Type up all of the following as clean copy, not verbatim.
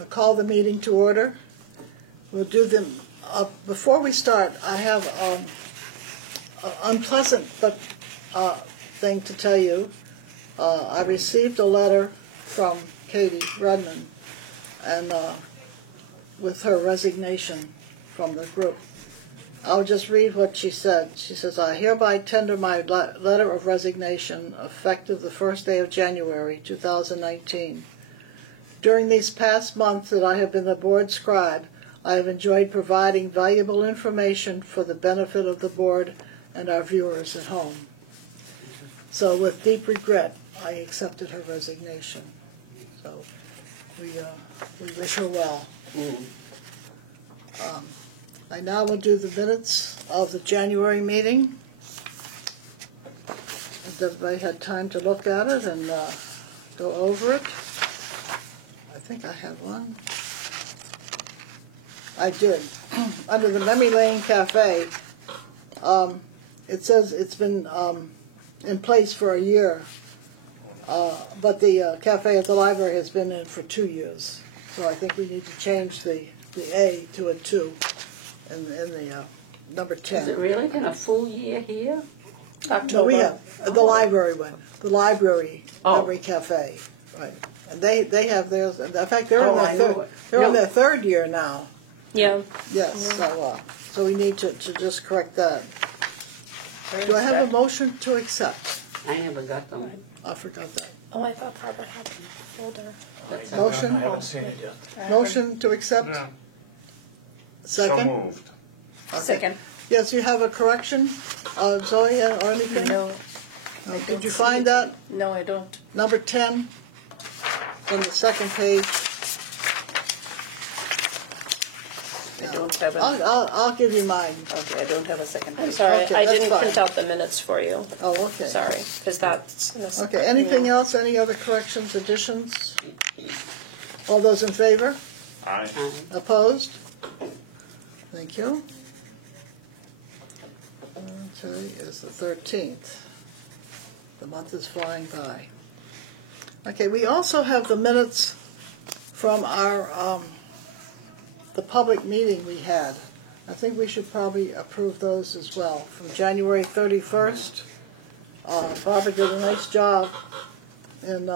I'll call the meeting to order. We'll do them. Before we start, I have an unpleasant thing to tell you. I received a letter from Katie Rudman, and with her resignation from the group. I'll just read what she said. She says, I hereby tender my letter of resignation effective the first day of January 2019. During these past months that I have been the board scribe, I have enjoyed providing valuable information for the benefit of the board and our viewers at home. So with deep regret, I accepted her resignation. So we wish her well. I now will do the minutes of the January meeting. If everybody had time to look at it and go over it. I think I had one. I did. Under the Memory Lane Cafe, it says it's been in place for a year, but the cafe at the library has been in for 2 years. So I think we need to change the A to a 2 in the number 10. Has it really been a full year here? October. No, we have the library one. The library Memory Cafe, right? And they have theirs. In fact, they're in their third year now. Yeah. Yes. So we need to just correct that. Do I have a motion to accept? I never got them. I forgot that. Oh, I thought Barbara had the folder. Motion. I haven't seen it yet. Motion to accept. No. Second. So moved. Okay. Second. Yes, you have a correction, Zoe, or anything? No. Did you find that? No, I don't. Number 10 on the second page. I don't have a. I'll give you mine. Okay, I don't have a second. I'm sorry, Okay, I that's didn't fine. print out the minutes for you. Oh, okay. Sorry, because that's. Okay, anything else? Any other corrections, additions? All those in favor? Aye. Opposed? Thank you. Today is the 13th. The month is flying by. Okay, we also have the minutes from our the public meeting we had. I think we should probably approve those as well. From January 31st, Barbara did a nice job in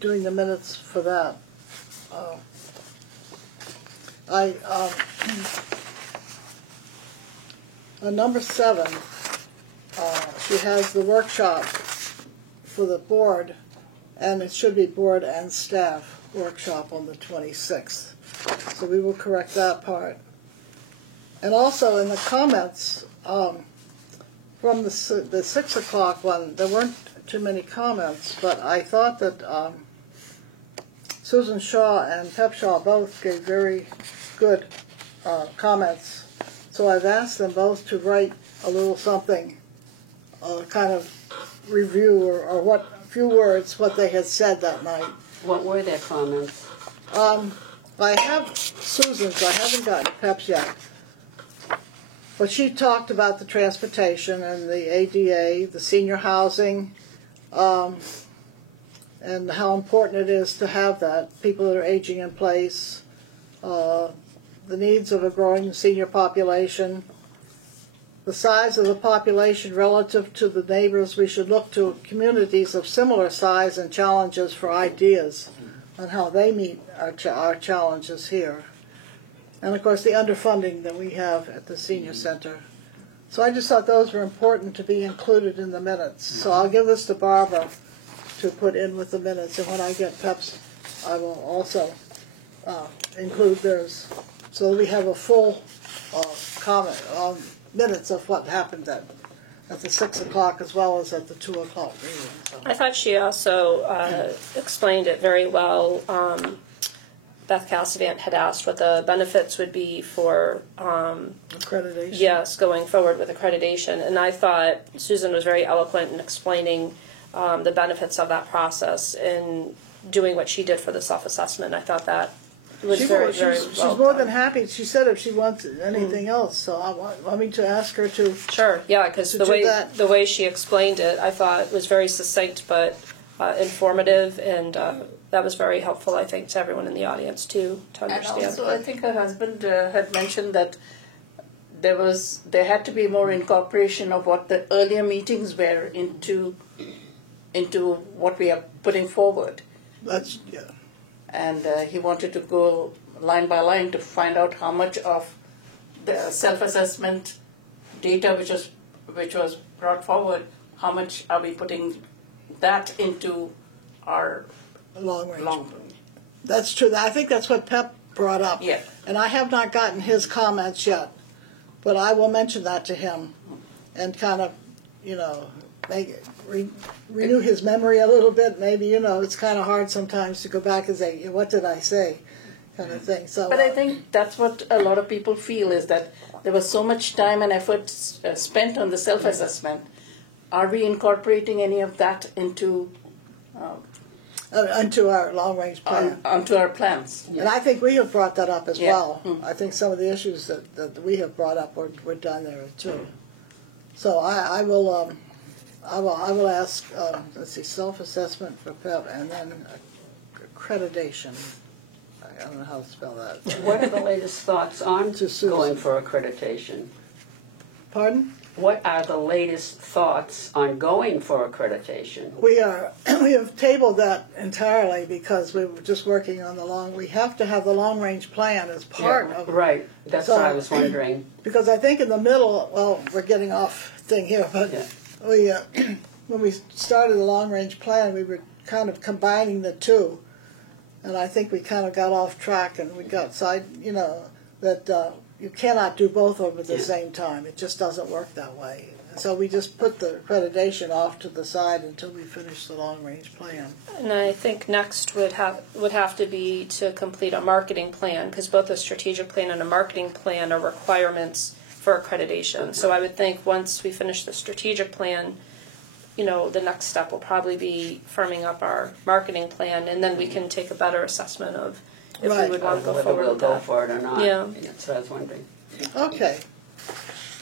doing the minutes for that. Number 7, she has the workshop for the board, and it should be board and staff workshop on the 26th. So we will correct that part. And also in the comments, from the 6 o'clock one, there weren't too many comments, but I thought that Susan Shaw and Pep Shaw both gave very good comments. So I've asked them both to write a little something, kind of review or what few words what they had said that night. What were their comments? I have Susan's. I haven't gotten Pep's yet. But she talked about the transportation and the ADA, the senior housing, and how important it is to have that. People that are aging in place, the needs of a growing senior population, the size of the population relative to the neighbors. We should look to communities of similar size and challenges for ideas on how they meet our challenges here. And of course the underfunding that we have at the senior center. So I just thought those were important to be included in the minutes. So I'll give this to Barbara to put in with the minutes, and when I get Pep's, I will also include theirs. So we have a full comment on minutes of what happened at the 6 o'clock as well as at the 2 o'clock meeting. So. I thought she also explained it very well. Beth Cassavant had asked what the benefits would be for accreditation. Yes, going forward with accreditation, and I thought Susan was very eloquent in explaining the benefits of that process and doing what she did for the self-assessment. I thought that was very well she's more than happy. She said if she wants anything else, so I want me to ask her to. Sure, yeah, because the way she explained it, I thought was very succinct but informative, and that was very helpful, I think, to everyone in the audience too, to And understand. also, I think her husband had mentioned that there had to be more incorporation of what the earlier meetings were into what we are putting forward. That's, yeah. And he wanted to go line by line to find out how much of the self-assessment data which was brought forward, how much are we putting that into our Long range. long. That's true. I think that's what Pep brought up. Yeah. And I have not gotten his comments yet, but I will mention that to him and kind of, renew his memory a little bit. Maybe, it's kind of hard sometimes to go back and say, what did I say, kind of thing. So, But I think that's what a lot of people feel, is that there was so much time and effort spent on the self-assessment. Are we incorporating any of that into into our long-range plan. onto our plans? And I think we have brought that up as Yeah. well. Mm. I think some of the issues that we have brought up were done there too. So I will ask, let's see, self-assessment for PEP and then accreditation. I don't know how to spell that. What are the latest thoughts on To Susan. going for accreditation? Pardon? What are the latest thoughts on going for accreditation? We have tabled that entirely because we were just working on we have to have the long-range plan as part Yeah, of, right, that's So- what I was wondering. because I think in the middle, well, we're getting off thing here, but Yeah. we, when we started the long-range plan, we were kind of combining the two. And I think we kind of got off track and we got that you cannot do both over the Yeah. same time. It just doesn't work that way. So we just put the accreditation off to the side until we finish the long-range plan. And I think next would have to be to complete a marketing plan, because both a strategic plan and a marketing plan are requirements for accreditation. So I would think once we finish the strategic plan, the next step will probably be firming up our marketing plan, and then we can take a better assessment of if Right. we would want to go Whether forward we'll with go that. for it or not. Yeah. That's what I was wondering. Okay.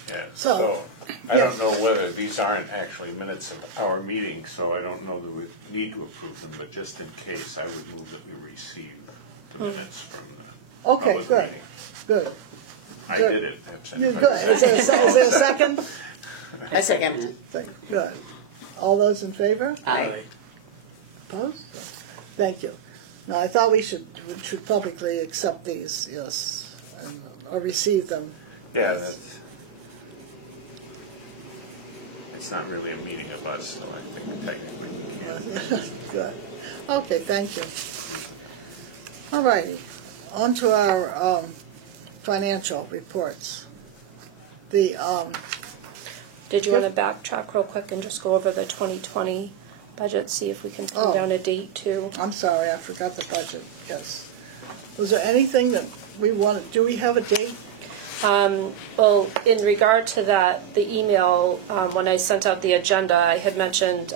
Yeah, So- so, I yes. don't know whether, these aren't actually minutes of our meeting, so I don't know that we need to approve them, but just in case, I would move that we receive the minutes from the Okay, public good. meeting. Good. I Good. did it. That's You're anybody good. Is say. there a second? A second. Good. All those in favor? Aye. Opposed? Thank you. Now, I thought we should publicly accept these, yes, or receive them. Yeah, it's not really a meeting of us, so I think technically we can. Good. Okay, thank you. All righty. On to our financial reports. The Did you want to backtrack real quick and just go over the 2020 budget, see if we can pin Oh. down a date too? I'm sorry, I forgot the budget, yes. Was there anything that we wanted, do we have a date? Well, in regard to that, the email, when I sent out the agenda, I had mentioned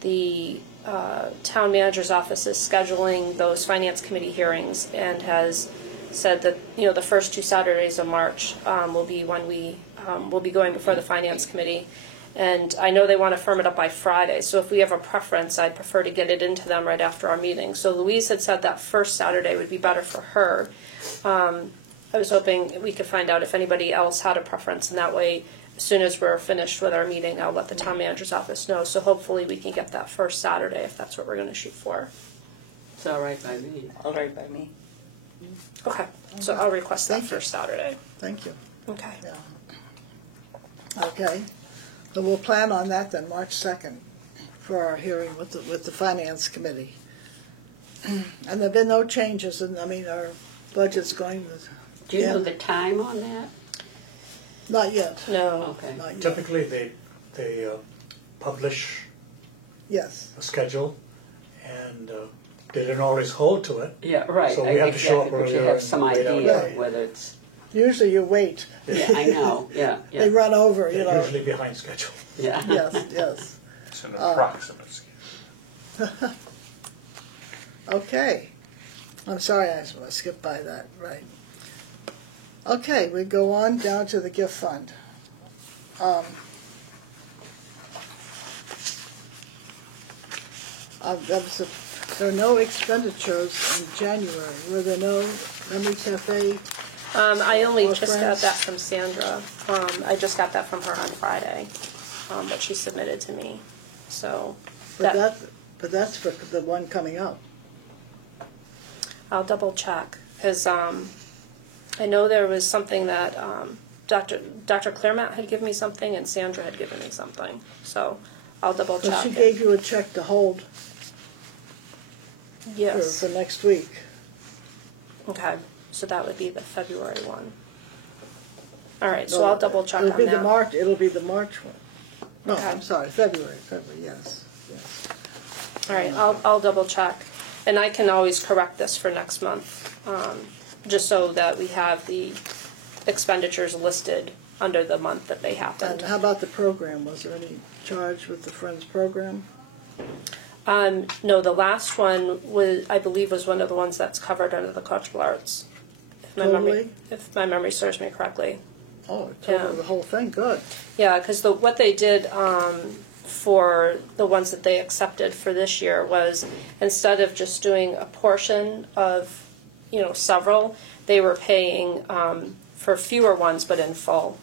the town manager's office is scheduling those finance committee hearings and has said that, the first 2 Saturdays of March will be when we will be going before the finance committee. And I know they want to firm it up by Friday, so if we have a preference, I'd prefer to get it into them right after our meeting. So Louise had said that first Saturday would be better for her. I was hoping we could find out if anybody else had a preference, and that way, as soon as we're finished with our meeting, I'll let the town manager's office know. So hopefully we can get that first Saturday if that's what we're going to shoot for. It's all right by me. All right by me. Okay, so I'll request that Thank you. first Saturday. Thank you. Okay. Yeah. Okay. So we'll plan on that then, March 2nd, for our hearing with the Finance Committee. And there've been no changes, our budget's going with... Do you know Yeah. the time on that? Not yet. No. Okay. Not yet. Typically, they publish Yes. a schedule, and they don't always hold to it. Yeah, right. So we have to show up exactly, but you earlier have and some wait out idea there. whether it's, Usually you wait. yeah, I know, yeah, They yeah, run over, They're usually behind schedule. yeah. Yes. It's an approximate schedule. Okay. I'm sorry I skipped by that, right. Okay, we go on down to the gift fund. That was There are no expenditures in January. Were there no Memory Cafe? I only Or just got friends? that from Sandra. I just got that from her on Friday, that she submitted to me. So But that's for the one coming up. I'll double check because I know there was something that Dr. Claremont had given me something and Sandra had given me something. So I'll double So check. she gave you a check to hold Yes. for next week. Okay. So that would be the February one. All right. So No, I'll double check it'll on be that. It'll be the March one. No, Okay. I'm sorry, February, yes. All right. I'll double check, and I can always correct this for next month, just so that we have the expenditures listed under the month that they happened. And how about the program? Was there any charge with the Friends program? No, the last one I believe was one of the ones that's covered under the cultural arts. Totally? If my memory serves me correctly. Oh, total, Yeah. the whole thing, good. Yeah, because what they did for the ones that they accepted for this year was instead of just doing a portion of, several, they were paying for fewer ones but in full.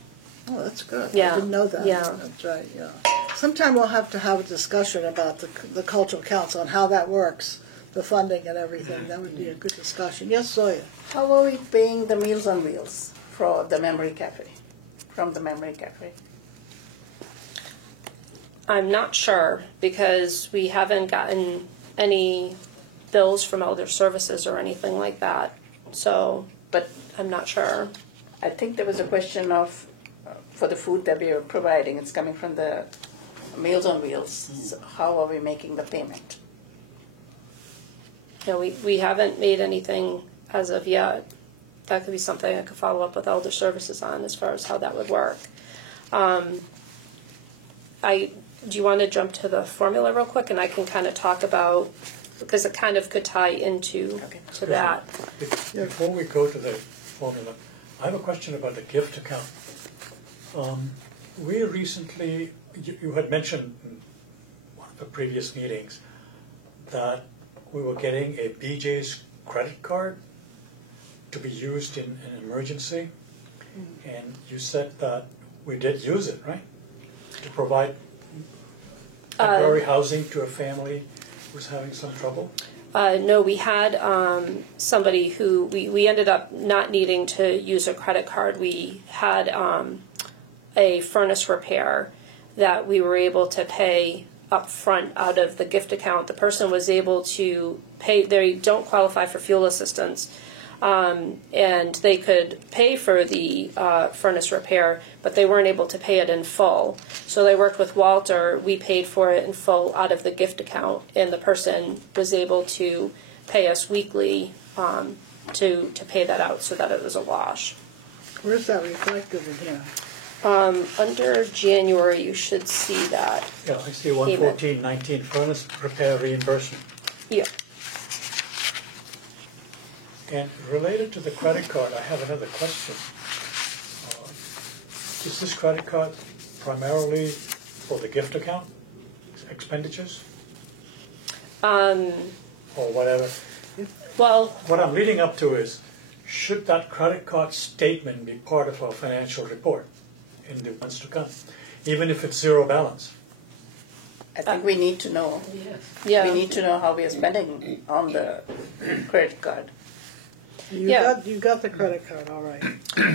Oh, that's good. Yeah, I didn't know that. yeah. That's right, yeah. Sometime we'll have to have a discussion about the cultural council and how that works, the funding and everything. That would be a good discussion. Yes, Zoya? How are we paying the Meals on Wheels for the Memory Cafe, from the Memory Cafe? I'm not sure because we haven't gotten any bills from Elder Services or anything like that. So, But I'm not sure. I think there was a question of, for the food that we are providing, it's coming from the Meals on Wheels. So how are we making the payment? We haven't made anything as of yet. That could be something I could follow up with Elder Services on as far as how that would work. Do you want to jump to the formula real quick, and I can kind of talk about, because it kind of could tie into to that. Before we go to the formula, I have a question about the gift account. We recently, you had mentioned in one of the previous meetings that we were getting a BJ's credit card to be used in an emergency. And you said that we did use it, right? To provide temporary housing to a family who was having some trouble? No, we had somebody who, we ended up not needing to use a credit card. We had a furnace repair that we were able to pay up front out of the gift account. The person was able to pay, they don't qualify for fuel assistance, and they could pay for the furnace repair, but they weren't able to pay it in full. So they worked with Walter. We paid for it in full out of the gift account, and the person was able to pay us weekly to pay that out so that it was a wash. Where's that reflected in here? Under January, you should see that. Yeah, I see 11419 furnace repair reimbursement. Yeah. And related to the credit card, I have another question. Is this credit card primarily for the gift account expenditures? Or whatever? Well, What I'm leading up to is, should that credit card statement be part of our financial report in the months to come, even if it's zero balance? I think we need to know. yeah. We need to know how we are spending on the credit card. Yeah. You got the credit card, all right.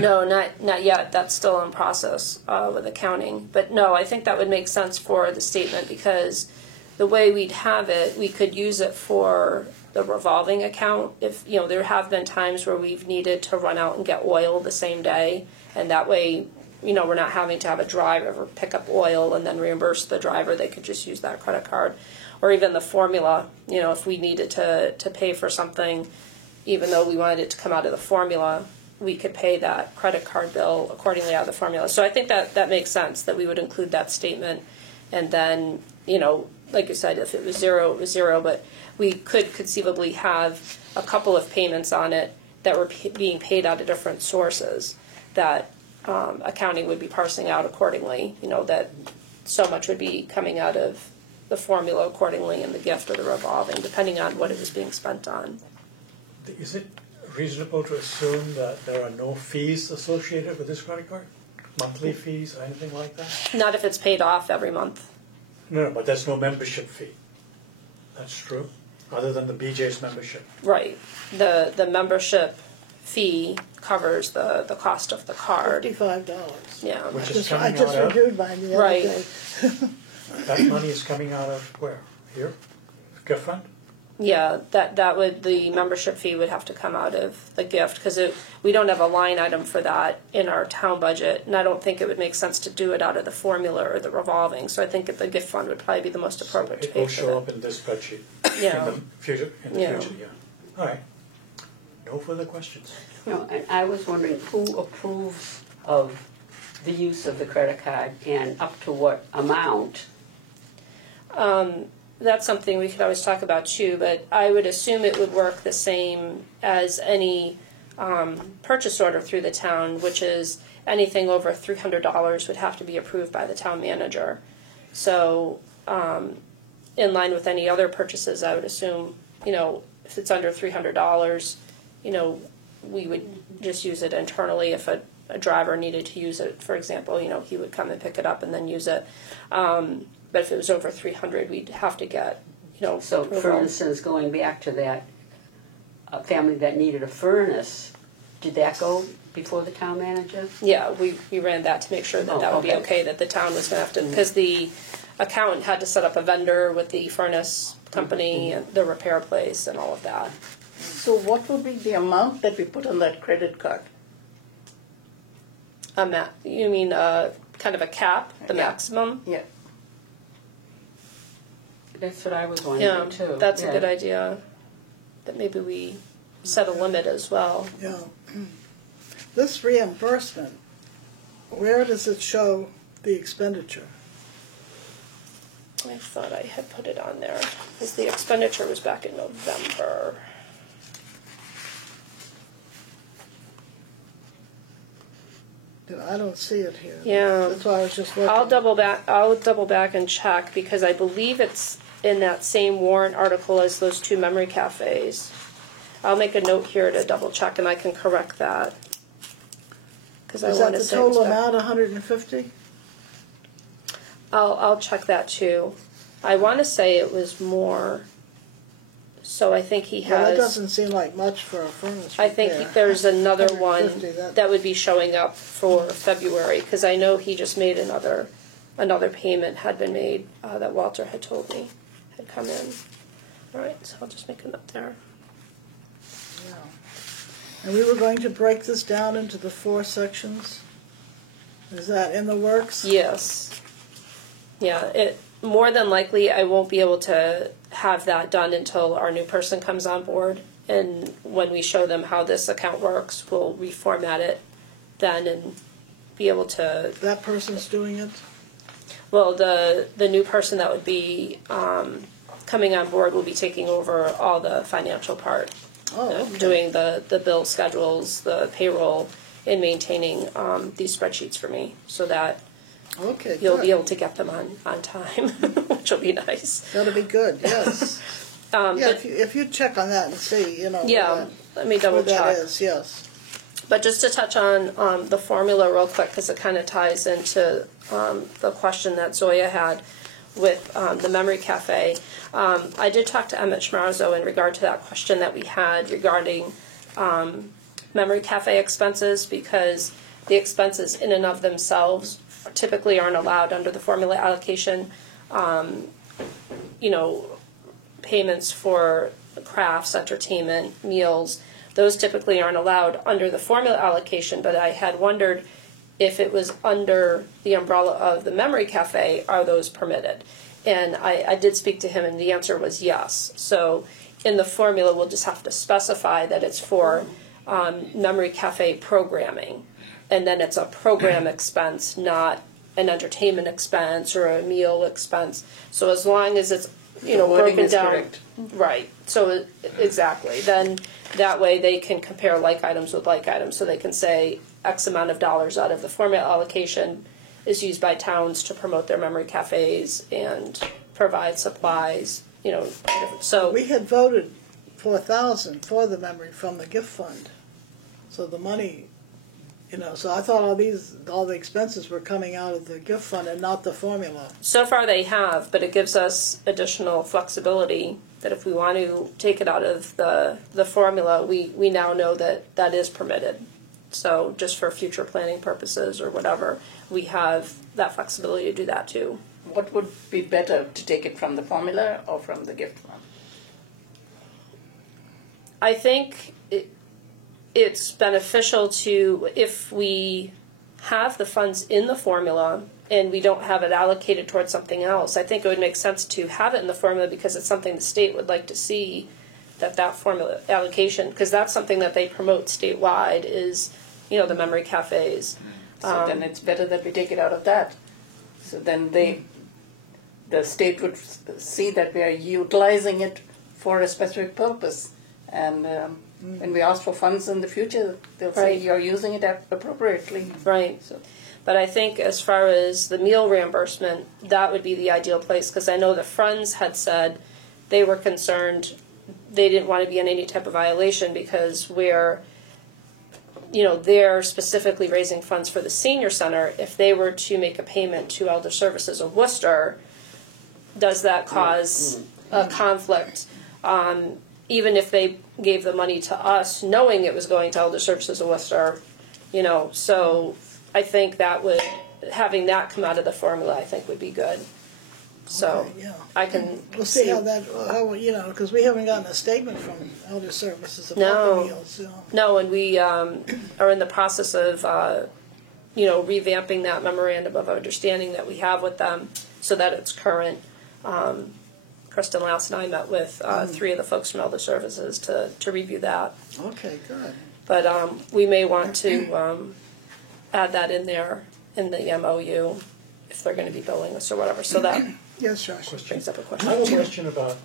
No, not yet. That's still in process with accounting. But no, I think that would make sense for the statement because the way we'd have it, we could use it for the revolving account. If there have been times where we've needed to run out and get oil the same day, and that way, we're not having to have a driver pick up oil and then reimburse the driver. They could just use that credit card, or even the formula. If we needed to pay for something, even though we wanted it to come out of the formula, we could pay that credit card bill accordingly out of the formula. So I think that makes sense that we would include that statement. And then, like you said, if it was zero, it was zero. But we could conceivably have a couple of payments on it that were being paid out of different sources that accounting would be parsing out accordingly. That so much would be coming out of the formula accordingly in the gift or the revolving, depending on what it was being spent on. Is it reasonable to assume that there are no fees associated with this credit card? Monthly fees or anything like that? Not if it's paid off every month. No, but there's no membership fee. That's true, other than the BJ's membership. Right. The membership fee covers the cost of the card. $55. Yeah. Which is I coming just out of, renewed mine the other Right. day. that money is coming out of where? Here? Gift fund? Yeah, the membership fee would have to come out of the gift, because we don't have a line item for that in our town budget, and I don't think it would make sense to do it out of the formula or the revolving, so I think that the gift fund would probably be the most appropriate to It pay will for show that. up in this spreadsheet. Yeah. In the future, Yeah. yeah. All right. No further questions. No, and I was wondering who approves of the use of the credit card and up to what amount? That's something we could always talk about too, but I would assume it would work the same as any purchase order through the town, which is anything over $300 would have to be approved by the town manager. So, in line with any other purchases, I would assume, if it's under $300, we would just use it internally. If a driver needed to use it, for example, he would come and pick it up and then use it. But if it was over 300, we'd have to get, So, for approval. instance, going back to that family that needed a furnace, did that go before the town manager? Yeah, we ran that to make sure that that would be okay. okay, that the town was gonna have to, because the accountant had to set up a vendor with the furnace company and the repair place and all of that. So what would be the amount that we put on that credit card? You mean, kind of a cap, the Yeah. maximum? Yeah. That's what I was Yeah, wondering too. that's a Yeah. good idea, that maybe we set a limit as well. Yeah. This reimbursement, where does it show the expenditure? I thought I had put it on there, because the expenditure was back in November. I don't see it here. Yeah. That's why I was just looking. I'll double back and check, because I believe it's in that same warrant article as those two memory cafes. I'll make a note here to double check, and I can correct that. Because I Is that want to the say it was total back- amount, 150? I'll check that too. I want to say it was more. So I think he Well, that has. doesn't seem like much for a furnace I think repair. there's another one 150, that would be showing up for February, because I know he just made another payment had been made that Walter had told me had come in. All right, so I'll just make a note there. Yeah. And we were going to break this down into the 4 sections? Is that in the works? Yes. Yeah, it more than likely I won't be able to have that done until our new person comes on board, and when we show them how this account works, we'll reformat it then and be able to. That person's doing it? Well, the new person that would be coming on board will be taking over all the financial part, Oh, okay. doing the bill schedules, the payroll, and maintaining these spreadsheets for me, so that Okay, you'll good. be able to get them on time, which will be nice. That'll be good, yes. Yeah, But if you check on that and see, yeah, let me double where that check. is, yes. But just to touch on the formula real quick, because it kind of ties into the question that Zoya had with the Memory Cafe. I did talk to Emmett Schmarzo in regard to that question that we had regarding Memory Cafe expenses, because the expenses in and of themselves typically aren't allowed under the formula allocation. Payments for crafts, entertainment, meals, those typically aren't allowed under the formula allocation, but I had wondered if it was under the umbrella of the Memory Cafe, are those permitted? And I did speak to him, and the answer was yes. So in the formula, we'll just have to specify that it's for Memory Cafe programming. And then it's a program expense, not an entertainment expense or a meal expense. So as long as it's, wording broken is down. correct. Right, so exactly, then that way they can compare like items with like items, so they can say X amount of dollars out of the formula allocation is used by towns to promote their memory cafes and provide supplies, so. We had voted 4,000 for the memory from the gift fund. So the money, so I thought all the expenses were coming out of the gift fund and not the formula. So far they have, but it gives us additional flexibility that if we want to take it out of the formula, we now know that that is permitted. So just for future planning purposes or whatever, we have that flexibility to do that too. What would be better, to take it from the formula or from the gift fund? I think it's beneficial to, if we have the funds in the formula and we don't have it allocated towards something else, I think it would make sense to have it in the formula because it's something the state would like to see, that formula allocation, because that's something that they promote statewide is, the memory cafes. So then it's better that we take it out of that. So then the state would see that we are utilizing it for a specific purpose. And when we ask for funds in the future, they'll say Right. you're using it appropriately. Right. So, But I think as far as the meal reimbursement, that would be the ideal place, because I know the Friends had said they were concerned, they didn't want to be in any type of violation because they're specifically raising funds for the senior center. If they were to make a payment to Elder Services of Worcester, does that cause a conflict? Even if they gave the money to us, knowing it was going to Elder Services of Worcester, so I think having that come out of the formula, I think would be good. So Okay, yeah. I can We'll see how because we haven't gotten a statement from Elder Services about No. the meals. No, and we are in the process of, revamping that memorandum of understanding that we have with them so that it's current. Kristen Lass and I met with 3 of the folks from Elder Services to review that. Okay, good. But we may want to add that in there in the MOU if they're going to be billing us or whatever. So that Yes, Josh. brings up a I have a question. question about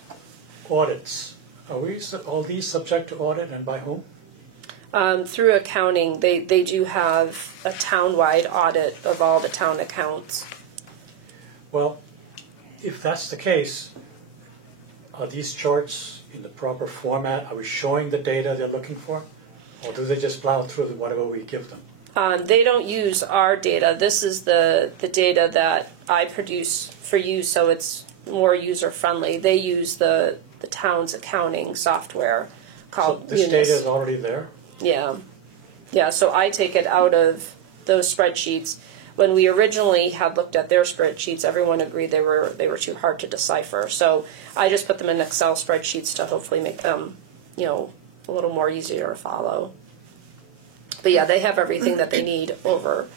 audits. Are all these subject to audit, and by whom? Through accounting, they do have a town-wide audit of all the town accounts. Well, if that's the case, are these charts in the proper format? Are we showing the data they're looking for? Or do they just plow through whatever we give them? They don't use our data. This is the data that I produce for you, so it's more user-friendly. They use the town's accounting software So called this Munis. data is already there? Yeah. Yeah, so I take it out of those spreadsheets. When we originally had looked at their spreadsheets, everyone agreed they were too hard to decipher. So I just put them in Excel spreadsheets to hopefully make them, a little more easier to follow. But yeah, they have everything that they need over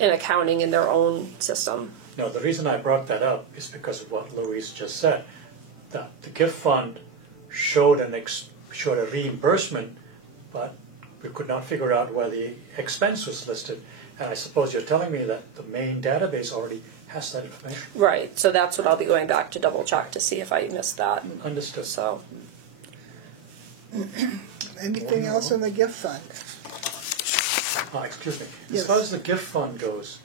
in accounting in their own system. No, the reason I brought that up is because of what Louise just said. That the gift fund showed a reimbursement, but we could not figure out where the expense was listed. And I suppose you're telling me that the main database already has that information. Right, so that's what I'll be going back to double check to see if I missed that. Understood. So, Anything else in the gift fund? Excuse me. Yes. As far as the gift fund goes,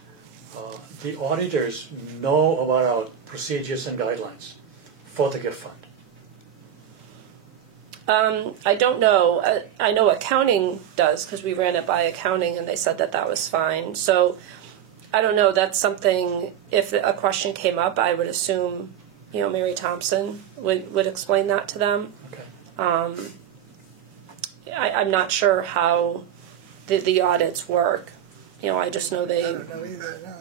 the auditors know about our procedures and guidelines for the gift fund. I don't know. I know accounting does because we ran it by accounting and they said that was fine. So I don't know. That's something, if a question came up, I would assume, Mary Thompson would explain that to them. Okay. I'm not sure how the audits work. I just know I don't know either, no.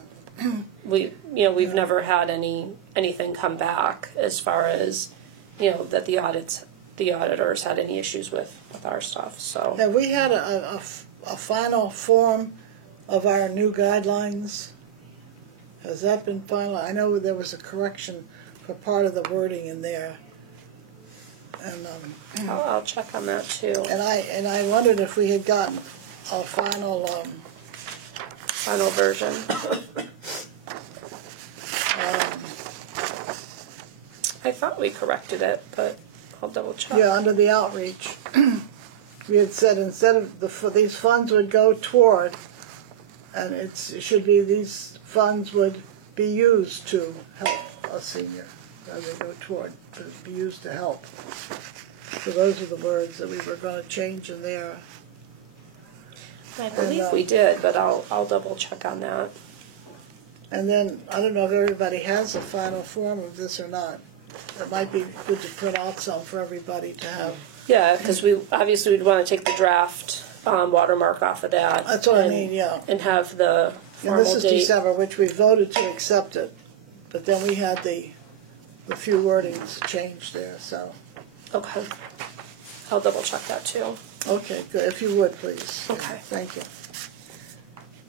we've never had anything come back as far as, that the auditors had any issues with our stuff, so. Have we had a final form of our new guidelines? Has that been final? I know there was a correction for part of the wording in there. And I'll check on that too. and I wondered if we had gotten a final Final version. I thought we corrected it, but I'll double check. yeah, under the outreach. We had said instead of these funds would go toward, and it should be these funds would be used to help a senior. they go toward, to be used to help. So those are the words that we were gonna change in there. I believe we did, but I'll double check on that. And then, I don't know if everybody has a final form of this or not. It might be good to print out some for everybody to have. Yeah, because we obviously we'd want to take the draft watermark off of that. That's what I and- mean, yeah. And have the And formal this is date. December, which we voted to accept it, but then we had the few wordings changed there, so. Okay. I'll double check that too. Okay, good, if you would, please. Okay. Thank you.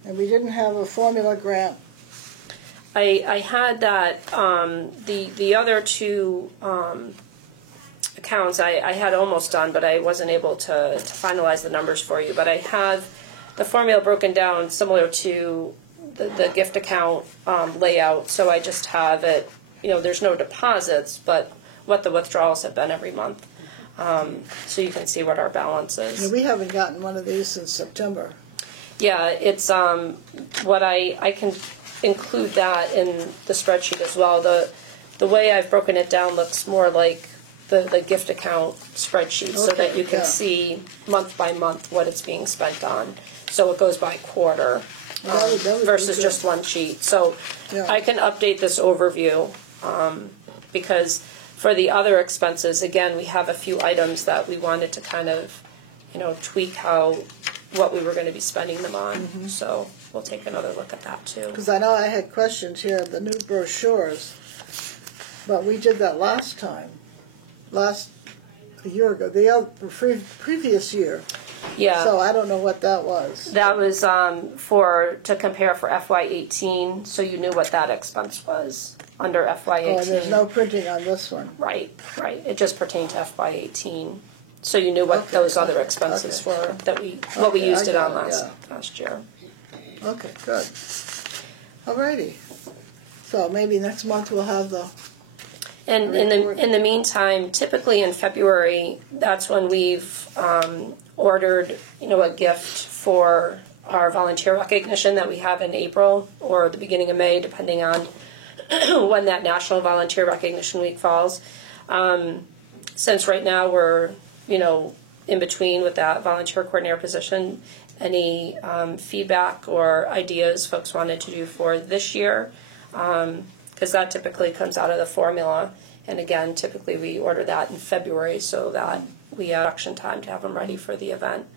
And we didn't have a formula grant. I had that, the other two accounts I had almost done, but I wasn't able to finalize the numbers for you. But I have the formula broken down similar to the gift account layout, so I just have it, there's no deposits, but what the withdrawals have been every month. So you can see what our balance is. We haven't gotten one of these since September. Yeah, it's what I can include that in the spreadsheet as well. The way I've broken it down looks more like the gift account spreadsheet, so that you can Okay, yeah. see month by month what it's being spent on. So it goes by quarter That would be versus good. just one sheet. So Yeah. I can update this overview because for the other expenses, again, we have a few items that we wanted to kind of, tweak what we were going to be spending them on. Mm-hmm. So we'll take another look at that too. Because I know I had questions here, the new brochures, but we did that last time, a year ago, the previous year. Yeah. So I don't know what that was. That was to compare for FY18, so you knew what that expense was under FY18. Oh, there's no printing on this one. Right. It just pertained to FY18, so you knew what Okay, those other okay, expenses okay. were what we Okay, used I it on got it, last year. Okay, good. Alrighty. So maybe next month we'll have the, And Report. in the meantime, typically in February, that's when we've ordered, a gift for our volunteer recognition that we have in April or the beginning of May, depending on when that National Volunteer Recognition Week falls. Since right now we're, in between with that volunteer coordinator position, any feedback or ideas folks wanted to do for this year? Because that typically comes out of the formula. And again, typically we order that in February so that we have action time to have them ready for the event.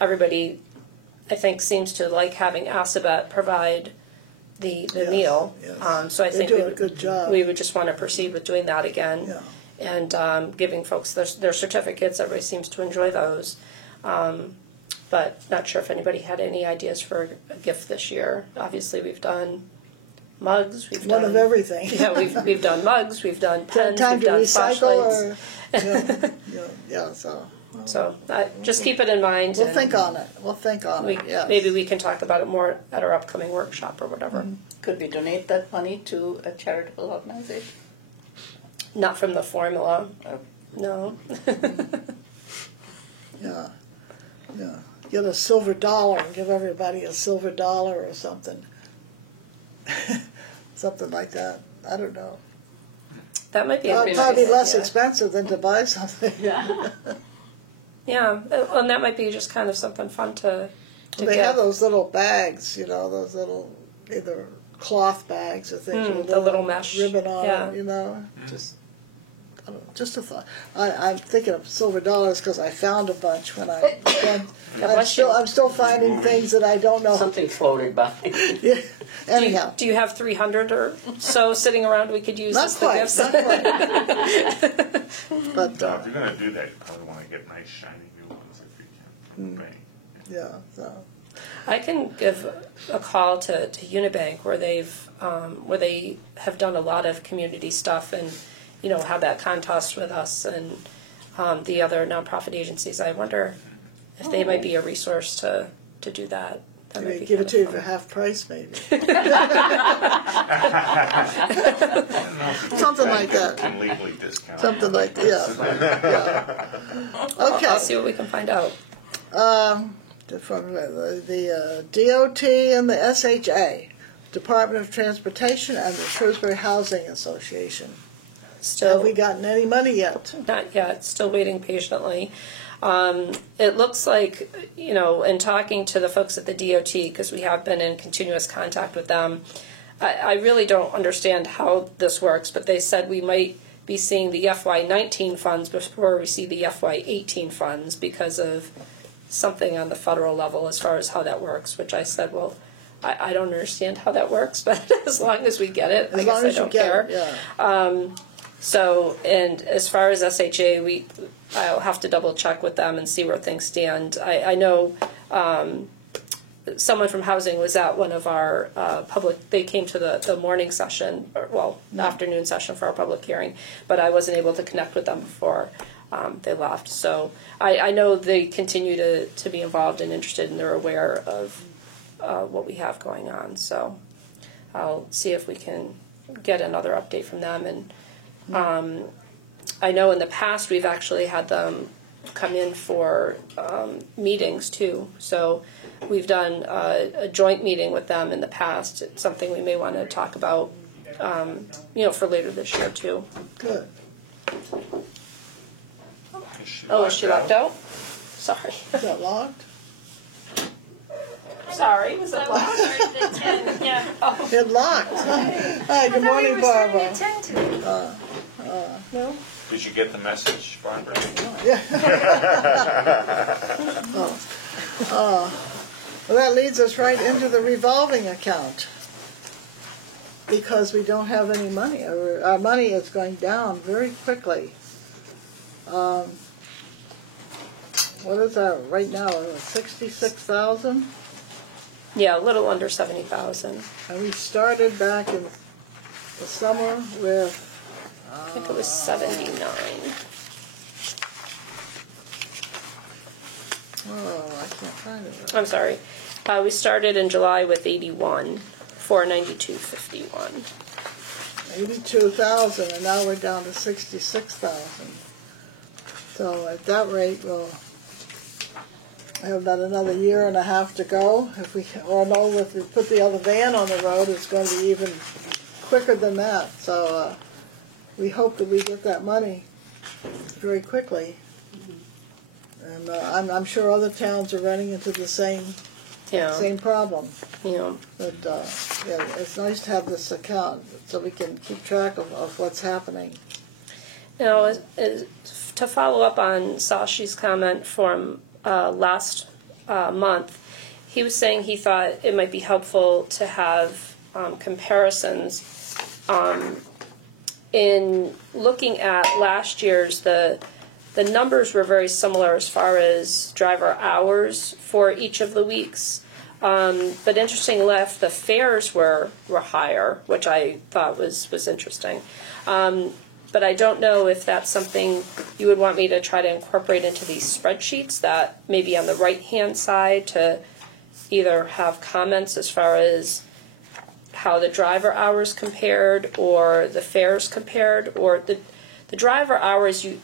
Everybody, I think, seems to like having Assabet provide the meal. yes. So I They think do a good job. we would just want to proceed with doing that again. Yeah. And giving folks their certificates. Everybody seems to enjoy those. But not sure if anybody had any ideas for a gift this year. Obviously, we've done mugs. We've one done of everything. Yeah, we've done mugs. We've done pens. Time We've to done recycle flashlights. or, yeah, so. So just keep it in mind. We'll and think on it, yes. Maybe we can talk about it more at our upcoming workshop or whatever. Could we donate that money to a charitable organization? Not from the formula. Oh. No. Yeah. Get a silver dollar and give everybody a silver dollar or something. Something like that. I don't know. That might be a It'd good probably be idea. less expensive than to buy something. Yeah, and that might be just kind of something fun to They get. have those little bags, those little either cloth bags or things with the little mesh, ribbon on yeah. it, just. I don't know, just a thought. I'm thinking of silver dollars because I found a bunch when I. bless you. I'm still finding things that I don't know. Something floated by. Yeah. Do you, Anyhow, do you have 300 or so sitting around we could use not as the quite, gifts? not quite. But So if you're gonna do that, you probably wanna get nice shiny new ones if you can. Right. yeah, so I can give a call to Unibank where they have done a lot of community stuff and have that contest with us and the other nonprofit agencies. I wonder if they might be a resource to do that. That might maybe be give kind it to you of for fun. half price, maybe. Something like that. Can legally discount. Something like that. Yeah. Okay. I'll see what we can find out. From the DOT and the SHA. Department of Transportation and the Shrewsbury Housing Association. Still, Have we gotten any money yet? not yet, still waiting patiently. It looks like, in talking to the folks at the DOT, because we have been in continuous contact with them, I really don't understand how this works, but they said we might be seeing the FY19 funds before we see the FY18 funds because of something on the federal level as far as how that works, which I said, well, I don't understand how that works, but as long as we get it, I guess I don't care. Yeah. So, and as far as SHA, I'll have to double check with them and see where things stand. I know someone from housing was at one of our they came to the morning session, the afternoon session for our public hearing, but I wasn't able to connect with them before they left. So I know they continue to be involved and interested, and they're aware of what we have going on. So I'll see if we can get another update from them. And I know in the past we've actually had them come in for meetings too. So we've done a joint meeting with them in the past. It's something we may want to talk about, for later this year too. Good. Is she locked out? Sorry. Is that locked? Sorry, was that locked? Yeah. It locked. Hi, good morning, Barbara. No? Did you get the message, Barbara? Well, that leads us right into the revolving account. Because we don't have any money. Our money is going down very quickly. What is that right now? 66,000? Yeah, a little under 70,000. And we started back in the summer with... I think it was 79. Oh, I can't find it. I'm sorry. We started in July with 81, 492.51. 82,000, and now we're down to 66,000. So at that rate, we'll have about another year and a half to go. If we put the other van on the road, it's going to be even quicker than that. So we hope that we get that money very quickly. And I'm sure other towns are running into the same problem. Yeah. But it's nice to have this account so we can keep track of what's happening. Now, to follow up on Sashi's comment from last month, he was saying he thought it might be helpful to have comparisons in looking at last year's. The numbers were very similar as far as driver hours for each of the weeks. But interesting enough, the fares were higher, which I thought was interesting. But I don't know if that's something you would want me to try to incorporate into these spreadsheets, that maybe on the right-hand side to either have comments as far as how the driver hours compared or the fares compared, or the driver hours you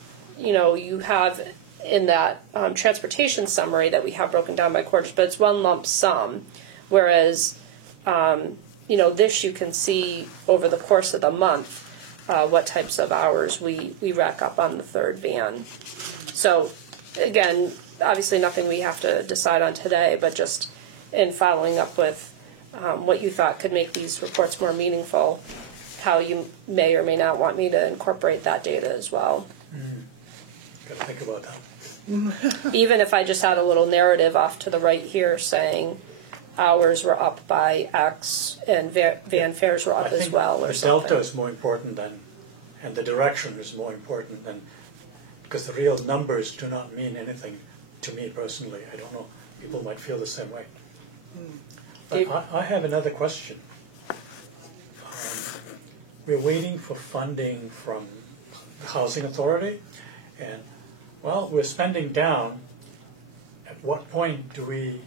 have in that transportation summary that we have broken down by quarters, but it's one lump sum, whereas this you can see over the course of the month what types of hours we rack up on the third van. So again, obviously nothing we have to decide on today, but just in following up with what you thought could make these reports more meaningful, how you may or may not want me to incorporate that data as well. Gotta think about that. Even if I just had a little narrative off to the right here saying hours were up by X and van fares were up as well, or the something. delta is more important and the direction is more important than, because the real numbers do not mean anything to me personally. I don't know, people might feel the same way. But I have another question. We're waiting for funding from the Housing Authority, and we're spending down. At what point do we,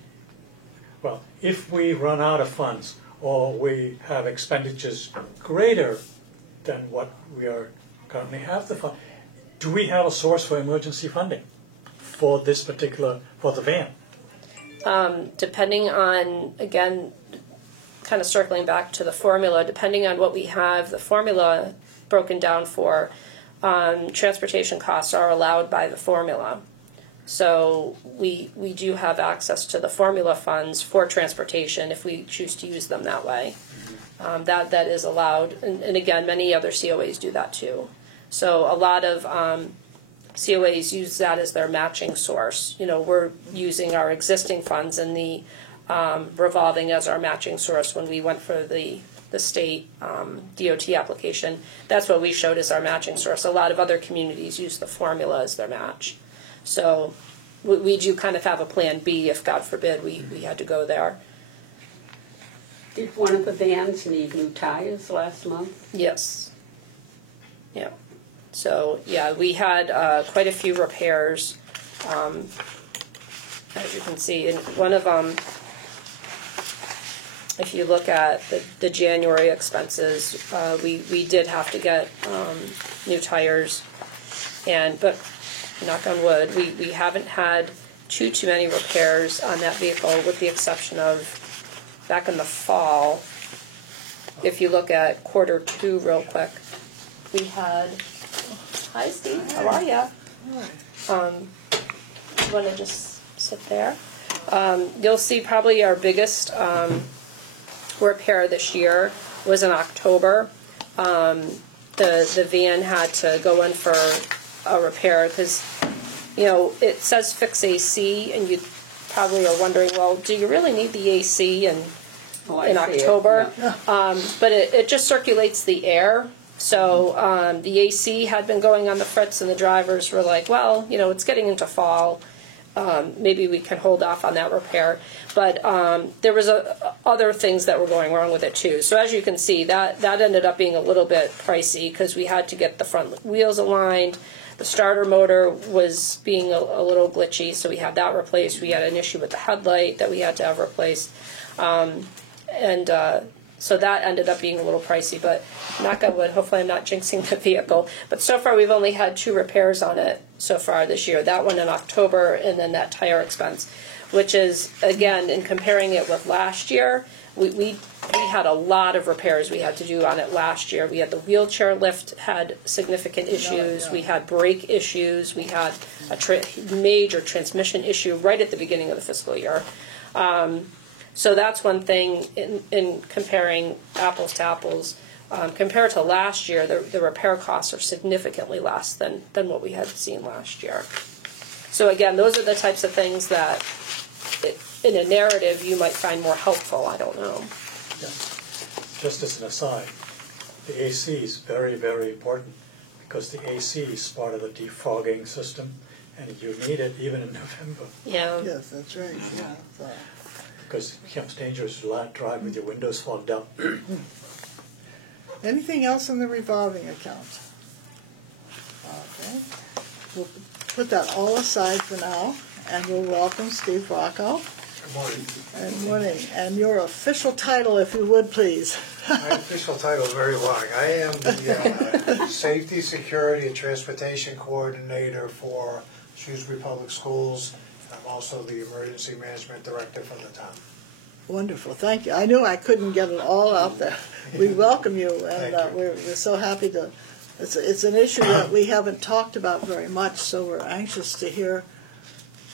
if we run out of funds or we have expenditures greater than what we are currently have the fund, do we have a source for emergency funding for this particular, for the van? Depending on, again, kind of circling back to the formula, depending on what we have, the formula broken down for, transportation costs are allowed by the formula. So we do have access to the formula funds for transportation if we choose to use them that way. That is allowed, and again, many other COAs do that too. So a lot of COAs use that as their matching source. You know, we're using our existing funds and the revolving as our matching source when we went for the state DOT application. That's what we showed as our matching source. A lot of other communities use the formula as their match. So we do kind of have a plan B if, God forbid, we had to go there. Did one of the vans need new tires last month? Yes. Yeah. So, yeah, we had quite a few repairs, as you can see. And one of them, if you look at the January expenses, we did have to get new tires. But knock on wood, we haven't had too many repairs on that vehicle, with the exception of back in the fall. If you look at Q2 real quick, we had, hi Steve, how are ya? You want to just sit there? You'll see probably our biggest repair this year was in October. The van had to go in for a repair because, you know, it says fix AC, and you probably are wondering, well, do you really need the AC in October? Yeah. But it just circulates the air. So the AC had been going on the fritz, and the drivers were like, well, you know, it's getting into fall. Maybe we can hold off on that repair. But there was other things that were going wrong with it too. So as you can see, that ended up being a little bit pricey because we had to get the front wheels aligned. The starter motor was being a little glitchy, so we had that replaced. We had an issue with the headlight that we had to have replaced. So that ended up being a little pricey, but knock on wood, hopefully I'm not jinxing the vehicle. But so far we've only had 2 repairs on it so far this year. That one in October, and then that tire expense, which is, again, in comparing it with last year, we had a lot of repairs we had to do on it last year. We had the wheelchair lift had significant issues. Yeah. We had brake issues. We had a major transmission issue right at the beginning of the fiscal year. So that's one thing in comparing apples to apples. Compared to last year, the repair costs are significantly less than what we had seen last year. So again, those are the types of things that in a narrative you might find more helpful. I don't know. Yeah. Just as an aside, the AC is very, very important because the AC is part of the defogging system, and you need it even in November. Yeah. Yes, that's right, yeah. So, Because it becomes dangerous to drive with your windows fogged up. anything else in the revolving account? Okay. We'll put that all aside for now, and we'll welcome Steve Rocco. Good morning. And morning. And your official title, if you would, please. My official title is very long. I am the Safety, Security, and Transportation Coordinator for Shrewsbury Public Schools. I'm also the Emergency Management Director for the town. Wonderful, thank you. I knew I couldn't get it all out there. We welcome you, and Thank you. we're so happy to. It's an issue that we haven't talked about very much, so we're anxious to hear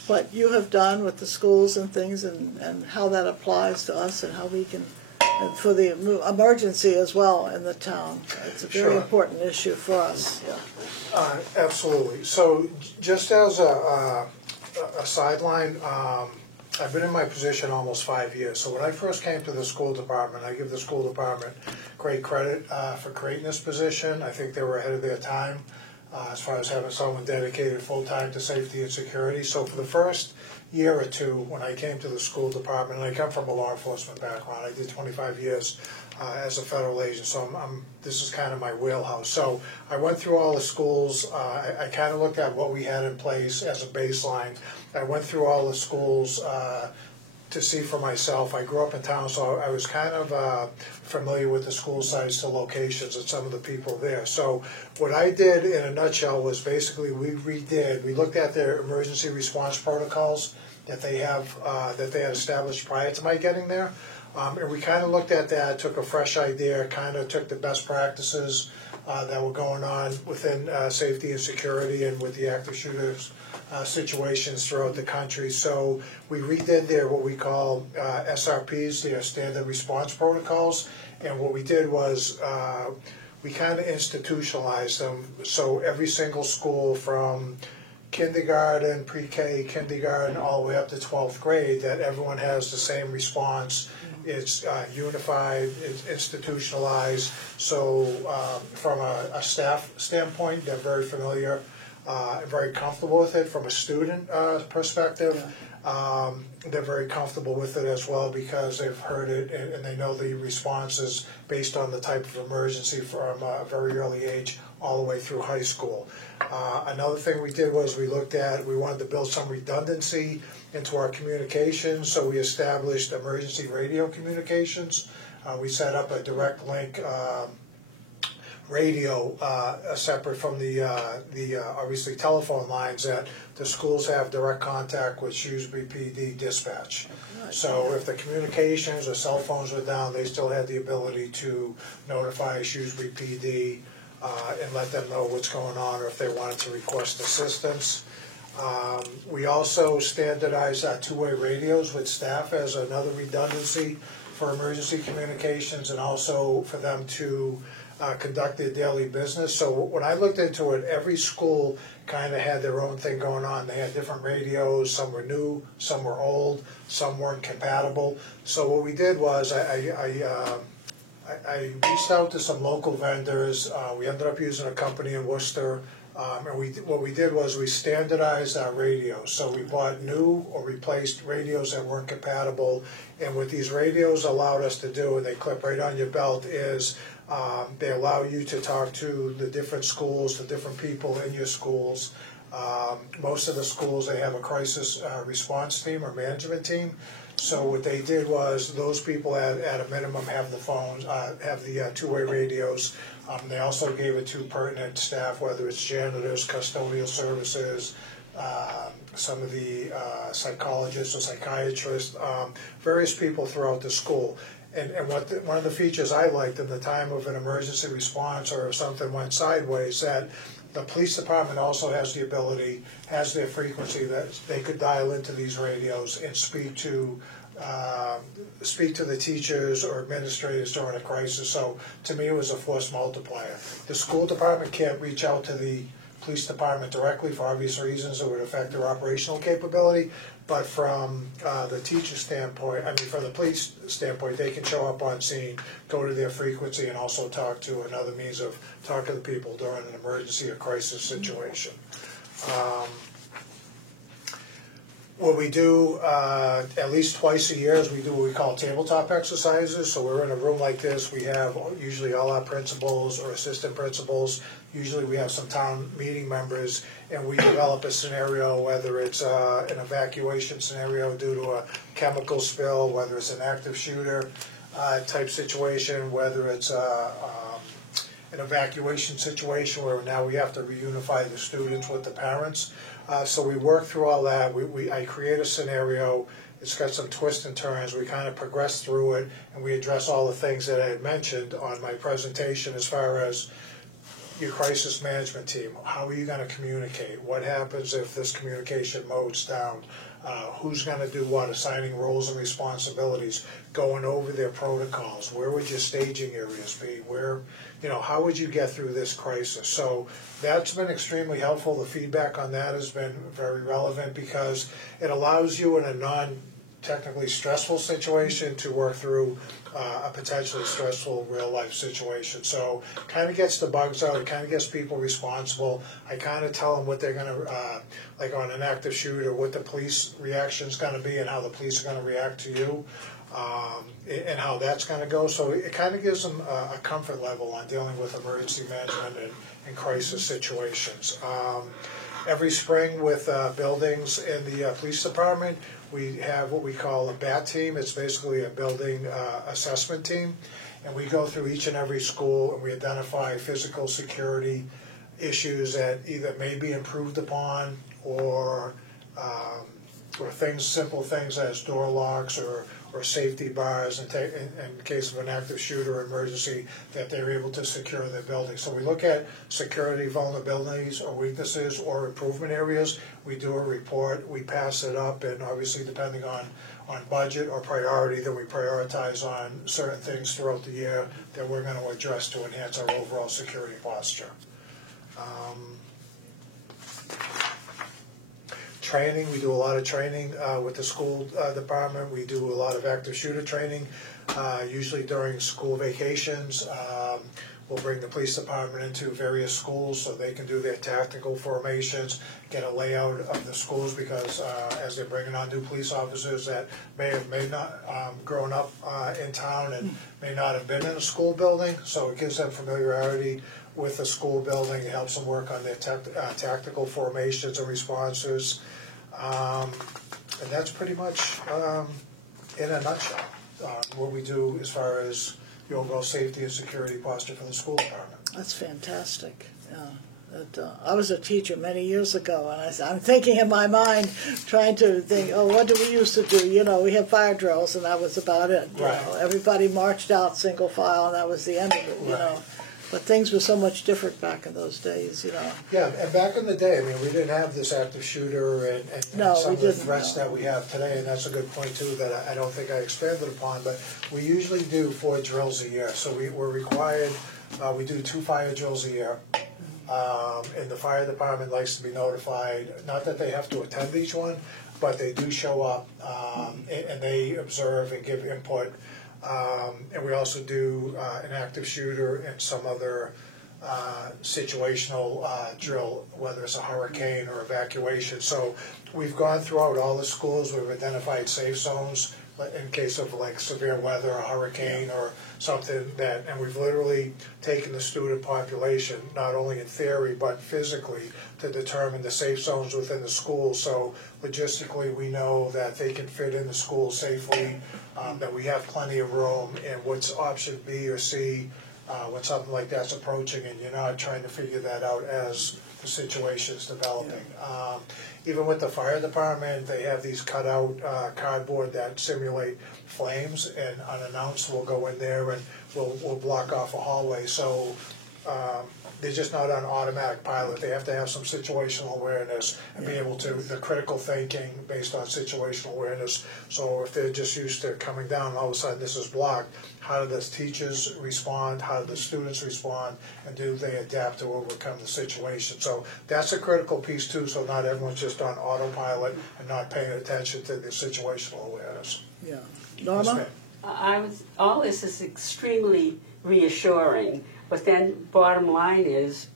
what you have done with the schools and things, and how that applies to us, and how we can, and for the emergency as well in the town. It's a very Sure. important issue for us. Yeah. Absolutely. So just as a sideline, I've been in my position almost 5 years. So when I first came to the school department, I give the school department great credit for creating this position. I think they were ahead of their time as far as having someone dedicated full-time to safety and security. So for the first year or two when I came to the school department, and I come from a law enforcement background, I did 25 years as a federal agent, so this is kind of my wheelhouse. So I went through all the schools. I kind of looked at what we had in place as a baseline. I went through all the schools to see for myself. I grew up in town, so I was kind of familiar with the school sites, the locations, and some of the people there. So what I did in a nutshell was basically we looked at their emergency response protocols that they have, that they had established prior to my getting there. And we kind of looked at that, took a fresh idea, kind of took the best practices that were going on within safety and security and with the active shooters situations throughout the country. So we redid their what we call SRPs, their standard response protocols. And what we did was we kind of institutionalized them. So every single school from kindergarten, pre-K, kindergarten, all the way up to 12th grade, that everyone has the same response. It's unified, it's institutionalized. So from a staff standpoint, they're very familiar, very comfortable with it. From a student perspective, they're very comfortable with it as well because they've heard it and they know the responses based on the type of emergency from a very early age all the way through high school. Another thing we did was we wanted to build some redundancy into our communications, so we established emergency radio communications. We set up a direct link radio separate from the obviously telephone lines that the schools have direct contact with Shrewsbury PD dispatch. So if the communications or cell phones were down, they still had the ability to notify Shrewsbury PD and let them know what's going on or if they wanted to request assistance. We also standardized two-way radios with staff as another redundancy for emergency communications and also for them to conduct their daily business. So when I looked into it, every school kind of had their own thing going on. They had different radios, some were new, some were old, some weren't compatible. So what we did was I reached out to some local vendors. We ended up using a company in Worcester. And what we did was we standardized our radios. So we bought new or replaced radios that weren't compatible. And what these radios allowed us to do, and they clip right on your belt, is they allow you to talk to the different schools, the different people in your schools. Most of the schools, they have a crisis response team or management team. So what they did was those people at a minimum have the phones, have the two-way radios. They also gave it to pertinent staff, whether it's janitors, custodial services, some of the psychologists or psychiatrists, various people throughout the school. And one of the features I liked in the time of an emergency response or if something went sideways, that the police department also has the ability, has their frequency that they could dial into these radios and speak to the teachers or administrators during a crisis. So to me, it was a force multiplier. The school department can't reach out to the police department directly for obvious reasons that would affect their operational capability. But from the teacher standpoint, from the police standpoint, they can show up on scene, go to their frequency, and also talk to another means of talking to people during an emergency or crisis situation. What we do at least twice a year is we do what we call tabletop exercises. So we're in a room like this. We have usually all our principals or assistant principals. Usually we have some town meeting members, and we develop a scenario, whether it's an evacuation scenario due to a chemical spill, whether it's an active shooter type situation, whether it's an evacuation situation where now we have to reunify the students with the parents. So we work through all that. I create a scenario. It's got some twists and turns. We kind of progress through it, and we address all the things that I had mentioned on my presentation as far as your crisis management team. How are you going to communicate? What happens if this communication mode's down? Who's going to do what? Assigning roles and responsibilities, going over their protocols. Where would your staging areas be? How would you get through this crisis? So that's been extremely helpful. The feedback on that has been very relevant because it allows you in a non-technically stressful situation to work through a potentially stressful real-life situation. So kind of gets the bugs out, it kind of gets people responsible. I kind of tell them what they're going to, like on an active shooter, what the police reaction is going to be and how the police are going to react to you. And how that's going to go. So it kind of gives them a comfort level on dealing with emergency management and crisis situations. every spring with buildings in the police department, we have what we call a BAT team. It's basically a building assessment team. And we go through each and every school and we identify physical security issues that either may be improved upon or things, simple things as door locks or safety bars in case of an active shooter or emergency, that they're able to secure their building. So we look at security vulnerabilities or weaknesses or improvement areas. We do a report, we pass it up, and obviously depending on budget or priority, then we prioritize on certain things throughout the year that we're going to address to enhance our overall security posture. Training, we do a lot of training with the school department. We do a lot of active shooter training, usually during school vacations. We'll bring the police department into various schools so they can do their tactical formations, get a layout of the schools, because as they're bringing on new police officers that may not grown up in town and may not have been in a school building, so it gives them familiarity with the school building. It helps them work on their tactical formations and responses. And that's pretty much, in a nutshell, what we do as far as the overall safety and security posture for the school department. That's fantastic. Yeah. I was a teacher many years ago, and I'm thinking in my mind, trying to think, oh, what do we used to do? You know, we had fire drills, and that was about it. You Right. know, everybody marched out single file, and that was the end of it. You Right. know, but things were so much different back in those days. You know. Yeah, and back in the day, I mean, we didn't have this active shooter and No, some we of the didn't, threats no. that we have today, and that's a good point too that I don't think I expanded upon, but we usually do 4 drills a year. So we're required, we do 2 fire drills a year. And the fire department likes to be notified, not that they have to attend each one, but they do show up and they observe and give input. And we also do an active shooter and some other situational drill, whether it's a hurricane or evacuation. So we've gone throughout all the schools, we've identified safe zones in case of like severe weather, a hurricane or something that, and we've literally taken the student population, not only in theory, but physically, to determine the safe zones within the school. So logistically, we know that they can fit in the school safely, that we have plenty of room, and what's option B or C when something like that's approaching, and you're not trying to figure that out as the situation's developing. Even with the fire department, they have these cutout cardboard that simulate flames, and unannounced we'll go in there and we'll block off a hallway. So they're just not on automatic pilot. They have to have some situational awareness and be able to, the critical thinking based on situational awareness. So if they're just used to coming down, all of a sudden this is blocked, how do the teachers respond, how do the students respond, and do they adapt to overcome the situation? So that's a critical piece too, so not everyone's just on autopilot and not paying attention to the situational awareness. Yeah. Yes, Norma. ma'am. All this is extremely reassuring, but then bottom line is,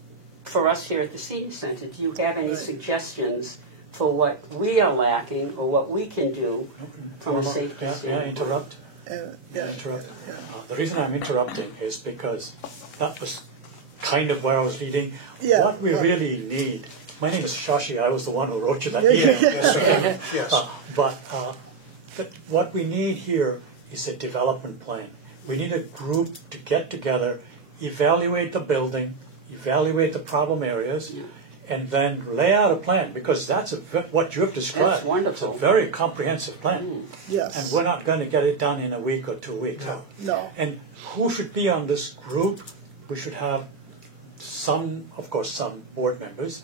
for us here at the Senior Center, do you have any Right. suggestions for what we are lacking or what we can do from a safety May I standpoint? interrupt? Yeah. Interrupt. The reason I'm interrupting is because that was kind of where I was leading. Yeah. What we really need, my name is Shashi, I was the one who wrote you that Yeah, email. Yes, sir. Yes. But what we need here is a development plan. We need a group to get together, evaluate the building, evaluate the problem areas, and then lay out a plan, because that's what you have described. That's wonderful. It's a very comprehensive plan. Yes. And we're not going to get it done in a week or 2 weeks. No. And who should be on this group? We should have some, of course, some board members.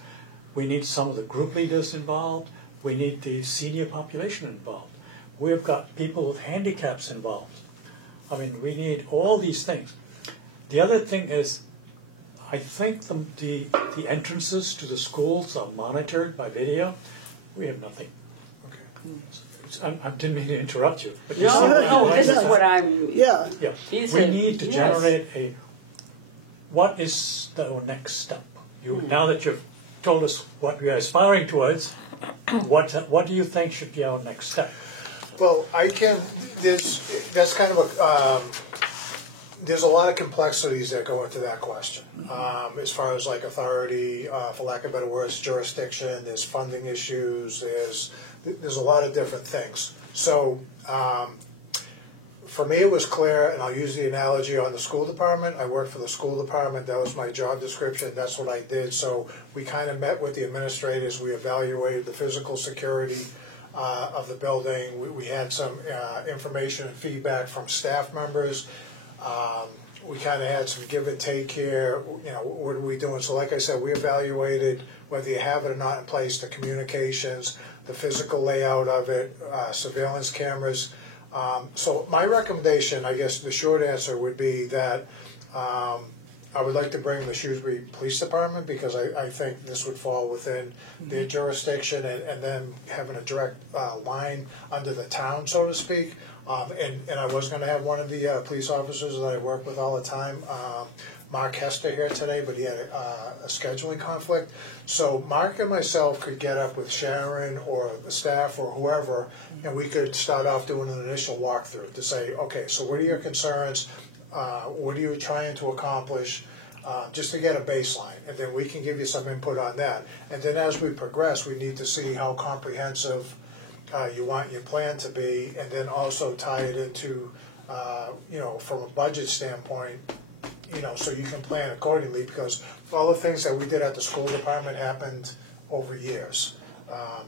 We need some of the group leaders involved. We need the senior population involved. We've got people with handicaps involved. I mean, we need all these things. The other thing is, I think the entrances to the schools are monitored by video. We have nothing. I didn't mean to interrupt you. But you see No, what no, I'm this saying? is what I'm. Yeah. Yeah, These we are- need to yes. generate what is the next step? Now that you've told us what we are aspiring towards, what do you think should be our next step? Well, that's kind of a, there's a lot of complexities that go into that question. As far as like authority, for lack of better words, jurisdiction, there's funding issues, there's a lot of different things. So for me it was clear, and I'll use the analogy on the school department. I worked for the school department, that was my job description, that's what I did. So we kind of met with the administrators, we evaluated the physical security of the building. We had some information and feedback from staff members. We kind of had some give and take here, you know, what are we doing? So like I said, we evaluated whether you have it or not in place, the communications, the physical layout of it, surveillance cameras. So my recommendation, I guess the short answer would be that I would like to bring the Shrewsbury Police Department, because I think this would fall within their jurisdiction, and then having a direct line under the town, so to speak. And I was going to have one of the police officers that I work with all the time, Mark Hester, here today, but he had a scheduling conflict. So Mark and myself could get up with Sharon or the staff or whoever, and we could start off doing an initial walkthrough to say, okay, so what are your concerns? What are you trying to accomplish? Just to get a baseline, and then we can give you some input on that. And then as we progress, we need to see how comprehensive you want your plan to be, and then also tie it into, you know, from a budget standpoint, you know, so you can plan accordingly, because all the things that we did at the school department happened over years.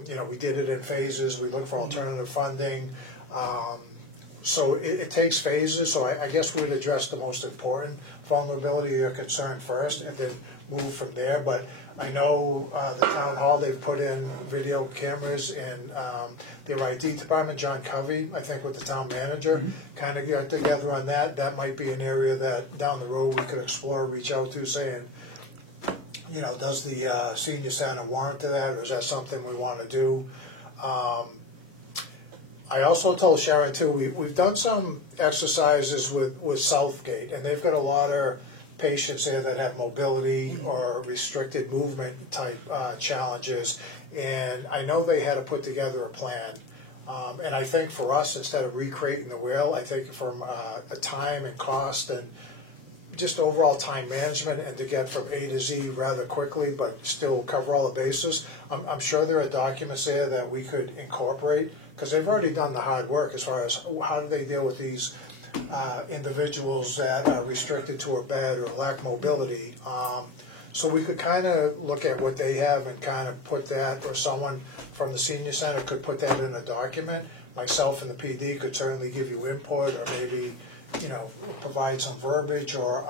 You know, we did it in phases, we looked for alternative funding. So it takes phases, so I guess we'd address the most important vulnerability or concern first, and then move from there. But I know the town hall, they've put in video cameras, and their IT department, John Covey, I think with the town manager, kind of got together on that. That might be an area that down the road we could explore, reach out to, saying, you know, does the senior center warrant to that, or is that something we want to do? I also told Sharon too, we've done some exercises with Southgate, and they've got a lot of patients there that have mobility or restricted movement type challenges, and I know they had to put together a plan. And I think for us, instead of recreating the wheel, I think from a time and cost and just overall time management, and to get from A to Z rather quickly but still cover all the bases, I'm sure there are documents there that we could incorporate, because they've already done the hard work as far as how do they deal with these individuals that are restricted to a bed or lack mobility. So we could kind of look at what they have and kind of put that, or someone from the senior center could put that in a document. Myself and the PD could certainly give you input, or maybe, you know, provide some verbiage, or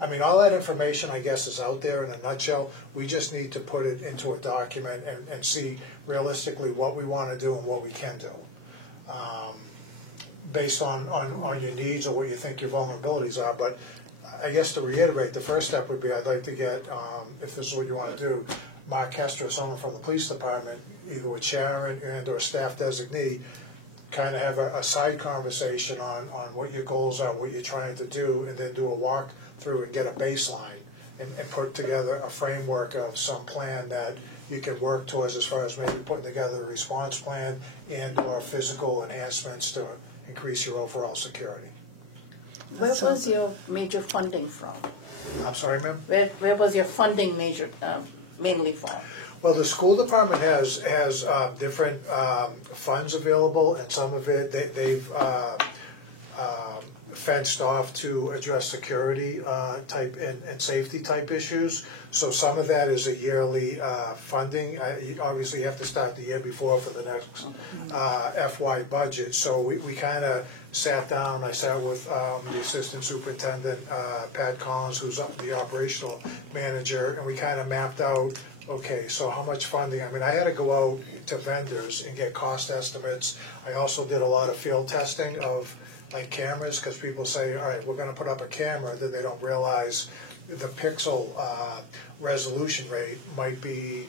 I mean, all that information, I guess, is out there in a nutshell. We just need to put it into a document and see realistically what we want to do and what we can do, based on your needs or what you think your vulnerabilities are. But I guess to reiterate, the first step would be, I'd like to get, if this is what you want to do, Mark Hester or someone from the police department, either with Sharon and or staff designee, kind of have a side conversation on what your goals are, what you're trying to do, and then do a walk through and get a baseline, and put together a framework of some plan that you can work towards, as far as maybe putting together a response plan and or physical enhancements to increase your overall security. Where was your major funding from? I'm sorry, ma'am? Where was your funding mainly from? Well, the school department has different funds available, and some of it they've fenced off to address security type and safety type issues. So some of that is a yearly funding. You obviously have to start the year before for the next FY budget. So we kind of sat down. I sat with the assistant superintendent, Pat Collins, who's the operational manager, and we kind of mapped out, okay, so how much funding? I mean, I had to go out to vendors and get cost estimates. I also did a lot of field testing of like cameras, because people say, all right, we're going to put up a camera, then they don't realize the pixel resolution rate might be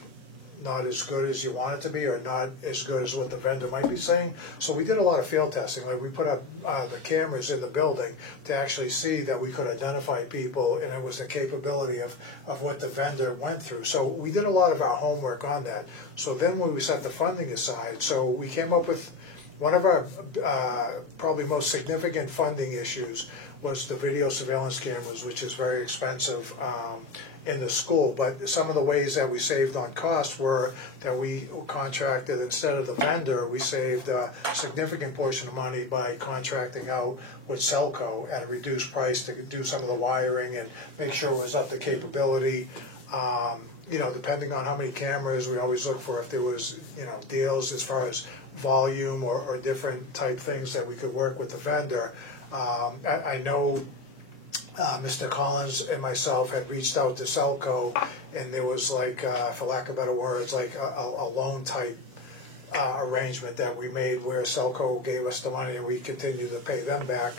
not as good as you want it to be, or not as good as what the vendor might be saying. So we did a lot of field testing. Like we put up the cameras in the building to actually see that we could identify people, and it was the capability of what the vendor went through. So we did a lot of our homework on that. So then when we set the funding aside, so we came up with one of our probably most significant funding issues was the video surveillance cameras, which is very expensive in the school. But some of the ways that we saved on costs were that we contracted, instead of the vendor, we saved a significant portion of money by contracting out with Cellco at a reduced price to do some of the wiring and make sure it was up to capability. You know, depending on how many cameras, we always look for if there was, you know, deals as far as volume or different type things that we could work with the vendor. I know Mr. Collins and myself had reached out to Cellco, and there was like, for lack of better words, like a loan type arrangement that we made where Cellco gave us the money and we continued to pay them back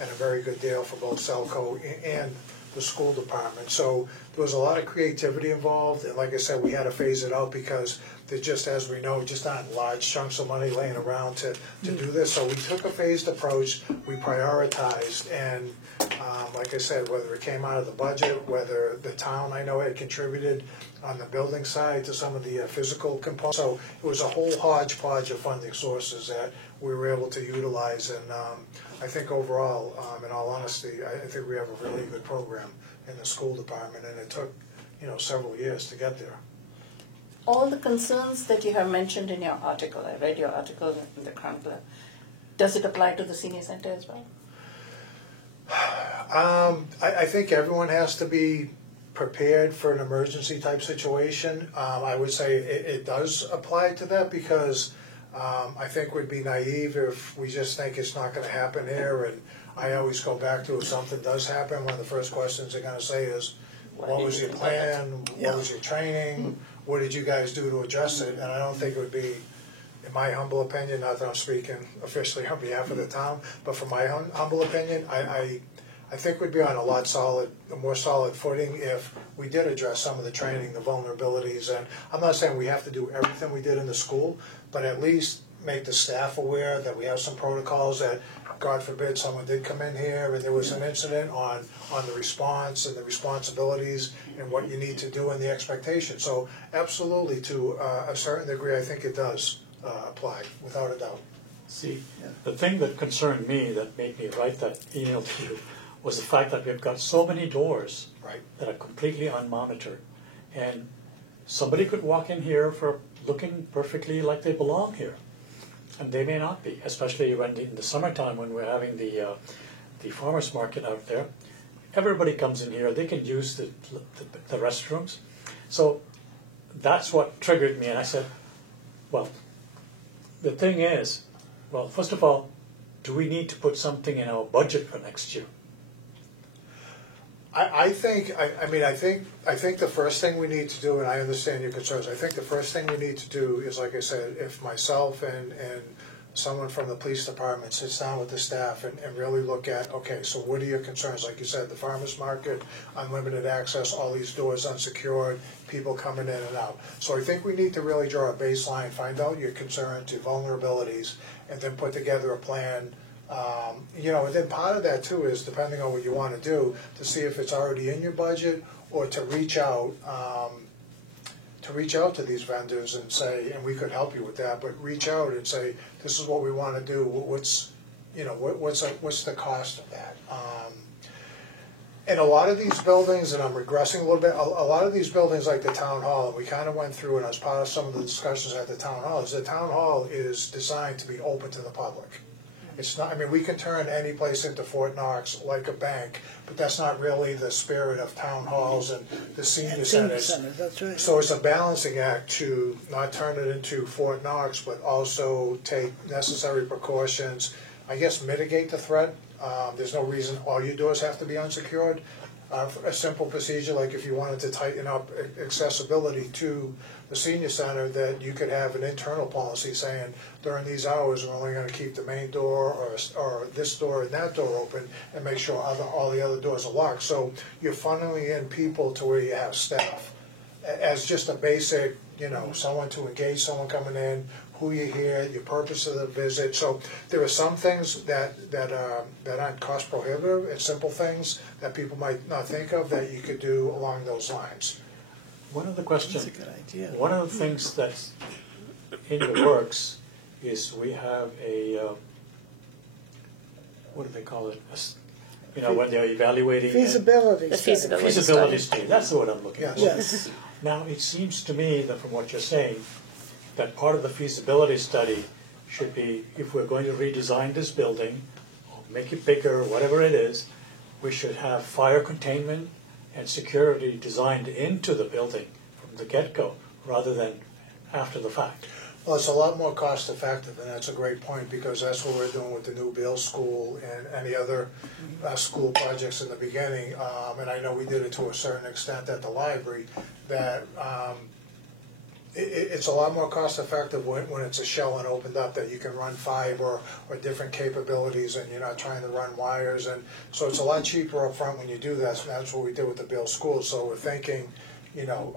at a very good deal for both Cellco and the school department. So there was a lot of creativity involved, and like I said, we had to phase it out because there just, as we know, just aren't large chunks of money laying around to do this. So we took a phased approach, we prioritized, and like I said, whether it came out of the budget, whether the town, I know, had contributed on the building side to some of the physical components. So it was a whole hodgepodge of funding sources that we were able to utilize, and I think overall, in all honesty, I think we have a really good program in the school department, and it took, you know, several years to get there. All the concerns that you have mentioned in your article, I read your article in the Chronicler, does it apply to the senior center as well? I think everyone has to be prepared for an emergency type situation. I would say it does apply to that because I think we'd be naive if we just think it's not going to happen here. And I always go back to, if something does happen, one of the first questions they're going to say is, what was your plan? What was your training? What did you guys do to address it? And I don't think it would be, in my humble opinion, not that I'm speaking officially on behalf of the town, but from my humble opinion, I think we'd be on a more solid footing if we did address some of the training, the vulnerabilities. And I'm not saying we have to do everything we did in the school, but at least make the staff aware that we have some protocols that, God forbid, someone did come in here and there was an incident on the response and the responsibilities and what you need to do and the expectation. So absolutely, to a certain degree, I think it does apply, without a doubt. See, the thing that concerned me, that made me write that email to you, was the fact that we've got so many doors that are completely unmonitored. And somebody could walk in here for looking perfectly like they belong here. And they may not be, especially when in the summertime when we're having the farmers market out there. Everybody comes in here, they can use the restrooms. So that's what triggered me, and I said, well, the thing is, well, first of all, do we need to put something in our budget for next year? I think the first thing we need to do, and I understand your concerns, I think the first thing we need to do is, like I said, if myself and someone from the police department sits down with the staff and really look at, okay, so what are your concerns? Like you said, the farmers market, unlimited access, all these doors unsecured, people coming in and out. So I think we need to really draw a baseline, find out your concerns, your vulnerabilities, and then put together a plan. You know, and then part of that too is, depending on what you want to do, to see if it's already in your budget, or to reach out to these vendors and say, and we could help you with that, but reach out and say, this is what we want to do. What's the cost of that? And a lot of these buildings, and I'm regressing a little bit, a lot of these buildings like the town hall, and we kind of went through, and as part of some of the discussions at the town hall, is the town hall is designed to be open to the public. It's not, I mean, we can turn any place into Fort Knox like a bank, but that's not really the spirit of town halls and the senior centers. That's right. So it's a balancing act to not turn it into Fort Knox, but also take necessary precautions, I guess mitigate the threat. There's no reason all your doors have to be unsecured. A simple procedure, like if you wanted to tighten up accessibility to the senior center, that you could have an internal policy saying during these hours we're only going to keep the main door or this door and that door open, and make sure all the other doors are locked. So you're funneling in people to where you have staff as just a basic, you know, someone to engage someone coming in, who you hear, your purpose of the visit. So there are some things that aren't cost prohibitive, and simple things that people might not think of that you could do along those lines. One of the questions, That's a good idea. one of the things that's in the works is we have a, what do they call it, you know, when they're evaluating. Feasibility The study. feasibility. Feasibility study, that's the word I'm looking for. Yes. Now, it seems to me that from what you're saying, that part of the feasibility study should be, if we're going to redesign this building, or make it bigger, or whatever it is, we should have fire containment and security designed into the building from the get-go, rather than after the fact. Well, it's a lot more cost effective, and that's a great point, because that's what we're doing with the new Beale School and any other school projects in the beginning. And I know we did it to a certain extent at the library, that it's a lot more cost effective when it's a shell and opened up, that you can run fiber or different capabilities, and you're not trying to run wires. And so it's a lot cheaper up front when you do that, and that's what we did with the Beale School. So we're thinking, you know,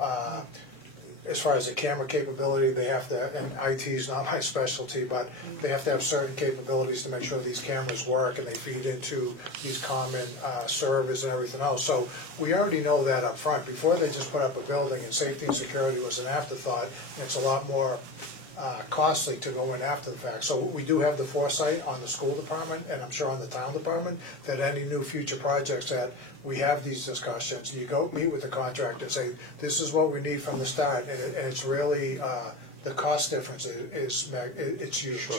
as far as the camera capability, they have to, and IT is not my specialty, but they have to have certain capabilities to make sure these cameras work and they feed into these common servers and everything else. So we already know that up front. Before they just put up a building, and safety and security was an afterthought, and it's a lot more costly to go in after the fact. So we do have the foresight on the school department, and I'm sure on the town department, that any new future projects that we have these discussions, you go meet with the contractor and say, this is what we need from the start, and it's really, the cost difference it's huge. Sure.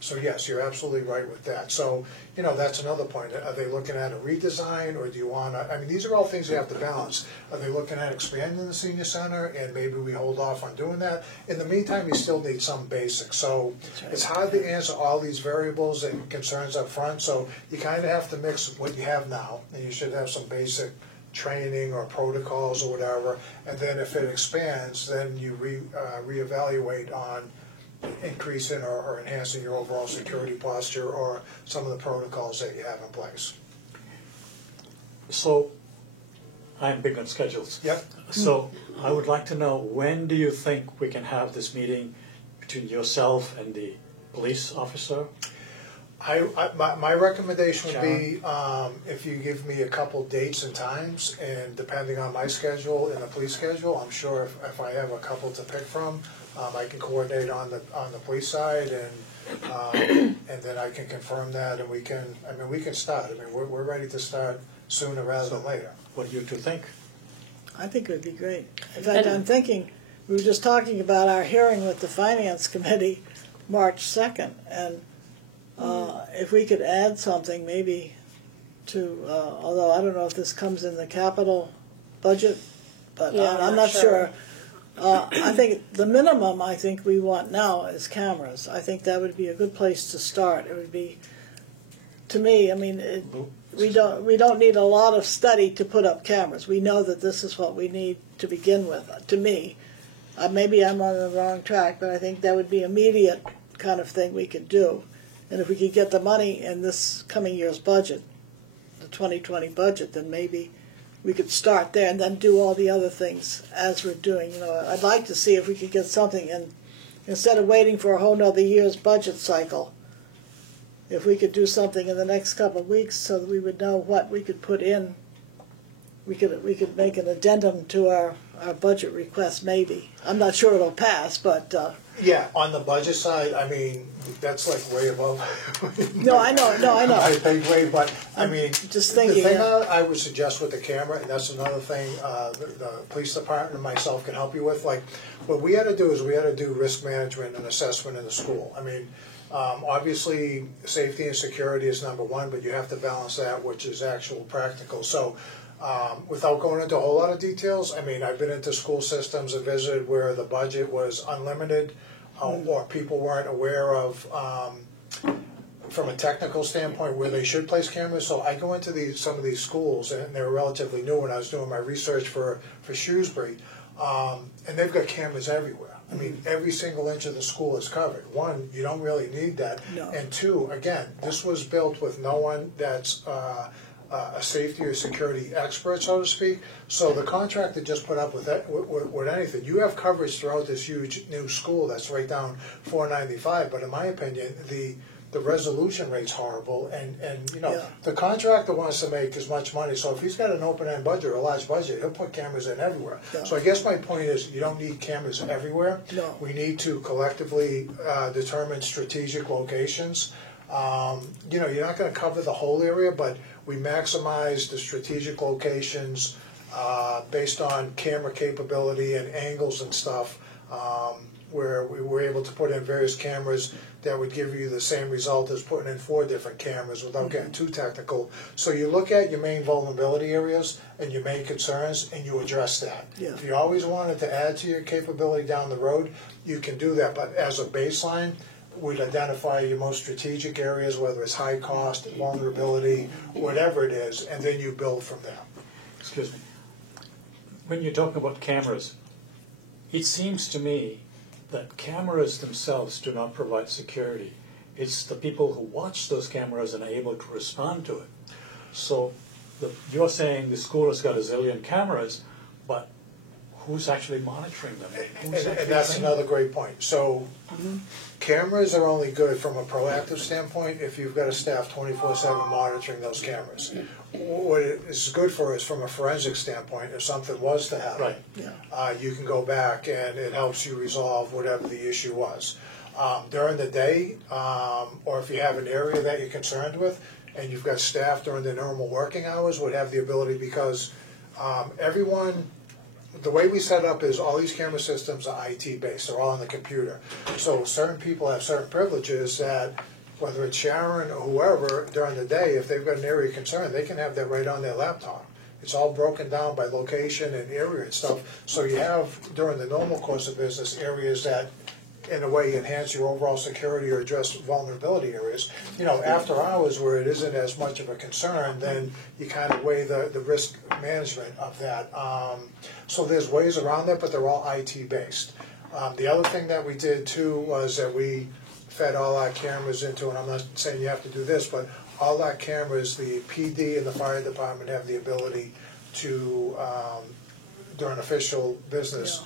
So yes, you're absolutely right with that. So, you know, that's another point. Are they looking at a redesign, or do you want to, I mean, these are all things you have to balance. Are they looking at expanding the senior center, and maybe we hold off on doing that? In the meantime, you still need some basics. So it's hard to answer all these variables and concerns up front. So you kind of have to mix what you have now, and you should have some basic training or protocols or whatever. And then if it expands, then you reevaluate on increasing or enhancing your overall security posture or some of the protocols that you have in place. So, I'm big on schedules. Yep. So, I would like to know, when do you think we can have this meeting between yourself and the police officer? My recommendation would be, if you give me a couple dates and times, and depending on my schedule and the police schedule, I'm sure if I have a couple to pick from, I can coordinate on the police side, and then I can confirm that, and we can start. I mean, we're ready to start sooner rather than later. What do you two think? I think it would be great. In fact, I'm thinking, we were just talking about our hearing with the Finance Committee March 2nd, and if we could add something maybe to, although I don't know if this comes in the capital budget, but Yeah, I'm not sure. I think the minimum I think we want now is cameras. I think that would be a good place to start. It would be, to me, I mean, we don't need a lot of study to put up cameras. We know that this is what we need to begin with. To me, maybe I'm on the wrong track, but I think that would be immediate kind of thing we could do. And if we could get the money in this coming year's budget, the 2020 budget, then maybe we could start there and then do all the other things as we're doing. You know, I'd like to see if we could get something in, instead of waiting for a whole nother year's budget cycle, if we could do something in the next couple of weeks so that we would know what we could put in. We could make an addendum to our budget request, maybe. I'm not sure it'll pass, but Yeah, on the budget side, I mean, that's like way above. No, I know. I think way, but I mean, just thinking, the thing yeah. I would suggest with the camera, and that's another thing the police department and myself can help you with. Like, what we had to do is we had to do risk management and assessment in the school. I mean, obviously, safety and security is number one, but you have to balance that, which is actual practical. So. Without going into a whole lot of details, I mean, I've been into school systems and visited where the budget was unlimited, or people weren't aware of, from a technical standpoint, where they should place cameras. So I go into some of these schools, and they're relatively new when I was doing my research for Shrewsbury, and they've got cameras everywhere. I mean, every single inch of the school is covered. One, you don't really need that. No. And two, again, this was built with no one that's a safety or security expert, so to speak. So the contractor just put up with that, with anything. You have coverage throughout this huge new school that's right down 495, but in my opinion, the resolution rate's horrible, and you know, Yeah. the contractor wants to make as much money, so if he's got an open-end budget or a large budget, he'll put cameras in everywhere. Yeah. So I guess my point is, you don't need cameras everywhere. No. We need to collectively determine strategic locations. You know, you're not gonna cover the whole area, but we maximize the strategic locations based on camera capability and angles and stuff, where we were able to put in various cameras that would give you the same result as putting in 4 different cameras without getting too technical. So you look at your main vulnerability areas and your main concerns and you address that. Yeah. If you always wanted to add to your capability down the road, you can do that, but as a baseline, we'd identify your most strategic areas, whether it's high cost, vulnerability, whatever it is, and then you build from there. Excuse me. When you're talking about cameras, it seems to me that cameras themselves do not provide security. It's the people who watch those cameras and are able to respond to it. So you're saying the school has got a zillion cameras, but who's actually monitoring them? And that's another great point. So cameras are only good from a proactive standpoint if you've got a staff 24/7 monitoring those cameras. What it is good for is from a forensic standpoint, if something was to happen, you can go back and it helps you resolve whatever the issue was. During the day, or if you have an area that you're concerned with, and you've got staff during their normal working hours, would have the ability, because everyone, the way we set up is all these camera systems are IT based, they're all on the computer. So certain people have certain privileges that, whether it's Sharon or whoever, during the day, if they've got an area of concern, they can have that right on their laptop. It's all broken down by location and area and stuff. So you have, during the normal course of business, areas that in a way enhance your overall security or address vulnerability areas. You know, after hours where it isn't as much of a concern, then you kind of weigh the risk management of that. So there's ways around that, but they're all IT based. The other thing that we did too was that we fed all our cameras into, and I'm not saying you have to do this, but all our cameras, the PD and the fire department have the ability to, during official business,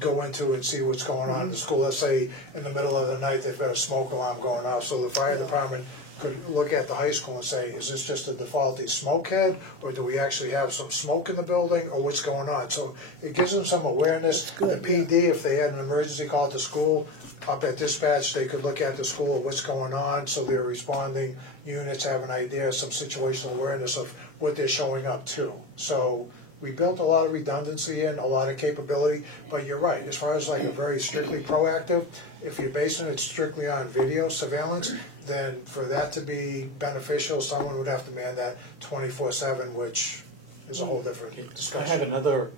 go into and see what's going on in the school. Let's say in the middle of the night they've got a smoke alarm going off, so the fire department could look at the high school and say, is this just a defaulty smoke head, or do we actually have some smoke in the building, or what's going on? So it gives them some awareness. The PD, if they had an emergency call to school, up at dispatch, they could look at the school, what's going on, so their responding units have an idea, some situational awareness of what they're showing up to. So we built a lot of redundancy in, a lot of capability, but you're right, as far as like a very strictly proactive, if you're basing it strictly on video surveillance, then for that to be beneficial, someone would have to man that 24/7, which is a whole different I discussion. have another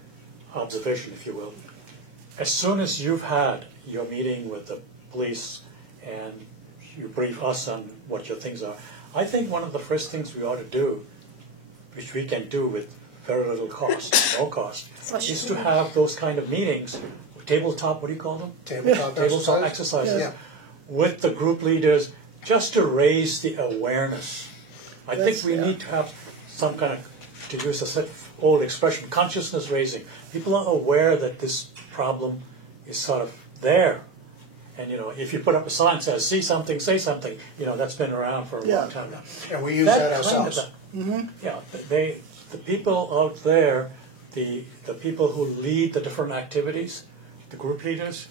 observation, if you will. As soon as you've had your meeting with the police and you brief us on what your things are, I think one of the first things we ought to do, which we can do with very little cost, no cost, is to have those kind of meetings, tabletop, what do you call them? Tabletop Exercises, Yeah. with the group leaders, just to raise the awareness. I think we need to have some kind of, to use a old expression, consciousness raising. People are aware that this problem is sort of there. And, you know, if you put up a sign that says, see something, say something, you know, that's been around for a long time now. And we use that ourselves. Yeah, the people out there, the people who lead the different activities, the group leaders,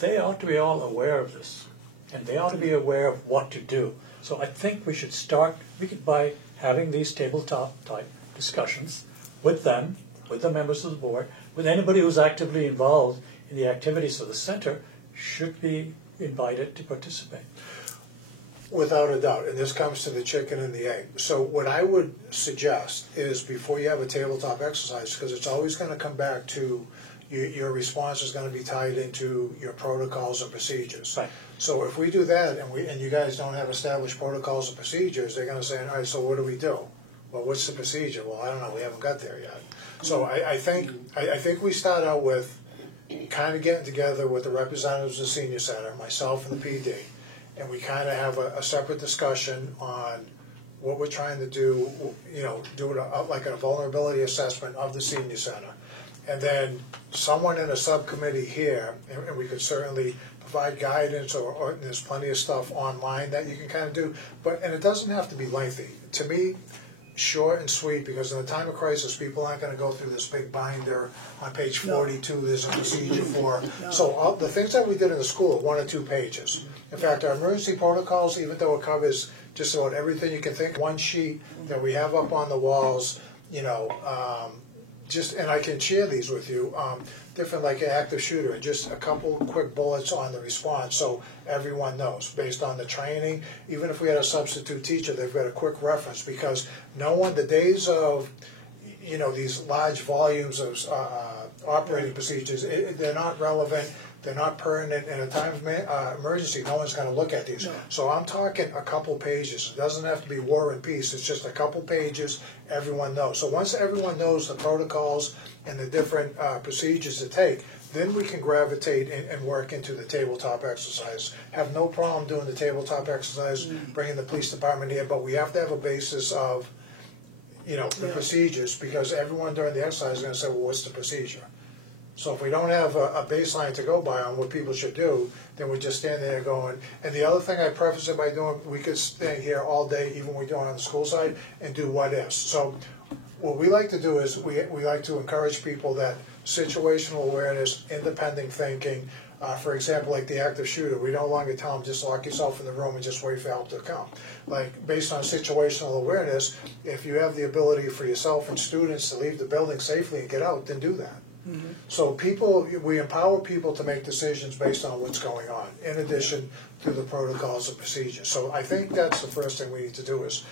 they ought to be all aware of this. And they ought to be aware of what to do. So I think we should start by having these tabletop type discussions with them, with the members of the board, with anybody who's actively involved in the activities of the center should be invited to participate. Without a doubt, and this comes to the chicken and the egg. So what I would suggest is before you have a tabletop exercise, because it's always going to come back to your response is going to be tied into your protocols and procedures. Right. So if we do that and you guys don't have established protocols and procedures, they're going to say, all right, so what do we do? Well, what's the procedure? Well, I don't know. We haven't got there yet. So I think we start out with kind of getting together with the representatives of the senior center, myself and the PD, and we kind of have a separate discussion on what we're trying to do, you know, do it like a vulnerability assessment of the senior center. And then someone in a subcommittee here, and we could certainly provide guidance, or there's plenty of stuff online that you can kind of do, and it doesn't have to be lengthy. To me, short and sweet, because in a time of crisis, people aren't gonna go through this big binder. On page 42, there's a procedure for, so the things that we did in the school are 1 or 2 pages. In fact, our emergency protocols, even though it covers just about everything you can think, one sheet that we have up on the walls, you know, and I can share these with you, different like an active shooter, and just a couple quick bullets on the response so everyone knows based on the training. Even if we had a substitute teacher, they've got a quick reference, because the days of, you know, these large volumes of operating procedures, they're not relevant. They're not pertinent. In a time of emergency, no one's going to look at these. No. So I'm talking a couple pages. It doesn't have to be War and Peace. It's just a couple pages. Everyone knows. So once everyone knows the protocols and the different procedures to take, then we can gravitate and work into the tabletop exercise. Have no problem doing the tabletop exercise, bringing the police department here, but we have to have a basis of, you know, the procedures, because everyone during the exercise is going to say, well, what's the procedure? So if we don't have a baseline to go by on what people should do, then we just stand there going, and the other thing I preface it by doing, we could stay here all day, even when we're doing it on the school side, and do what ifs. So what we like to do is we like to encourage people that situational awareness, independent thinking. For example, like the active shooter, we no longer tell them just lock yourself in the room and just wait for help to come. Like based on situational awareness, if you have the ability for yourself and students to leave the building safely and get out, then do that. Mm-hmm. So we empower people to make decisions based on what's going on, in addition to the protocols and procedures. So I think that's the first thing we need to do is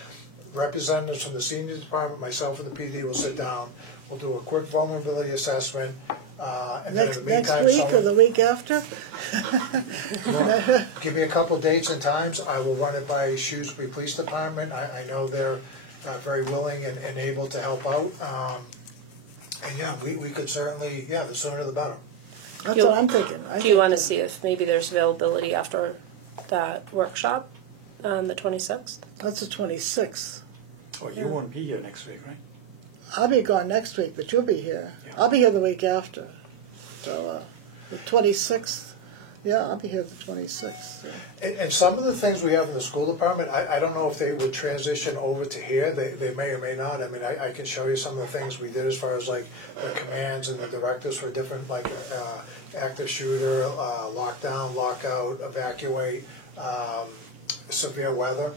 representatives from the senior department, myself and the PD will sit down, we'll do a quick vulnerability assessment. And next then in the meantime, week or the week after? Give me a couple dates and times. I will run it by Shrewsbury Police Department. I know they're very willing and able to help out. And yeah, we could certainly, the sooner the better. That's what I'm thinking. Do you want to see if maybe there's availability after that workshop on the 26th? That's the 26th. Oh, you won't be here next week, right? I'll be gone next week, but you'll be here. Yeah. I'll be here the week after. So the 26th, I'll be here the 26th. So. And some of the things we have in the school department, I don't know if they would transition over to here. They may or may not. I mean, I can show you some of the things we did as far as like the commands and the directives for different, like active shooter, lockdown, lockout, evacuate, severe weather.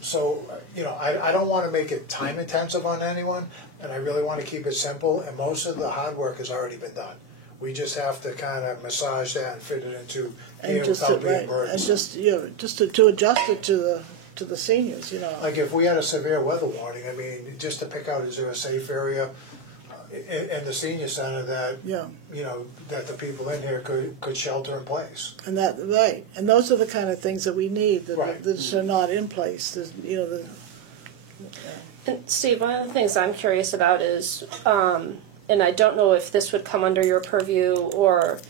So, you know, I don't want to make it time intensive on anyone, and I really want to keep it simple, and most of the hard work has already been done. We just have to kind of massage that and fit it into here without being burdensome. And just to adjust it to the seniors, you know. Like if we had a severe weather warning, I mean, just to pick out, is there a safe area in the senior center that, you know, that the people in here could shelter in place? And and those are the kind of things that we need that are not in place. There's, you know, And Steve, one of the things I'm curious about is, and I don't know if this would come under your purview or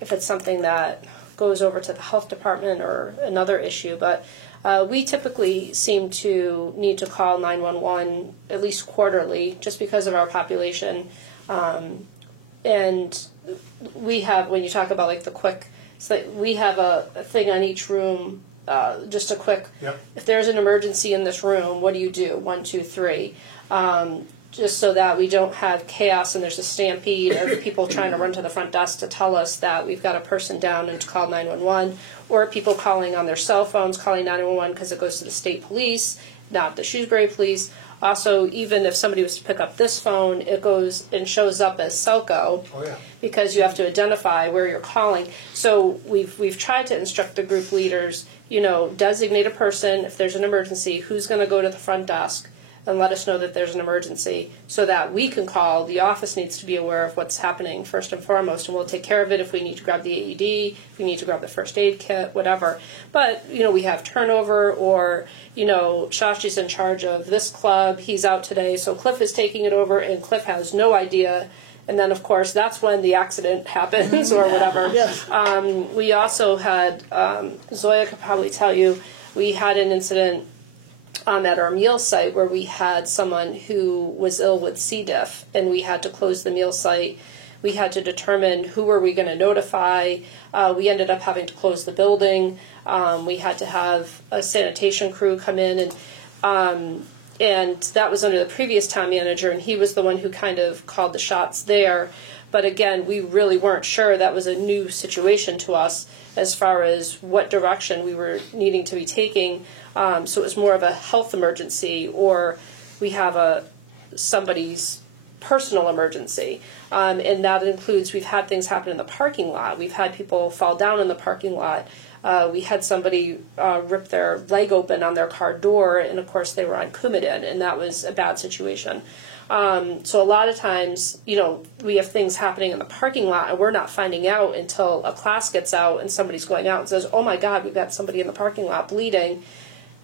if it's something that goes over to the health department or another issue, but we typically seem to need to call 911 at least quarterly just because of our population. And we have, when you talk about like the quick, it's like we have a thing on each room, just a quick, if there's an emergency in this room, what do you do? 1, 2, 3. Just so that we don't have chaos and there's a stampede of people trying to run to the front desk to tell us that we've got a person down and to call 911, or people calling on their cell phones, calling 911 because it goes to the state police, not the Shrewsbury police. Also, even if somebody was to pick up this phone, it goes and shows up as Selco because you have to identify where you're calling. So we've tried to instruct the group leaders, you know, designate a person if there's an emergency, who's going to go to the front desk and let us know that there's an emergency so that we can call. The office needs to be aware of what's happening first and foremost, and we'll take care of it if we need to grab the AED, if we need to grab the first aid kit, whatever. But, you know, we have turnover, or, you know, Shashi's in charge of this club, he's out today, so Cliff is taking it over, and Cliff has no idea. And then, of course, that's when the accident happens or whatever. Yes. We also had, Zoya could probably tell you, we had an incident at our meal site where we had someone who was ill with C. diff, and we had to close the meal site. We had to determine who were we going to notify. We ended up having to close the building. We had to have a sanitation crew come in, and and that was under the previous town manager, and he was the one who kind of called the shots there. But again, we really weren't sure. That was a new situation to us as far as what direction we were needing to be taking. So it was more of a health emergency, or we have somebody's personal emergency. And that includes, we've had things happen in the parking lot. We've had people fall down in the parking lot. We had somebody rip their leg open on their car door, and of course they were on Coumadin, and that was a bad situation. So a lot of times, we have things happening in the parking lot, and we're not finding out until a class gets out and somebody's going out and says, oh my God, we've got somebody in the parking lot bleeding,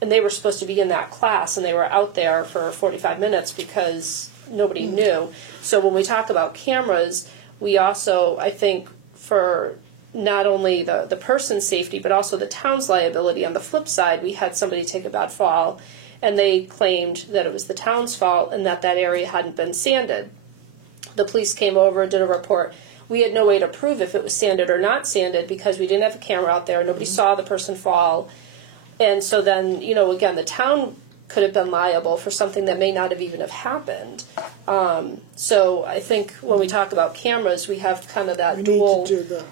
and they were supposed to be in that class, and they were out there for 45 minutes because nobody knew. So when we talk about cameras, we also, I think, for not only the person's safety, but also the town's liability. On the flip side, we had somebody take a bad fall, and they claimed that it was the town's fault and that area hadn't been sanded. The police came over, did a report. We had no way to prove if it was sanded or not sanded because we didn't have a camera out there. Nobody saw the person fall. And so then, again, the town could have been liable for something that may not have even have happened. So I think when we talk about cameras, we have kind of that dual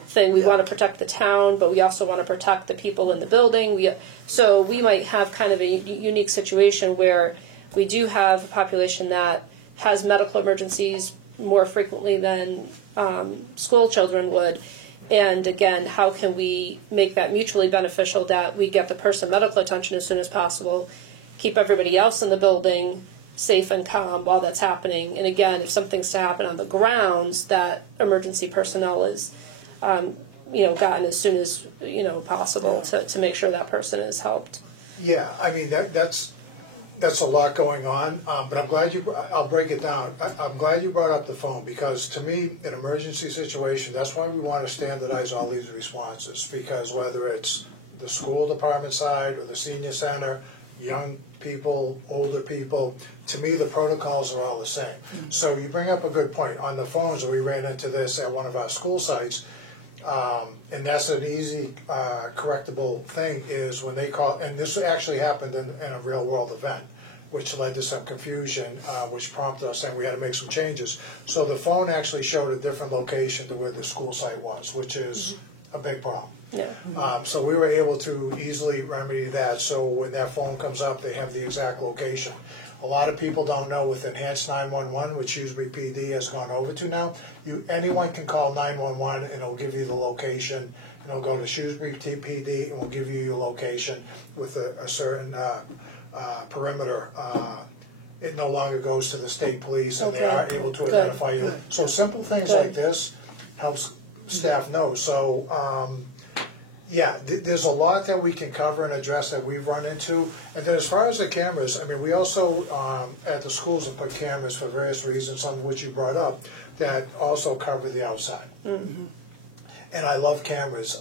thing. We want to protect the town, but we also want to protect the people in the building. So we might have kind of a unique situation where we do have a population that has medical emergencies more frequently than school children would. And again, how can we make that mutually beneficial, that we get the person medical attention as soon as possible, keep everybody else in the building safe and calm while that's happening. And again, if something's to happen on the grounds, that emergency personnel is, gotten as soon as, possible to make sure that person is helped. Yeah, I mean, that's a lot going on, but I'm glad I'll break it down. I'm glad you brought up the phone, because to me, an emergency situation, that's why we want to standardize all these responses, because whether it's the school department side or the senior center, young people, older people, to me the protocols are all the same. So you bring up a good point. On the phones, we ran into this at one of our school sites, and that's an easy correctable thing, is when they call, and this actually happened in a real world event, which led to some confusion, which prompted us saying we had to make some changes. So the phone actually showed a different location to where the school site was, which is a big problem. Yeah. So we were able to easily remedy that, so when that phone comes up, they have the exact location. A lot of people don't know with Enhanced 911, which Shrewsbury PD has gone over to now, anyone can call 911 and it'll give you the location, and it'll go to Shrewsbury PD and will give you your location with a certain perimeter. It no longer goes to the state police, and they are able to identify you. So simple things like this helps staff know. So there's a lot that we can cover and address that we've run into. And then as far as the cameras, I mean, we also at the schools have put cameras for various reasons, some of which you brought up, that also cover the outside. Mm-hmm. And I love cameras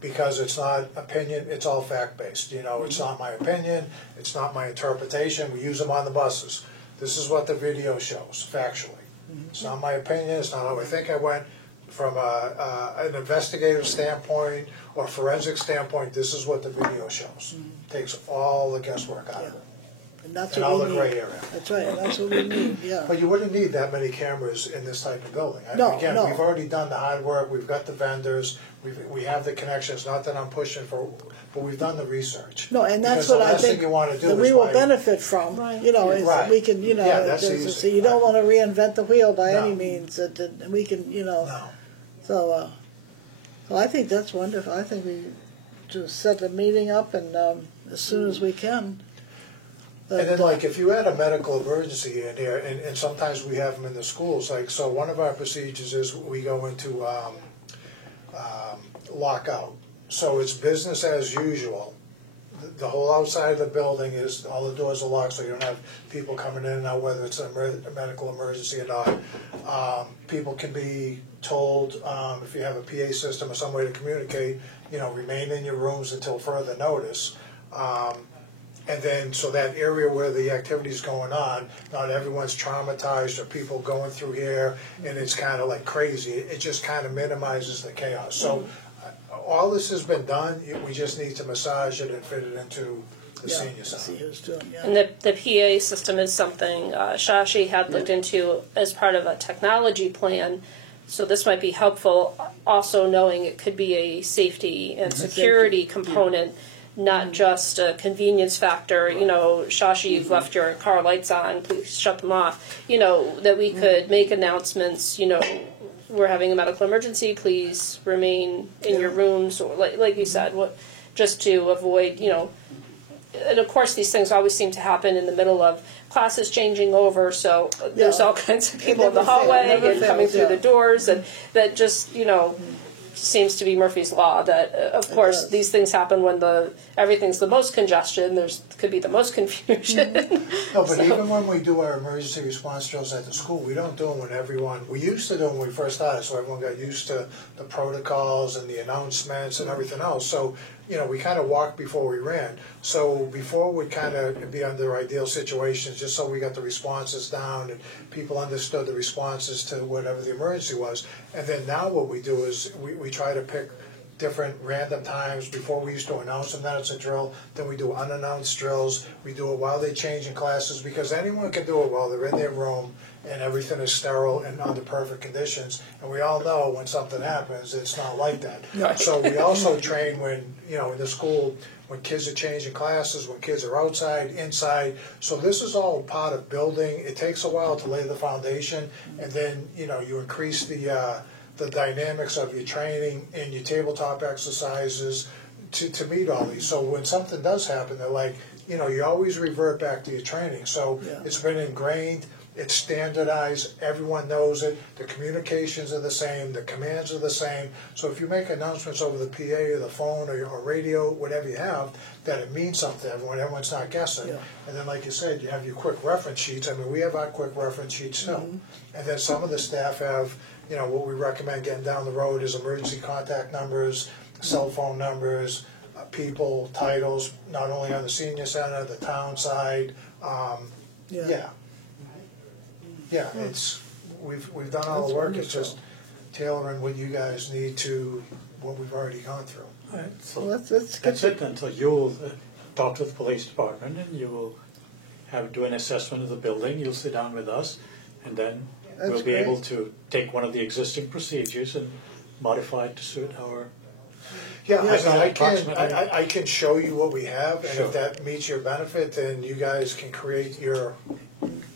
because it's not opinion, it's all fact-based. It's not my opinion, it's not my interpretation. We use them on the buses. This is what the video shows, factually. Mm-hmm. It's not my opinion, it's not how I think I went. From an investigative standpoint or forensic standpoint, this is what the video shows. Takes all the guesswork out of it. And that's and what all we the need. gray area. That's right, that's what we need, yeah. But you wouldn't need that many cameras in this type of building. No, Again, no. we've already done the hard work, we've got the vendors, we have the connections, not that I'm pushing for, but we've done the research. No, and that's Because what the I last think thing you want to do that is we will buy- benefit from, is Right. we can, Yeah, that's easy. so you don't want to reinvent the wheel by No. any means, that we can, No. so I think that's wonderful. I think we just set the meeting up and as soon as we can. And then, like, if you had a medical emergency in here, and sometimes we have them in the schools, like, so one of our procedures is we go into lockout. So it's business as usual. The whole outside of the building is, all the doors are locked, so you don't have people coming in and out, whether it's a medical emergency or not. People can be told, if you have a PA system or some way to communicate, remain in your rooms until further notice. And then, so that area where the activity is going on, not everyone's traumatized or people going through here and it's kind of like crazy. It just kind of minimizes the chaos. So all this has been done, we just need to massage it and fit it into the Yeah, senior to see center. who's doing, yeah. And the PA system is something Shashi had looked into as part of a technology plan. So this might be helpful, also knowing it could be a safety and security component, not just a convenience factor. You know, Shashi, you've left your car lights on, please shut them off. You know, that we could make announcements, you know, we're having a medical emergency, please remain in your rooms, or like you said, just to avoid, you know, and of course these things always seem to happen in the middle of classes changing over, so there's Yeah. all kinds of people in the never fails, hallway never and coming fails, through yeah. the doors, and that just, you know, seems to be Murphy's Law, that of course does. these things happen when everything's the most congestion, could be the most confusion. No, but even when we do our emergency response drills at the school, we don't do them when we used to do them when we first started, so everyone got used to the protocols and the announcements and everything else. So, you know, we kind of walked before we ran. So before we'd kind of be under ideal situations, just so we got the responses down and people understood the responses to whatever the emergency was. And then now what we do is we try to pick different random times. Before we used to announce them that it's a drill, then we do unannounced drills. We do it while they change in classes, because anyone can do it while they're in their room and everything is sterile and under perfect conditions. And we all know when something happens, it's not like that. Right. So we also train when, you know, in the school, when kids are changing classes, when kids are outside, inside. So this is all part of building. It takes a while to lay the foundation, and then, you know, you increase the dynamics of your training and your tabletop exercises to meet all these. So when something does happen, they're like, you know, you always revert back to your training. So Yeah. it's been ingrained, it's standardized, everyone knows it, the communications are the same, the commands are the same. So if you make announcements over the PA or the phone or radio, whatever you have, that it means something to everyone, everyone's not guessing. Yeah. And then, like you said, you have your quick reference sheets. I mean, we have our quick reference sheets too. And then some of the staff have, you know, what we recommend getting down the road is emergency contact numbers, cell phone numbers, people, titles, not only on the senior center, the town side. Yeah. Yeah, we've done all the work, it's just tailoring what you guys need to what we've already gone through. All right, so Well, let's get that's to, it. Until you'll talk to the police department, and you will do an assessment of the building. You'll sit down with us, and then That's we'll be great. able to take one of the existing procedures and modify it to suit our. Yeah, Yes, I mean, approximately. I can show you what we have, and Sure. if that meets your benefit, then you guys can create your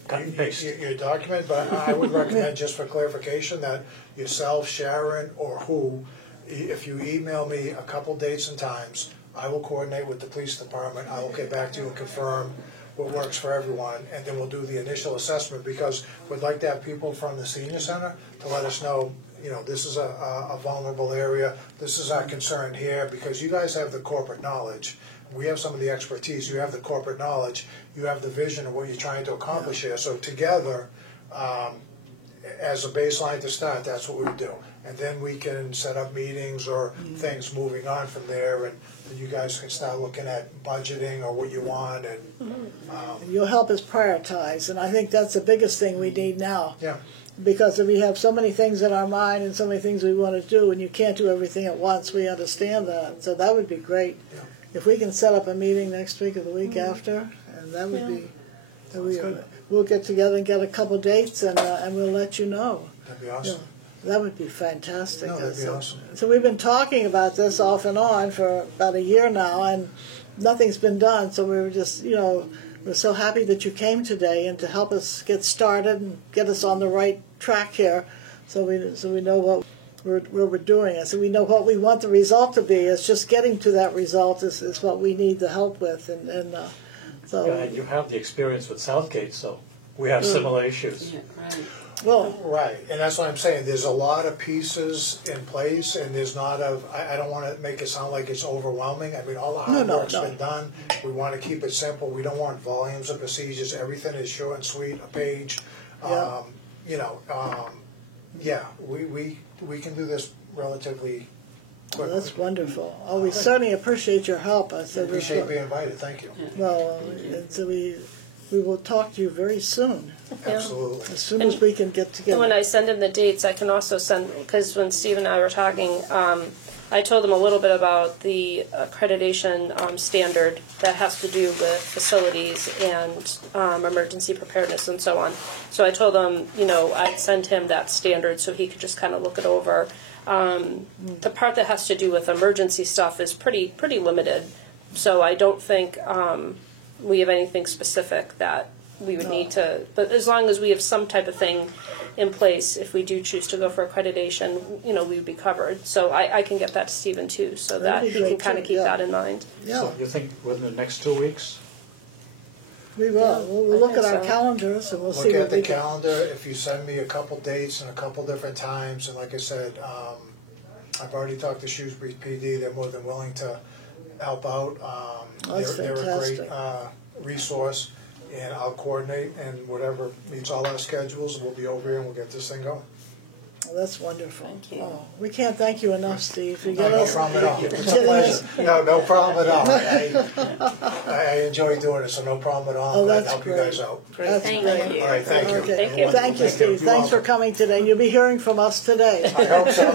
Cut and paste. your document, but I would recommend, just for clarification, that yourself, Sharon, or who, if you email me a couple dates and times, I will coordinate with the police department, I will get back to you and confirm what works for everyone, and then we'll do the initial assessment, because we'd like to have people from the senior center to let us know, you know, this is a vulnerable area, this is our concern here, because you guys have the corporate knowledge. We have some of the expertise, you have the corporate knowledge, you have the vision of what you're trying to accomplish here. So together, as a baseline to start, that's what we would do. And then we can set up meetings or things moving on from there, and then you guys can start looking at budgeting or what you want, and you'll help us prioritize, and I think that's the biggest thing we need now. yeah. Because if we have so many things in our mind and so many things we want to do, and you can't do everything at once, we understand that. So that would be great. Yeah. If we can set up a meeting next week or the week after, and that would be, we'll get together and get a couple dates, and we'll let you know. That'd be awesome. That would be fantastic. No, that'd be awesome. So we've been talking about this off and on for about a year now, and nothing's been done. So we were just, you know, we're so happy that you came today and to help us get started and get us on the right track here, so we know what we're doing, and so we know what we want the result to be. It's just getting to that result is what we need the help with, and so Yeah, and you have the experience with Southgate, so we have similar issues. Yeah, right. well, Right, and that's what I'm saying, there's a lot of pieces in place, and there's not I don't want to make it sound like it's overwhelming. I mean, all the hard No, work's no. been done, we want to keep it simple, we don't want volumes of procedures, everything is short and sweet, a page. Yeah. You know, yeah, we can do this relatively quickly. that's wonderful. Oh, we certainly appreciate your help. I I said appreciate being invited, thank you. well, and so we will talk to you very soon, Absolutely. as soon as we can get And when together. I send in the dates, I can also send, because when Steve and I were talking, I told them a little bit about the accreditation standard that has to do with facilities and emergency preparedness and so on. So I told them, I'd send him that standard so he could just kind of look it over. The part that has to do with emergency stuff is pretty limited. So I don't think we have anything specific that we would need to, but as long as we have some type of thing in place, if we do choose to go for accreditation, we would be covered. So I can get that to Stephen too, so that That'd he be can great kind of too, keep yeah. that in mind. Yeah, So you think within the next 2 weeks? we will. Yeah, We'll I look at think our so. calendars and we'll see Look what at the we can. calendar, if you send me a couple dates and a couple different times, and like I said, I've already talked to Shrewsbury PD, they're more than willing to help out. That's They're a great fantastic. resource, and I'll coordinate, and whatever meets all our schedules, we'll be over here and we'll get this thing going. Well, that's wonderful. Thank you. Oh, we can't thank you enough, Steve. You No, get no us. problem at all. It's a getting us- pleasure. No problem at all. I enjoy doing it, so no problem at all. Oh, I'm glad to that's help you great. guys out. That's Thank great. you. All right, thank you. Okay. Thank you. Thank you, Steve. You're Thanks for welcome. coming today. You'll be hearing from us today. I hope so.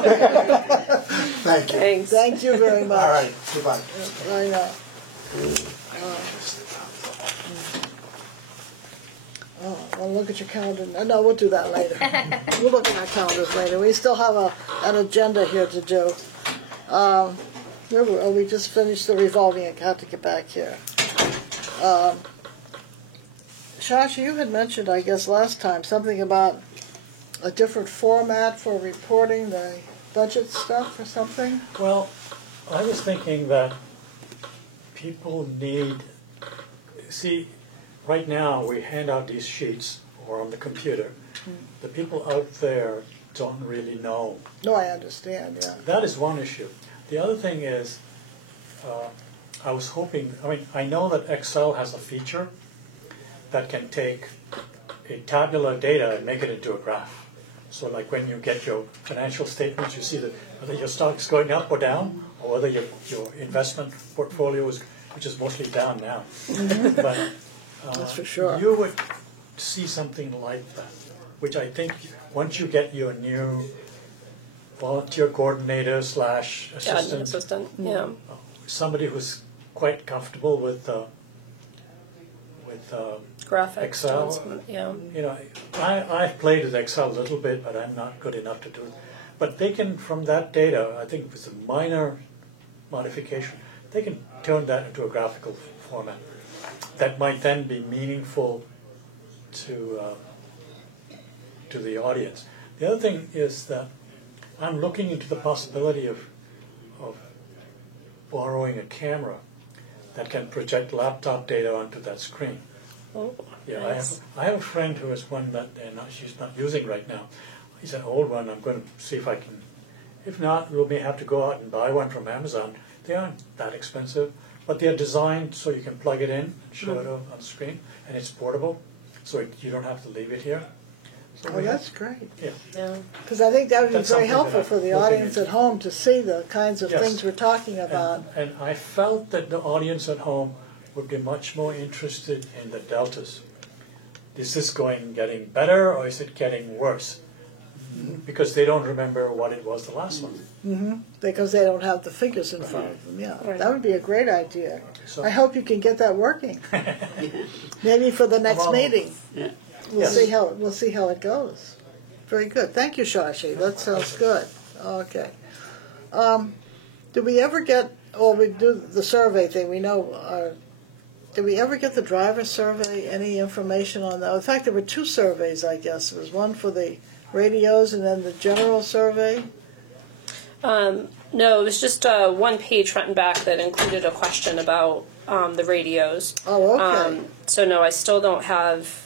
Thank you. Thanks. Thank you very much. All right, goodbye. I know. Oh, well, look at your calendar. No, we'll do that later. We'll look at our calendars later. We still have an agenda here to do. We just finished the revolving account to get back here. Shasha, you had mentioned, I guess, last time, something about a different format for reporting the budget stuff or something? Well, I was thinking that people need, see, right now we hand out these sheets or on the computer. The people out there don't really know. No, I understand, yeah. That is one issue. The other thing is, I was hoping, I know that Excel has a feature that can take a tabular data and make it into a graph. So like when you get your financial statements, you see that whether your stock's going up or down, or whether your investment portfolio is, which is mostly down now. But That's for sure. you would see something like that, which I think once you get your new volunteer coordinator / Admin assistant, assistant, yeah. somebody who's quite comfortable with Graphics. Excel. Yeah. I've played with Excel a little bit, but I'm not good enough to do it. But they can, from that data, I think with a minor modification, they can turn that into a graphical format that might then be meaningful to the audience. The other thing is that I'm looking into the possibility of borrowing a camera that can project laptop data onto that screen. Oh, Yeah, nice. I have a friend who has one that she's not using right now. He's an old one. I'm going to see if I can. If not, we may have to go out and buy one from Amazon. They aren't that expensive, but they're designed so you can plug it in and show it on the screen, and it's portable, so you don't have to leave it here. So Oh, we that's have, great. yeah. Yeah. Because I think that would be That's very something that helpful I'm for the looking audience into. at home to see the kinds of Yes. things we're talking about. And I felt that the audience at home would be much more interested in the deltas. Is this getting better, or is it getting worse? Because they don't remember what it was the last one. Because they don't have the figures in front of them, yeah. Right. That would be a great idea. So- I hope you can get that working. Maybe for the next Well, meeting. Yeah. We'll Yes. see how it goes. Very good. Thank you, Shashi. That sounds good. Okay. Did we ever get, or we do the survey thing, we know, did we ever get the driver survey, any information on that? In fact, there were two surveys, I guess. There was one for the radios and then the general survey. No, it was just one page front and back that included a question about the radios. Oh, okay. So no, I still don't have.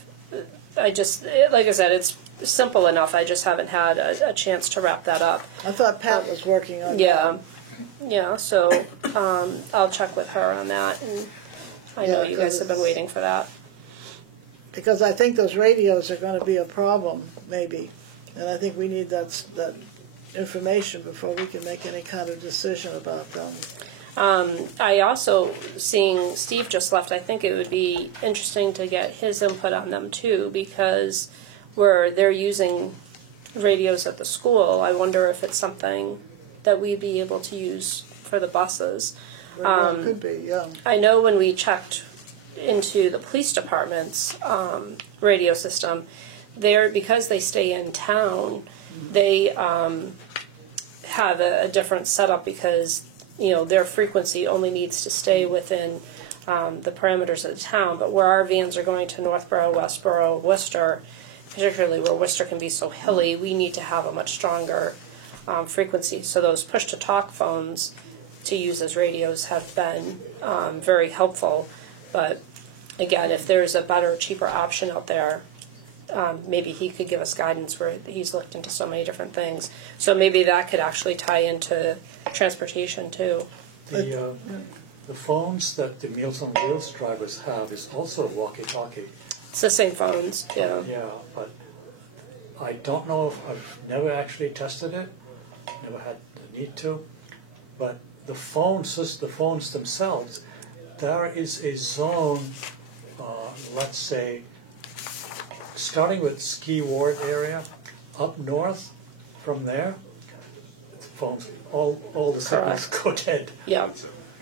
Like I said, it's simple enough. I just haven't had a chance to wrap that up. I thought Pat was working on that. Yeah. So I'll check with her on that, and I know Yeah, you guys have been 'cause waiting for that. Because I think those radios are going to be a problem, maybe. And I think we need that information before we can make any kind of decision about them. I also, seeing Steve just left, I think it would be interesting to get his input on them too, because where they're using radios at the school, I wonder if it's something that we'd be able to use for the buses. Very well could be, yeah. I know when we checked into the police department's radio system, because they stay in town, they have a different setup because their frequency only needs to stay within the parameters of the town. But where our vans are going to Northborough, Westborough, Worcester, particularly where Worcester can be so hilly, we need to have a much stronger frequency. So those push-to-talk phones to use as radios have been very helpful. But again, if there's a better, cheaper option out there, maybe he could give us guidance where he's looked into so many different things. So maybe that could actually tie into transportation too. The phones that the Meals on Wheels drivers have is also walkie-talkie. It's the same phones, yeah. Yeah, but I don't know if I've never actually tested it, never had the need to, but the phones themselves, there is a zone, let's say, starting with Ski Ward area, up north from there, the phones, all the signals go dead. Yeah,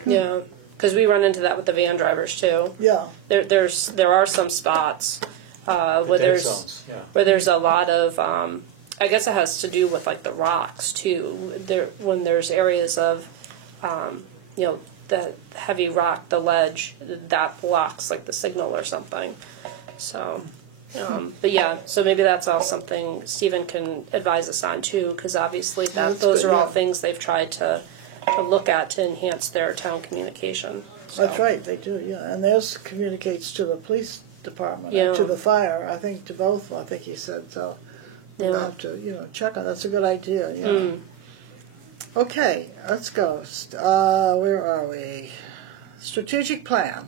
yeah, because we run into that with the van drivers too. Yeah. There are some spots where Dead zones, yeah. there's a lot of I guess it has to do with like the rocks too. When there's areas of the heavy rock, the ledge that blocks like the signal or something. So, but yeah, so maybe that's all something Stephen can advise us on too, because obviously That's those good, are all yeah. things they've tried to look at to enhance their town communication. So. That's right, they do, yeah. And theirs communicates to the police department, Yeah. and to the fire, I think to both, I think he said, so we'll Yeah. have to, check on, that's a good idea, yeah. Okay, let's go. Where are we? Strategic plan.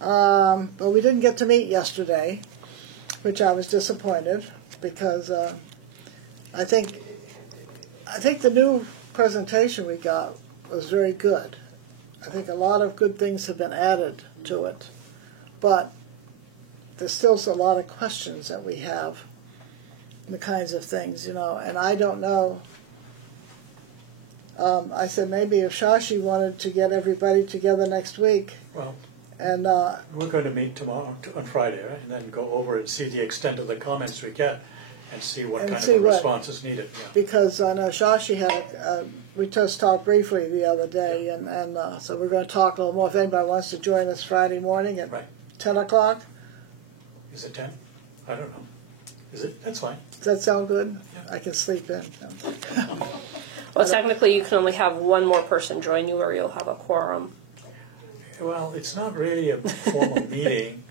But we didn't get to meet yesterday, which I was disappointed, because I think the new presentation we got was very good. I think a lot of good things have been added to it, but there's still a lot of questions that we have, the kinds of things, and I don't know. I said maybe if Shashi wanted to get everybody together next week, Well, and we're going to meet tomorrow, on Friday, right? And then go over and see the extent of the comments we get and see what And kind see of a what- response is needed. Yeah. because I know Shashi had, we just talked briefly the other day, and so we're going to talk a little more. If anybody wants to join us Friday morning at Right. 10 o'clock, Is it 10? I don't know. Is it? That's fine. does that sound good? Yeah. I can sleep in. Well, technically, you can only have one more person join you, or you'll have a quorum. Well, it's not really a formal meeting.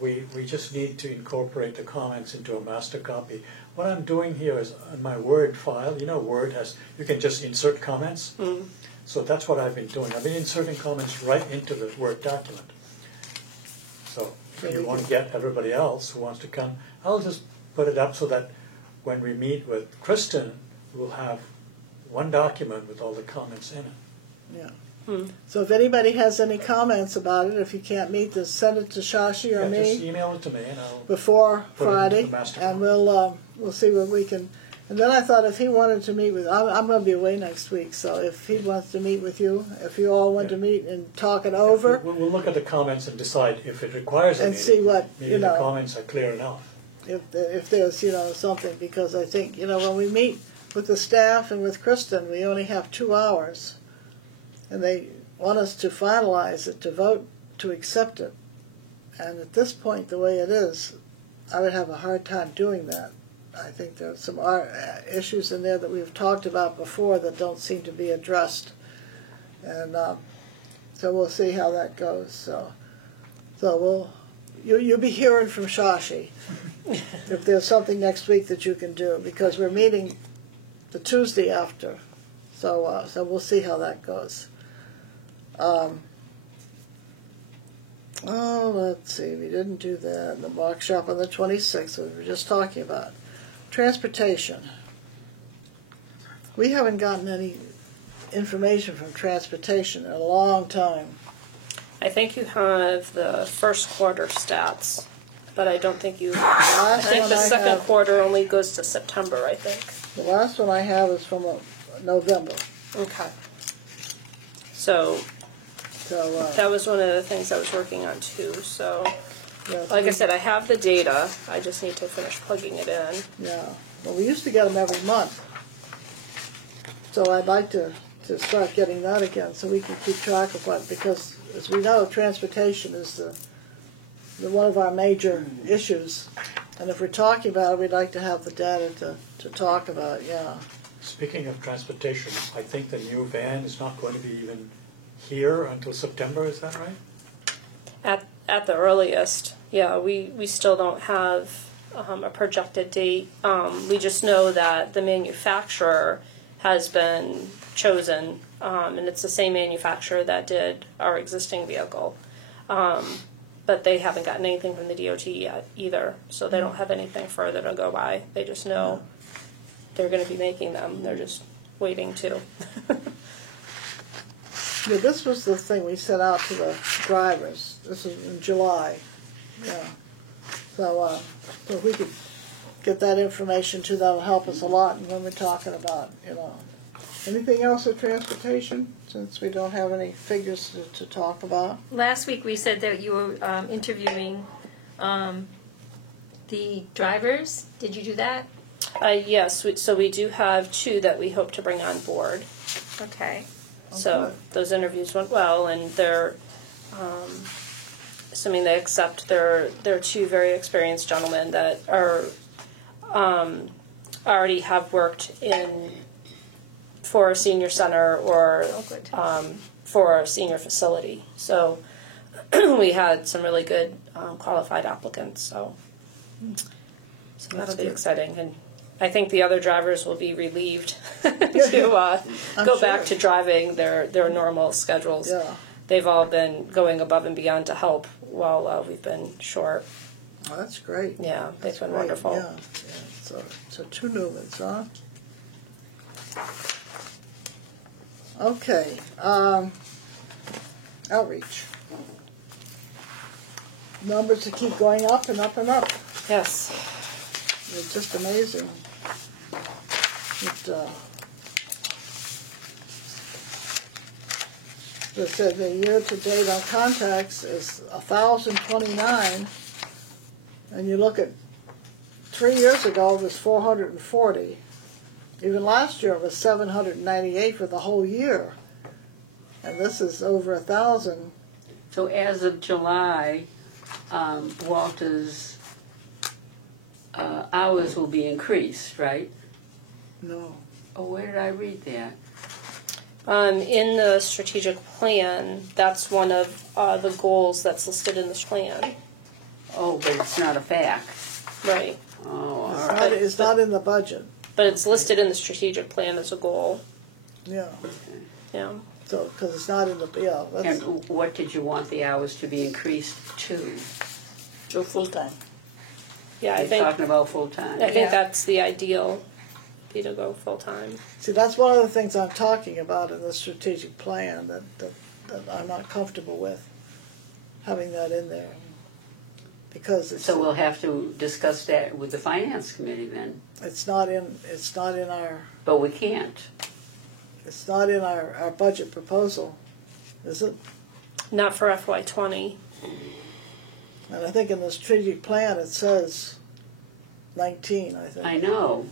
We just need to incorporate the comments into a master copy. What I'm doing here is on my Word file, Word you can just insert comments. So that's what I've been doing. I've been inserting comments right into the Word document. So if you want to get everybody else who wants to come, I'll just put it up so that when we meet with Kristen, we'll have one document with all the comments in it. Yeah. So if anybody has any comments about it, if you can't meet this, send it to Shashi or Yeah, just me email it to me and I'll before put it into Friday, the master and copy. we'll see what we can. And then I thought if he wanted to meet with, I'm going to be away next week, so if he wants to meet with you, if you all want to meet and talk it over, We'll look at the comments and decide if it requires a and meeting. see what, Maybe the comments are clear enough. if there's something, because I think when we meet with the staff and with Kristen, we only have 2 hours, and they want us to finalize it, to vote to accept it, and at this point, the way it is, I would have a hard time doing that. I think there's some issues in there that we've talked about before that don't seem to be addressed, and so we'll see how that goes. So you'll be hearing from Shashi if there's something next week that you can do, because we're meeting the Tuesday after, so we'll see how that goes. Let's see, we didn't do that. The workshop on the 26th, we were just talking about. Transportation. We haven't gotten any information from transportation in a long time. I think you have the first quarter stats, but I don't think you. I Last think one the I second have- quarter only goes to September, I think. The last one I have is from November. Okay. So So, that was one of the things I was working on too. So, yeah, like I said, I have the data. I just need to finish plugging it in. yeah. Well, we used to get them every month. So I'd like to start getting that again so we can keep track of what, because as we know, transportation is the one of our major issues. And if we're talking about it, we'd like to have the data to talk about, yeah. Speaking of transportation, I think the new van is not going to be even here until September, is that right? At the earliest, yeah. We still don't have a projected date. We just know that the manufacturer has been chosen, and it's the same manufacturer that did our existing vehicle. But they haven't gotten anything from the DOT yet either, so they don't have anything further to go by. They just know they're going to be making them. They're just waiting to. Yeah, this was the thing we sent out to the drivers. This is in July, yeah. So if we could get that information too, that'll help us a lot when we're talking about, Anything else with transportation, since we don't have any figures to talk about? Last week we said that you were interviewing the drivers. Did you do that? Yes, so we do have 2 that we hope to bring on board. Okay. So those interviews went well, and they're, assuming they accept, they're 2 very experienced gentlemen that are already have worked for a senior center or for a senior facility. So we had some really good qualified applicants. So that'll be exciting, and I think the other drivers will be relieved to go back to driving their normal schedules. Yeah. They've all been going above and beyond to help while we've been short. Oh, that's great. Yeah, they've That's been great. wonderful. Yeah. So 2 new ones, huh? Okay, outreach. Numbers that keep going up and up and up. Yes. It's just amazing. It said the year to date on contacts is 1,029, and you look at 3 years ago it was 440. Even last year it was 798 for the whole year, and this is over 1,000. So as of July, Walter's hours will be increased, right? No. Oh, where did I read that? In the strategic plan, that's one of the goals that's listed in this plan. Oh, but it's not a fact. Right. Oh, all It's right. it's not in the budget. But it's listed in the strategic plan as a goal. Yeah. Yeah. So because it's not in the that's And what did you want the hours to be increased to? full time. Yeah, I You're think talking about full-time. I think that's the ideal, be to go full time. See, that's one of the things I'm talking about in the strategic plan that I'm not comfortable with having that in there because it's So we'll have to discuss that with the finance committee then. it's not in our But we can't. budget proposal, is it? Not for FY20. And I think in the strategic plan it says 19, I think. I know.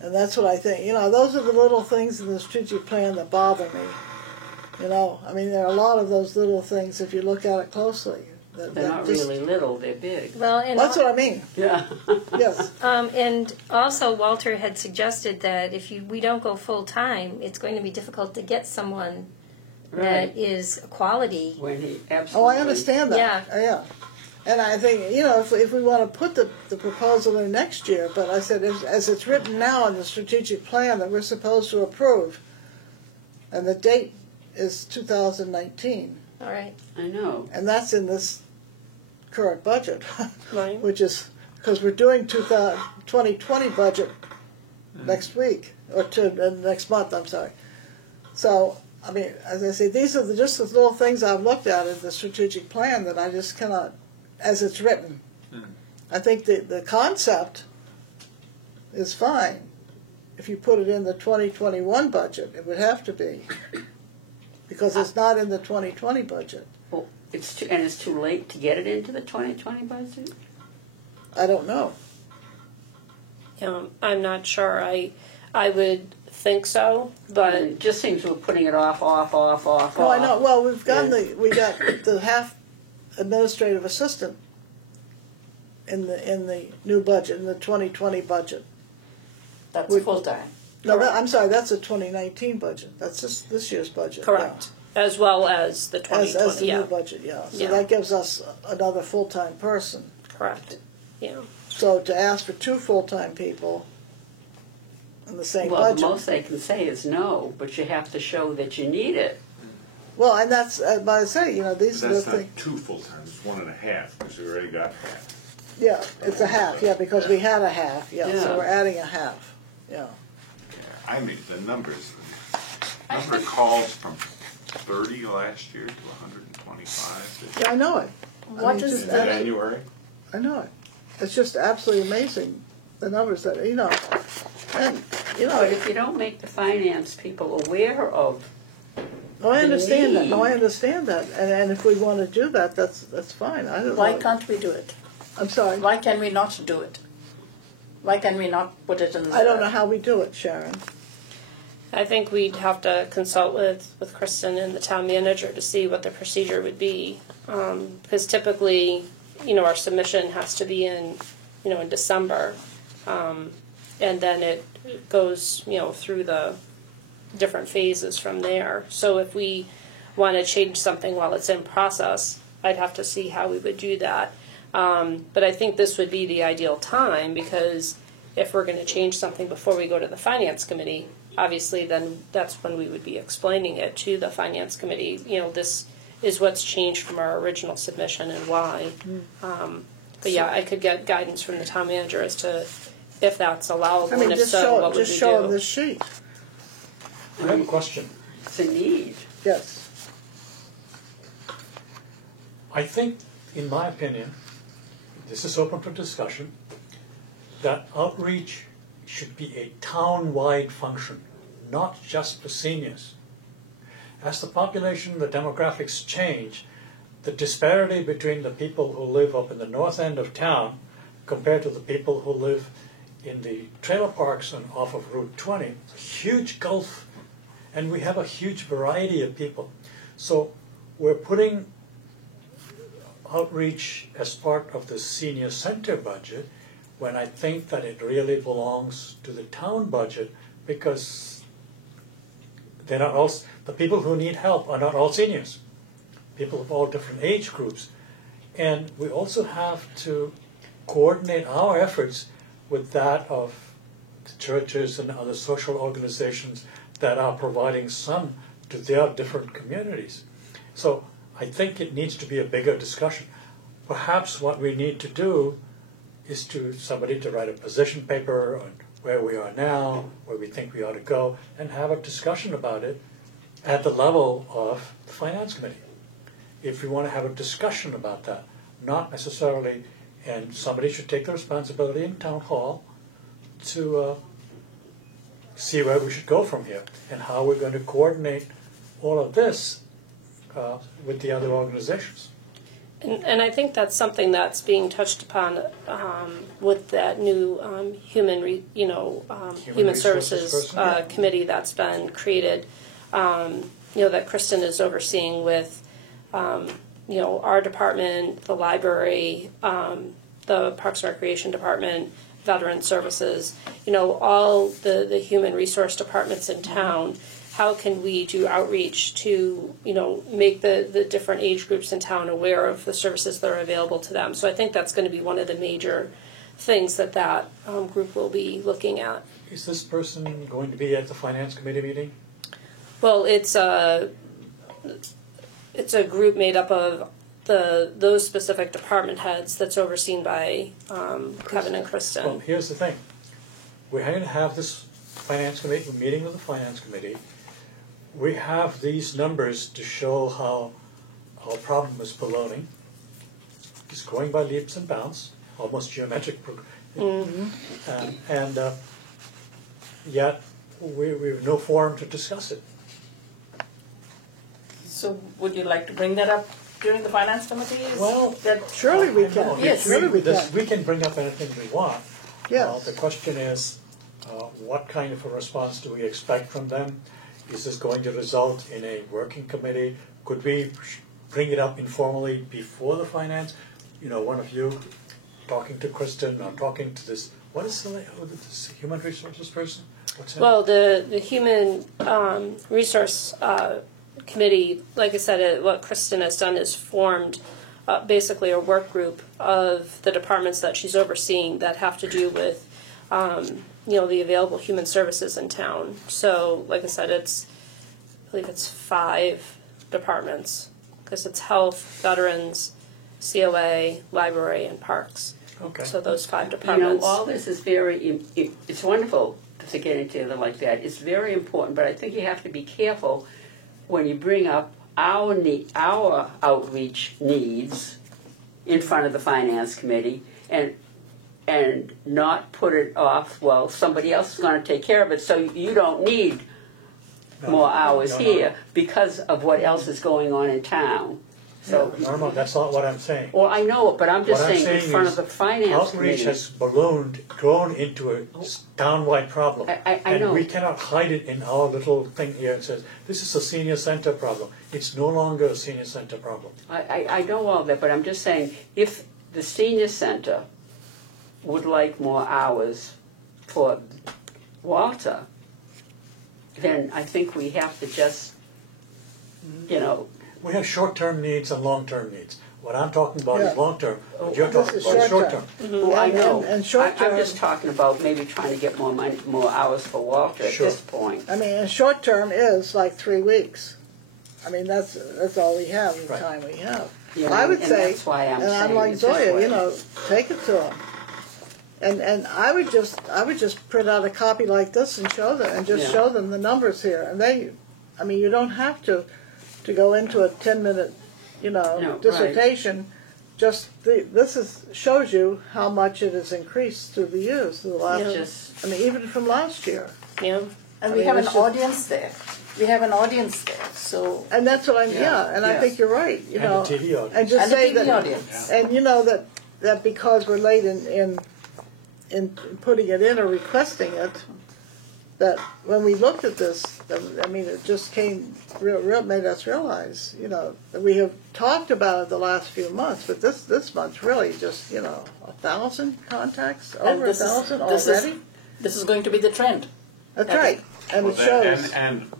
And that's what I think. Those are the little things in the strategic plan that bother me. I mean, there are a lot of those little things if you look at it closely. They're not really little, they're big. Well, and That's what I mean. Yeah. Yes. and also Walter had suggested that if we don't go full time, it's going to be difficult to get someone Right. that is a quality. When he Oh, absolutely. I understand that. Yeah. Yeah. And I think, if we want to put the proposal in next year, but I said, as it's written now in the strategic plan that we're supposed to approve, and the date is 2019, All right. I know. and that's in this current budget, Right. which is, because we're doing 2020 budget next week, or next month, I'm sorry. So, I mean, as I say, these are just the little things I've looked at in the strategic plan that I just cannot, as it's written. I think the concept is fine, if you put it in the 2021 budget, it would have to be. Because it's not in the 2020 budget. Well, it's too late to get it into the 2020 budget? I don't know. I'm not sure. I would think so, but It just seems we're putting it off. No, I know, well, we got the half administrative assistant in the new budget, in the 2020 budget. That's Would- full-time. No, I'm sorry, that's a 2019 budget, that's just this year's budget. correct. As well as the Yeah. As 2020, the yeah, new budget, yeah, so Yeah. that gives us another full-time person. correct. Yeah. So to ask for two full-time people in the same Well, the budget. most they can say is no, but you have to show that you need it. Well, and that's, but I say, you know, these are the That's things, not 2 full-time, it's 1.5, because we already got half. yeah, it's a half, yeah, because we had a half, yeah, so Yeah. we're adding a half, yeah. I mean, the number calls from 30 last year to 125. Yeah, I know it. What does In that- January? I know it. It's just absolutely amazing, the numbers that, you know, and, you know, But if you don't make the finance people aware of, oh, I understand that, no, I need. understand that, and if we want to do that, that's fine, I don't know. Why can't we do it? I'm sorry, Why can we not do it? Why can we not put it in the... I don't know how we do it, Sharon. I think we'd have to consult with Kristen and the town manager to see what the procedure would be. Because typically, you know, our submission has to be in, you know, in December. And then it goes, you know, through the different phases from there. So if we want to change something while it's in process, I'd have to see how we would do that. But I think this would be the ideal time, because if we're going to change something before we go to the finance committee, obviously then that's when we would be explaining it to the finance committee. You know, this is what's changed from our original submission and why. But yeah, I could get guidance from the town manager as to if that's allowable, I mean, and if just so, show, what would just we show them do? this sheet, I have a question. it's a need. yes. I think, in my opinion, this is open for discussion, that outreach should be a town-wide function, not just for seniors. As the population, the demographics change, the disparity between the people who live up in the north end of town compared to the people who live in the trailer parks and off of Route 20, a huge gulf, and we have a huge variety of people. So we're putting outreach as part of the senior center budget, when I think that it really belongs to the town budget, because they're not all, the people who need help are not all seniors. People of all different age groups. And we also have to coordinate our efforts with that of the churches and other social organizations that are providing some to their different communities. So I think it needs to be a bigger discussion. Perhaps what we need to do is somebody to write a position paper on where we are now, where we think we ought to go, and have a discussion about it at the level of the finance committee. If we want to have a discussion about that, not necessarily, and somebody should take the responsibility in town hall to see where we should go from here and how we're going to coordinate all of this with the other organizations. And I think that's something that's being touched upon with that new human services Resources person, committee that's been created. That Kristen is overseeing with, our department, the library, the Parks and Recreation Department, Veteran Services. All the human resource departments in town. How can we do outreach to, make the different age groups in town aware of the services that are available to them? So I think that's going to be one of the major things that group will be looking at. Is this person going to be at the finance committee meeting? Well, it's a group made up of those specific department heads that's overseen by Kevin and Kristen. Well, here's the thing. We're going to have this finance committee, we're meeting with the finance committee. We have these numbers to show how our problem is ballooning. It's growing by leaps and bounds, almost geometric progression. yet we have no forum to discuss it. So would you like to bring that up during the finance committee? Well, that Surely we I know, can. Yes. Surely we this- can. we can bring up anything we want. Yes. The question is, what kind of a response do we expect from them? Is this going to result in a working committee? Could we bring it up informally before the finance? You know, one of you talking to Kristen or talking to this, what is this human resources person? What's that? Well, the human resource committee, like I said, what Kristen has done is formed basically a work group of the departments that she's overseeing that have to do with the available human services in town. So, like I said, I believe it's 5 departments because it's health, veterans, COA, library, and parks. Okay. So those 5 You know, departments. all this is it's wonderful to get into it like that. It's very important, but I think you have to be careful when you bring up our outreach needs in front of the finance committee and not put it off, well, somebody else is going to take care of it, so you don't need more hours No. here because of what else is going on in town. So, Norma, that's not what I'm saying. well, I know it, but I'm just What I'm saying in front of is the finance outreach committee. has grown into a townwide problem. I know. And we cannot hide it in our little thing here and says, this is a senior center problem. It's no longer a senior center problem. I know all that, but I'm just saying, if the senior center would like more hours for Walter, then I think we have to just, We have short-term needs and long-term needs. What I'm talking about Yeah. is long-term. What you're This talking is about is short-term. short-term. Well, I And- know. and short-term- I'm just talking about maybe trying to get more money, more hours for Walter at Sure. this point. I mean, and short term is like 3 weeks. I mean, that's all we have, the Right. time we have. You know, I would and say, that's why I'm and I'm saying like it this Zoya, way. take it to them. And I would just print out a copy like this and show them, and just Yeah. show them the numbers here. And you don't have to go into a 10-minute, right. dissertation. Just shows you how much it has increased through the years, through the last. Yeah. Just I mean, even from last year. Yeah. And I we mean, have an it's just- audience there. We have an audience there, so. And that's what and I yes. think you're right, And the TV audience. And just And the say TV that, audience. and that because we're late in putting it in or requesting it, that when we looked at this, I mean, it just made us realize, that we have talked about it the last few months, but this month really just, 1,000 contacts, And over 1,000 already? This is going to be the trend. That's right, and Well, it shows. And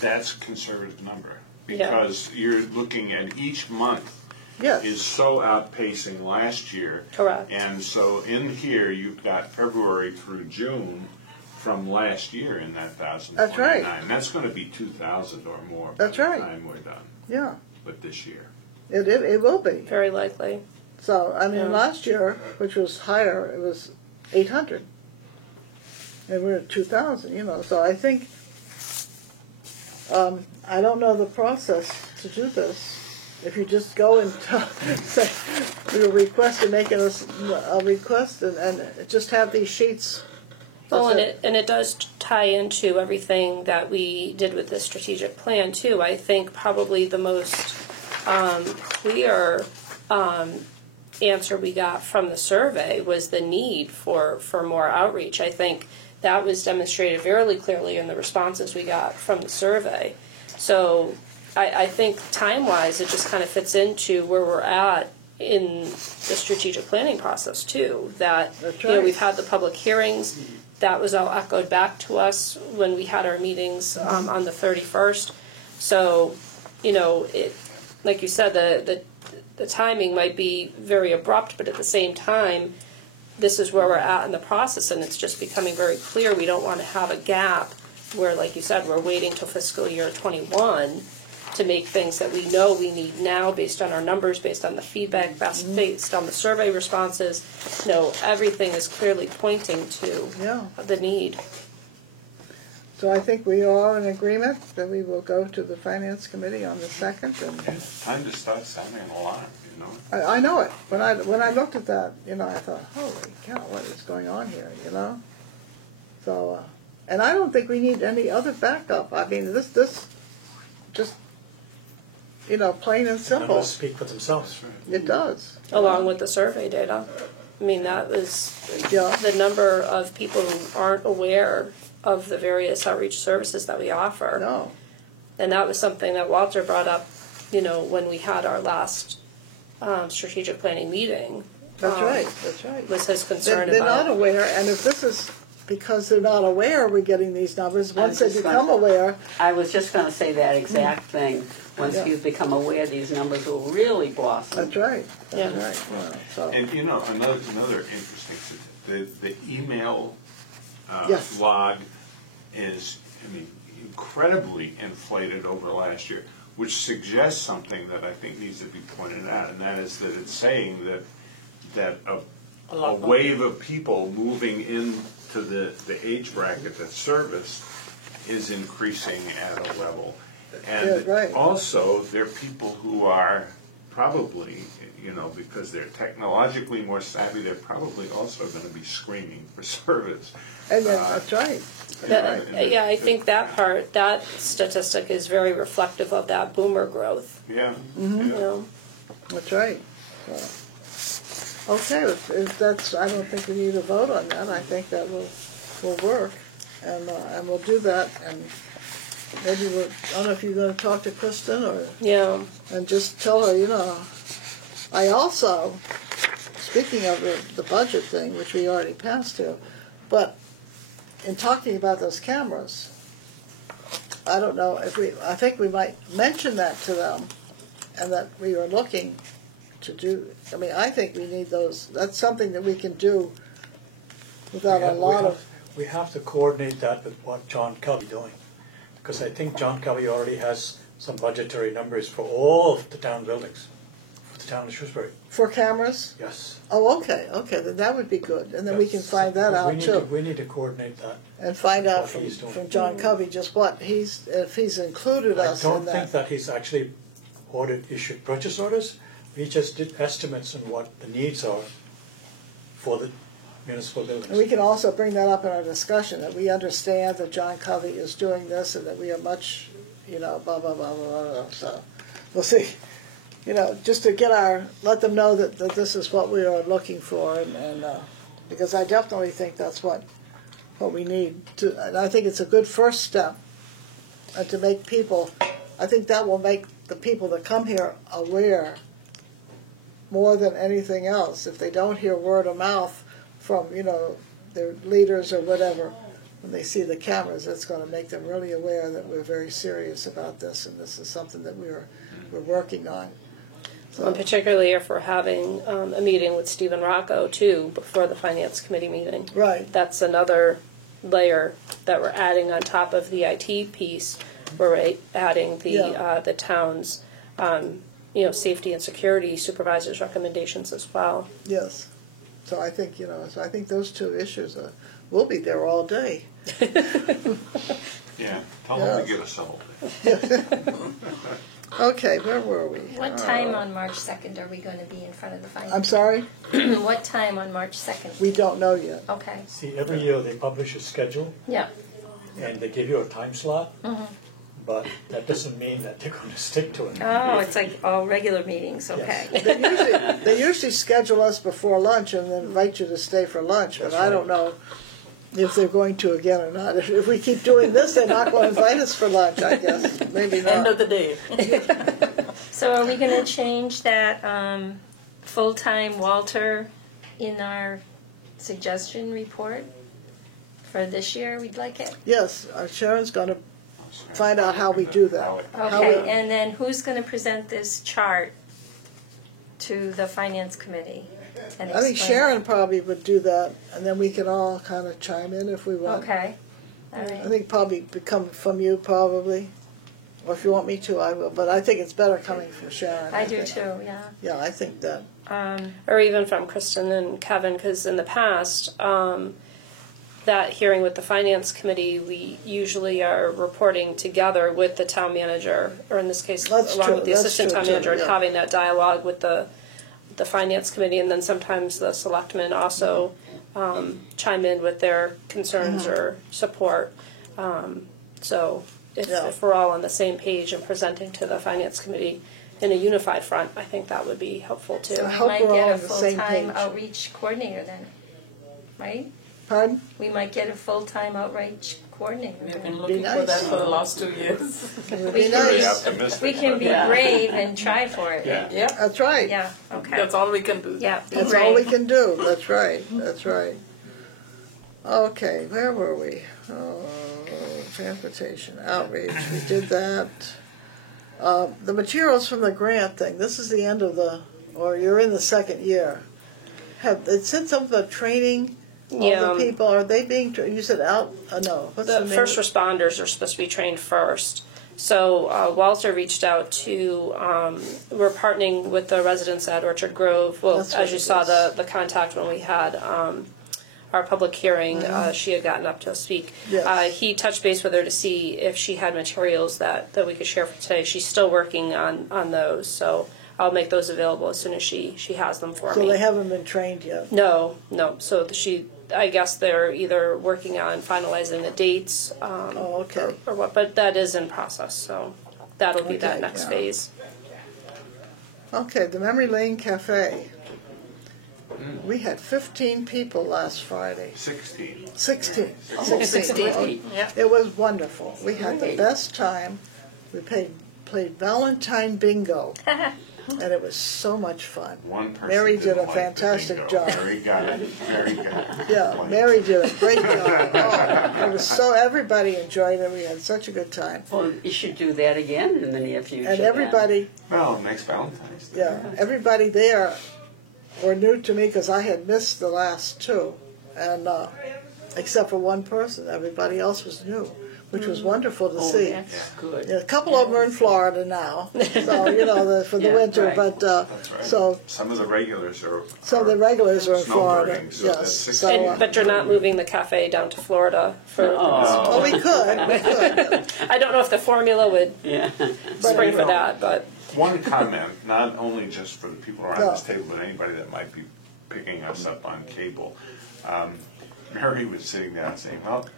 that's a conservative number, Yeah. because you're looking at each month Yes, is so outpacing last year. Correct. And so in here, you've got February through June from last year in that 1,029. That's right. That's gonna be 2,000 or more by That's the right. time we're done yeah, with this year. it will be. Very likely. So, I mean, Yeah. last year, which was higher, it was 800. And we're at 2,000, so I think, I don't know the process to do this. If you just go and say, you request and make it a request and just have these sheets. Well, That's and it does tie into everything that we did with the strategic plan too. I think probably the most clear answer we got from the survey was the need for more outreach. I think that was demonstrated very clearly in the responses we got from the survey. So I think time-wise, it just kind of fits into where we're at in the strategic planning process too. That That's right. we've had the public hearings. That was all echoed back to us when we had our meetings on the 31st. So, it, like you said, the timing might be very abrupt, but at the same time, this is where we're at in the process, and it's just becoming very clear we don't want to have a gap where, like you said, we're waiting till fiscal year 21 to make things that we know we need now based on our numbers, based on the feedback, based on the survey responses. Everything is clearly pointing to Yeah. the need. So I think we are in agreement that we will go to the Finance Committee on the 2nd. And It's time to start sounding an alarm, I know it. When I looked at that, I thought, holy cow, what is going on here, So, And I don't think we need any other backup. I mean, this just, plain and The simple. numbers speak for themselves. It does. Along with the survey data. I mean, that was Yeah. the number of people who aren't aware of the various outreach services that we offer. No. And that was something that Walter brought up, when we had our last strategic planning meeting. That's right. That's right. Was his concern They're about. not aware, and if this is because they're not aware we're getting these numbers, once they just become gonna- aware, I was just gonna say that exact thing. Once Yeah. you become aware, these numbers will really blossom. that's right. That's Yeah. right. Well, so, And another interesting, the email Yes. log is, incredibly inflated over last year, which suggests something that I think needs to be pointed out, and that is that it's saying that a wave of people moving into the age bracket that's serviced is increasing at a level. And Yeah, right. also, there are people who are probably, because they're technologically more savvy, they're probably also going to be screaming for service. and then, that's right. Yeah, I think that statistic is very reflective of that boomer growth. Yeah. That's right. So, okay, if that's, I don't think we need a vote on that. I think that will work, and we'll do that. And maybe I don't know if you're going to talk to Kristen and just tell her, I also, speaking of the budget thing, which we already passed here, but in talking about those cameras, I don't know I think we might mention that to them, and that we are looking to do, I think we need those, that's something that we can do without a lot of, We have to coordinate that with what John Covey is doing, because I think John Covey already has some budgetary numbers for all of the town buildings, for the town of Shrewsbury. for cameras. Yes. Oh, okay, then that would be good, and then we can find that out too. We need to coordinate that. And find out what he's doing. from John Covey just if he's included I us in don't that. think that he's actually issued purchase orders. He just did estimates on what the needs are for the municipal And we buildings. can also bring that up in our discussion, that we understand that John Covey is doing this and that we are much, blah, blah, blah, blah, blah, so we'll see. Just to let them know that this is what we are looking for, and because I definitely think that's what we need to, and I think it's a good first step, and to make people, I think that will make the people that come here aware more than anything else. If they don't hear word of mouth from, their leaders or whatever, when they see the cameras, it's going to make them really aware that we're very serious about this, and this is something that we're working on. And particularly if we're having a meeting with Stephen Rocco too before the finance committee meeting. Right. That's another layer that we're adding on top of the IT piece. We're adding the town's safety and security supervisors' recommendations as well. Yes. So I think, I think those two issues we'll be there all day. Yeah, tell them to get us all. Okay, where were we? What time on March 2nd are we going to be in front of the finance? I'm sorry? What time on March 2nd? We don't know yet. Okay. See, every year they publish a schedule Yeah. and they give you a time slot, Mm-hmm. but that doesn't mean that they're going to stick to it. Oh, it's like all regular meetings, okay. They usually schedule us before lunch and then invite you to stay for lunch, but I don't know if they're going to again or not. If we keep doing this, they're not going to invite us for lunch, I guess. Maybe not. End of the day. So are we going to change that full-time Walter in our suggestion report for this year? We'd like it. Yes, Sharon's going to find out how we do that. How Okay, we- and then who's going to present this chart to the finance committee? And I think explain? Sharon probably would do that, and then we can all kind of chime in if we want. Okay, all I right. think probably come from you probably, or if you want me to, I will. But I think it's better coming from Sharon. I do think. too, yeah. Yeah, I think that. Or even from Kristen and Kevin, because in the past, that hearing with the finance committee, we usually are reporting together with the town manager, or in this case, That's along true, with the that's assistant true town too, manager, and yeah. having that dialogue with the finance committee, and then sometimes the selectmen also chime in with their concerns or support. So if we're all on the same page and presenting to the Finance Committee in a unified front, I think that would be helpful too. I We hope might we're all get a on the same full-time page. outreach coordinator then, right? Pardon? We might get a full-time outreach coordinator We've then. been looking for that for the last 2 years. It would We be can Very nice. optimistic. We can be Yeah. brave and try for it. Yeah. Yeah, That's right. Yeah, okay. that's all we can do. Yeah, be That's all we brave. can do. That's right. That's right. Okay, where were we? Oh, transportation, outreach, we did that. The materials from the grant thing, this is the end of or you're in the second year. It said something about training of Yeah. the people. Are they being, you said no. What's the The name? first responders are supposed to be trained first. So Walter reached out to, we're partnering with the residents at Orchard Grove. Well, That's what as you it saw, is. the contact when we had our public hearing, she had gotten up to speak. Yes. He touched base with her to see if she had materials that we could share for today. She's still working on those, so I'll make those available as soon as she has them for So me. they haven't been trained yet. No. So I guess they're either working on finalizing the dates, Oh, okay. or what, but that is in process, so that'll be that Okay, next yeah. phase. Okay, the Memory Lane Cafe. We had 15 people last Friday. 16. 16. Oh, 16. Yeah. It was wonderful. We had the Great. best time. We played Valentine Bingo, and it was so much fun. One person Mary did didn't a like the fantastic bingo. job. Mary got it. Very good. Yeah, Mary did a great job. Oh, it was so, everybody enjoyed it. We had such a good time. Well, you should do that again in the near future. And then. everybody, Well, next Valentine's Day. yeah, everybody there were new to me because I had missed the last two. And except for one person, everybody else was new, which was wonderful to Oh, see. that's good. Yeah, a couple of them are in Florida now, so for the Yeah, winter. right. But That's right. so Some of the regulars are. some of the regulars are in Florida. snowbirding, so that's Yes, 16. so But you're not moving the cafe down to Florida for. well, we could. I don't know if the formula would Yeah. spring for that, but One comment, not only just for the people around No. this table, but anybody that might be picking us up on cable. Mary was sitting down saying, well,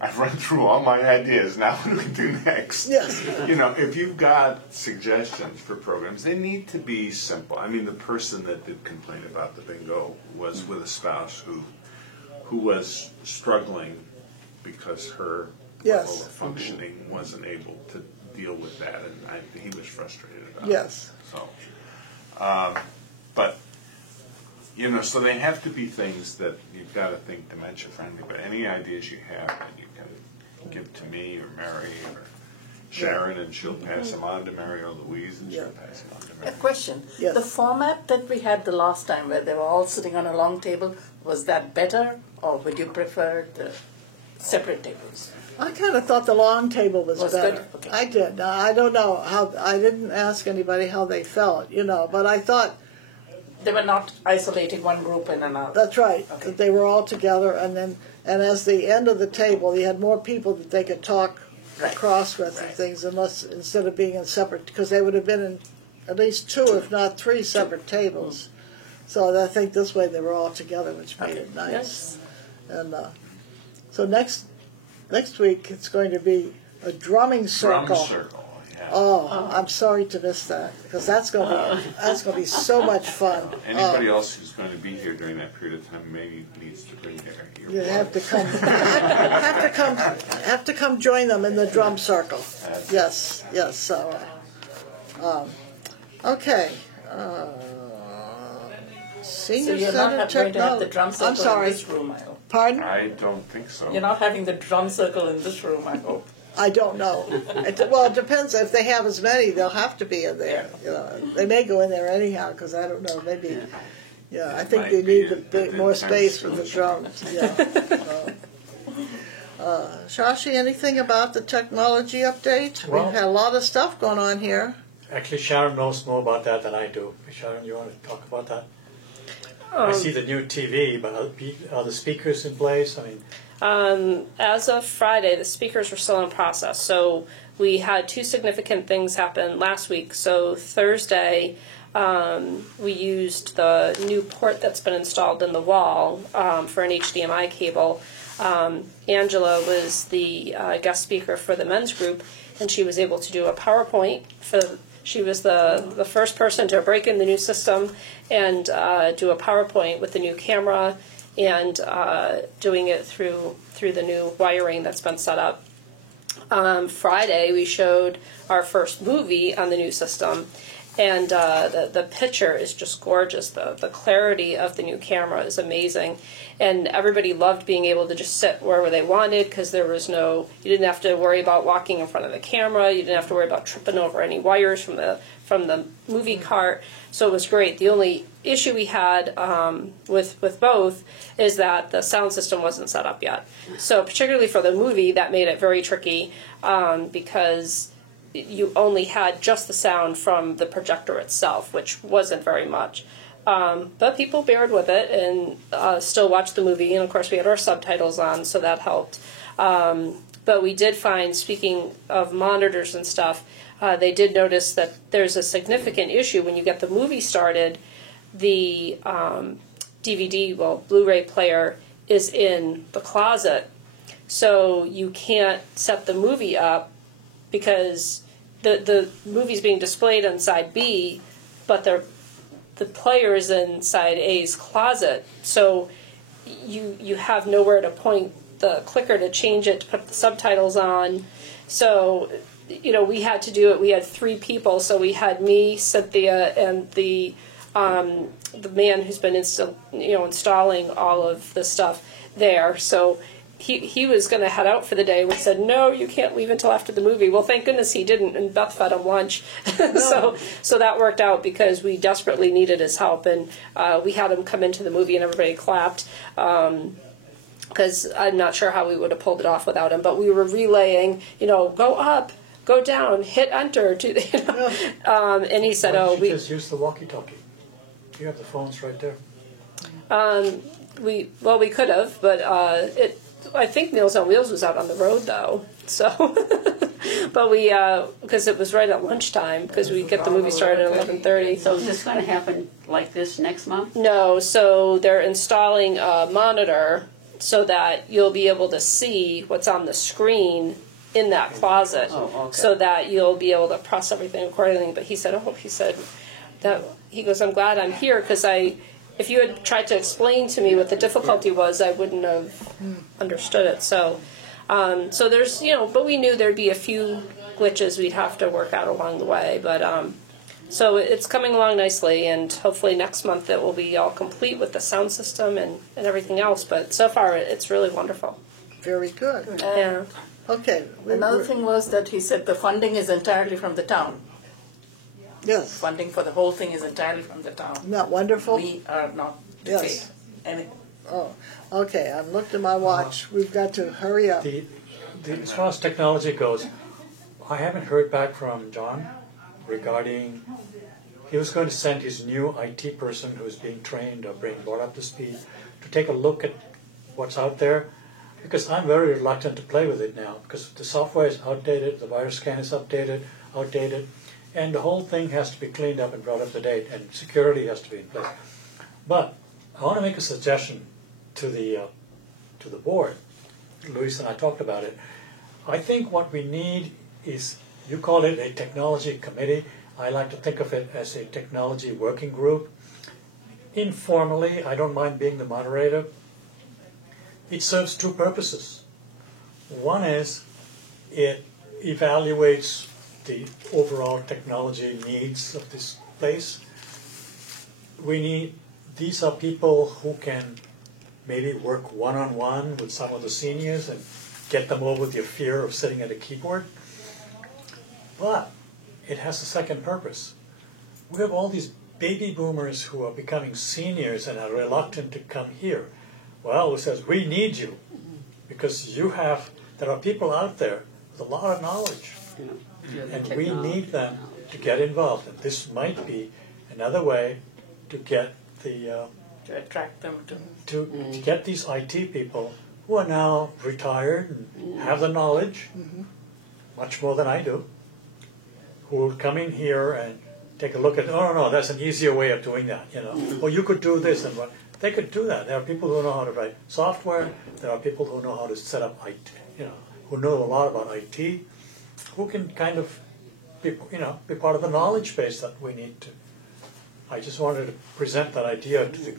I've run through all my ideas, now what do we do next? Yes. You know, if you've got suggestions for programs, they need to be simple. I mean, the person that did complain about the bingo was with a spouse who was struggling because her level Yes. of functioning wasn't able to deal with that, and he was frustrated about Yes. it. So, but so they have to be things that you've got to think dementia friendly. But any ideas you have, that you can give to me or Mary or Sharon, and she'll pass them on to Mary, or Louise, and she'll Yeah. pass them on to A Mary. question. Yes. The format that we had the last time where they were all sitting on a long table, was that better or would you prefer the separate tables? I kind of thought the long table was Was better. good? Okay. I did. Now, I don't know how. I didn't ask anybody how they felt, but I thought They were not isolating one group and another. that's right. Okay. That they were all together, and as the end of the table, you had more people that they could talk Right. across with and Right. things, instead of being in separate, because they would have been in at least two, if not three, separate tables. So I think this way they were all together, which made it nice. Yes. And so next week it's going to be a drumming circle. Drum circle, yeah. Oh, I'm sorry to miss that because that's going to be so much fun. Anybody else who's going to be here during that period of time maybe needs to bring their You earbuds. have to come join them in the drum circle. That's- Yes. So, okay. So Senior you're not Center going to have the Technology. drum circle I'm sorry. in this room, I hope. Pardon? I don't think so. You're not having the drum circle in this room, I hope. I don't know. It depends. If they have as many, they'll have to be in there. They may go in there anyhow because I don't know. Maybe. Yeah, I think Might they be need a a bit bit more intense space for the solution. drums. Yeah. Shashi, anything about the technology update? Well- We've had a lot of stuff going on here. Actually, Sharon knows more about that than I do. Sharon, you want to talk about that? I see the new TV, but are the speakers in place? I mean, as of Friday, the speakers were still in process. So we had two significant things happen last week. So Thursday, we used the new port that's been installed in the wall for an HDMI cable. Angela was the guest speaker for the men's group, and she was able to do a PowerPoint. She was the first person to break in the new system and do a PowerPoint with the new camera and doing it through the new wiring that's been set up. Friday, we showed our first movie on the new system, and the picture is just gorgeous. The clarity of the new camera is amazing, and everybody loved being able to just sit wherever they wanted because there was you didn't have to worry about walking in front of the camera. You didn't have to worry about tripping over any wires from the movie cart. So it was great. The only issue we had with both is that the sound system wasn't set up yet. So particularly for the movie, that made it very tricky because you only had just the sound from the projector itself, which wasn't very much. But people bared with it and still watched the movie. And of course, we had our subtitles on, so that helped. But we did find, speaking of monitors and stuff, they did notice that there's a significant issue when you get the movie started. The Blu-ray player is in the closet, so you can't set the movie up because the movie's being displayed on side B, but the player is in side A's closet, so you have nowhere to point the clicker to change it, to put the subtitles on. So, we had to do it. We had 3 people, so we had me, Cynthia, and the man who's been installing all of the stuff there. So he was going to head out for the day. We said, no, you can't leave until after the movie. Well, thank goodness he didn't, and Beth fed him lunch. So that worked out because we desperately needed his help, and we had him come into the movie and everybody clapped. Because I'm not sure how we would have pulled it off without him, but we were relaying, go up, go down, hit enter, and he said, Why don't you just use the walkie-talkie? You have the phones right there. We could have, but I think Meals on Wheels was out on the road though, so, but because it was right at lunchtime, because we get the movie started at 11:30. So is this going to happen like this next month? No, so they're installing a monitor so that you'll be able to see what's on the screen in that closet, so that you'll be able to press everything accordingly. But he said, I'm glad I'm here, because if you had tried to explain to me what the difficulty was, I wouldn't have understood it. So there's, but we knew there'd be a few glitches we'd have to work out along the way. But so it's coming along nicely, and hopefully next month it will be all complete with the sound system and everything else. But so far it's really wonderful. Very good. Yeah. Okay. Another thing was that he said the funding is entirely from the town. Yes. Funding for the whole thing is entirely from the town. Not wonderful? We are not to Yes. pay anything. Oh, okay. I've looked at my watch. We've got to hurry up. As far as technology goes, I haven't heard back from John regarding, he was going to send his new IT person who's being trained or being brought up to speed to take a look at what's out there, because I'm very reluctant to play with it now, because the software is outdated, the virus scan is outdated, and the whole thing has to be cleaned up and brought up to date, and security has to be in place. But I want to make a suggestion to the board. Luis and I talked about it. I think what we need is, you call it a technology committee. I like to think of it as a technology working group. Informally, I don't mind being the moderator. It serves 2 purposes. One is it evaluates the overall technology needs of this place. These are people who can maybe work one-on-one with some of the seniors and get them over the fear of sitting at a keyboard. But it has a second purpose. We have all these baby boomers who are becoming seniors and are reluctant to come here. Well, it says, we need you, because there are people out there with a lot of knowledge, and we need them to get involved. And this might be another way to get To attract them to get these IT people who are now retired and have the knowledge, much more than I do, who will come in here and take a look at, oh, no, that's an easier way of doing that, you know. Well, you could do this and what. They could do that. There are people who know how to write software. There are people who know how to set up IT, you know, who know a lot about IT, who can kind of be part of the knowledge base that we need to. I just wanted to present that idea to the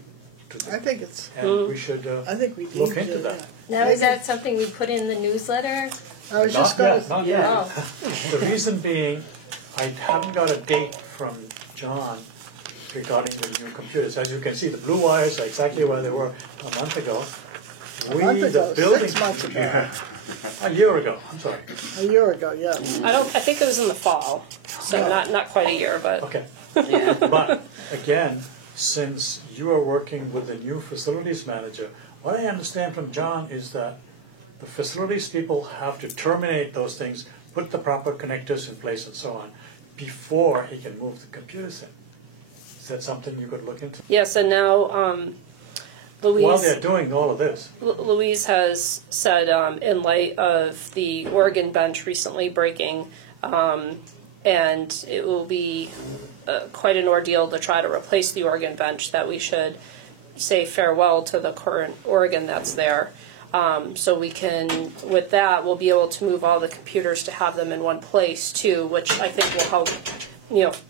I think it's, and we should I think we need look to, into that. yeah. Now, is that something we put in the newsletter? I was just Not gonna, yet, not yeah. yet. The reason being, I haven't got a date from John regarding the new computers. As you can see, the blue wires are exactly where they were a month ago. A month ago, the building, 6 months ago, a year ago, I'm sorry. a year ago, yes. I think it was in the fall, so Yeah. not quite a year, but Okay. Yeah. But again, since you are working with the new facilities manager, what I understand from John is that the facilities people have to terminate those things, put the proper connectors in place and so on, before he can move the computers in. Is that something you could look into? yes, and now While Louise. they're doing all of this, Louise has said, in light of the Oregon bench recently breaking, and it will be quite an ordeal to try to replace the Oregon bench, that we should say farewell to the current Oregon that's there. So we can, with that, we'll be able to move all the computers to have them in one place too, which I think will help,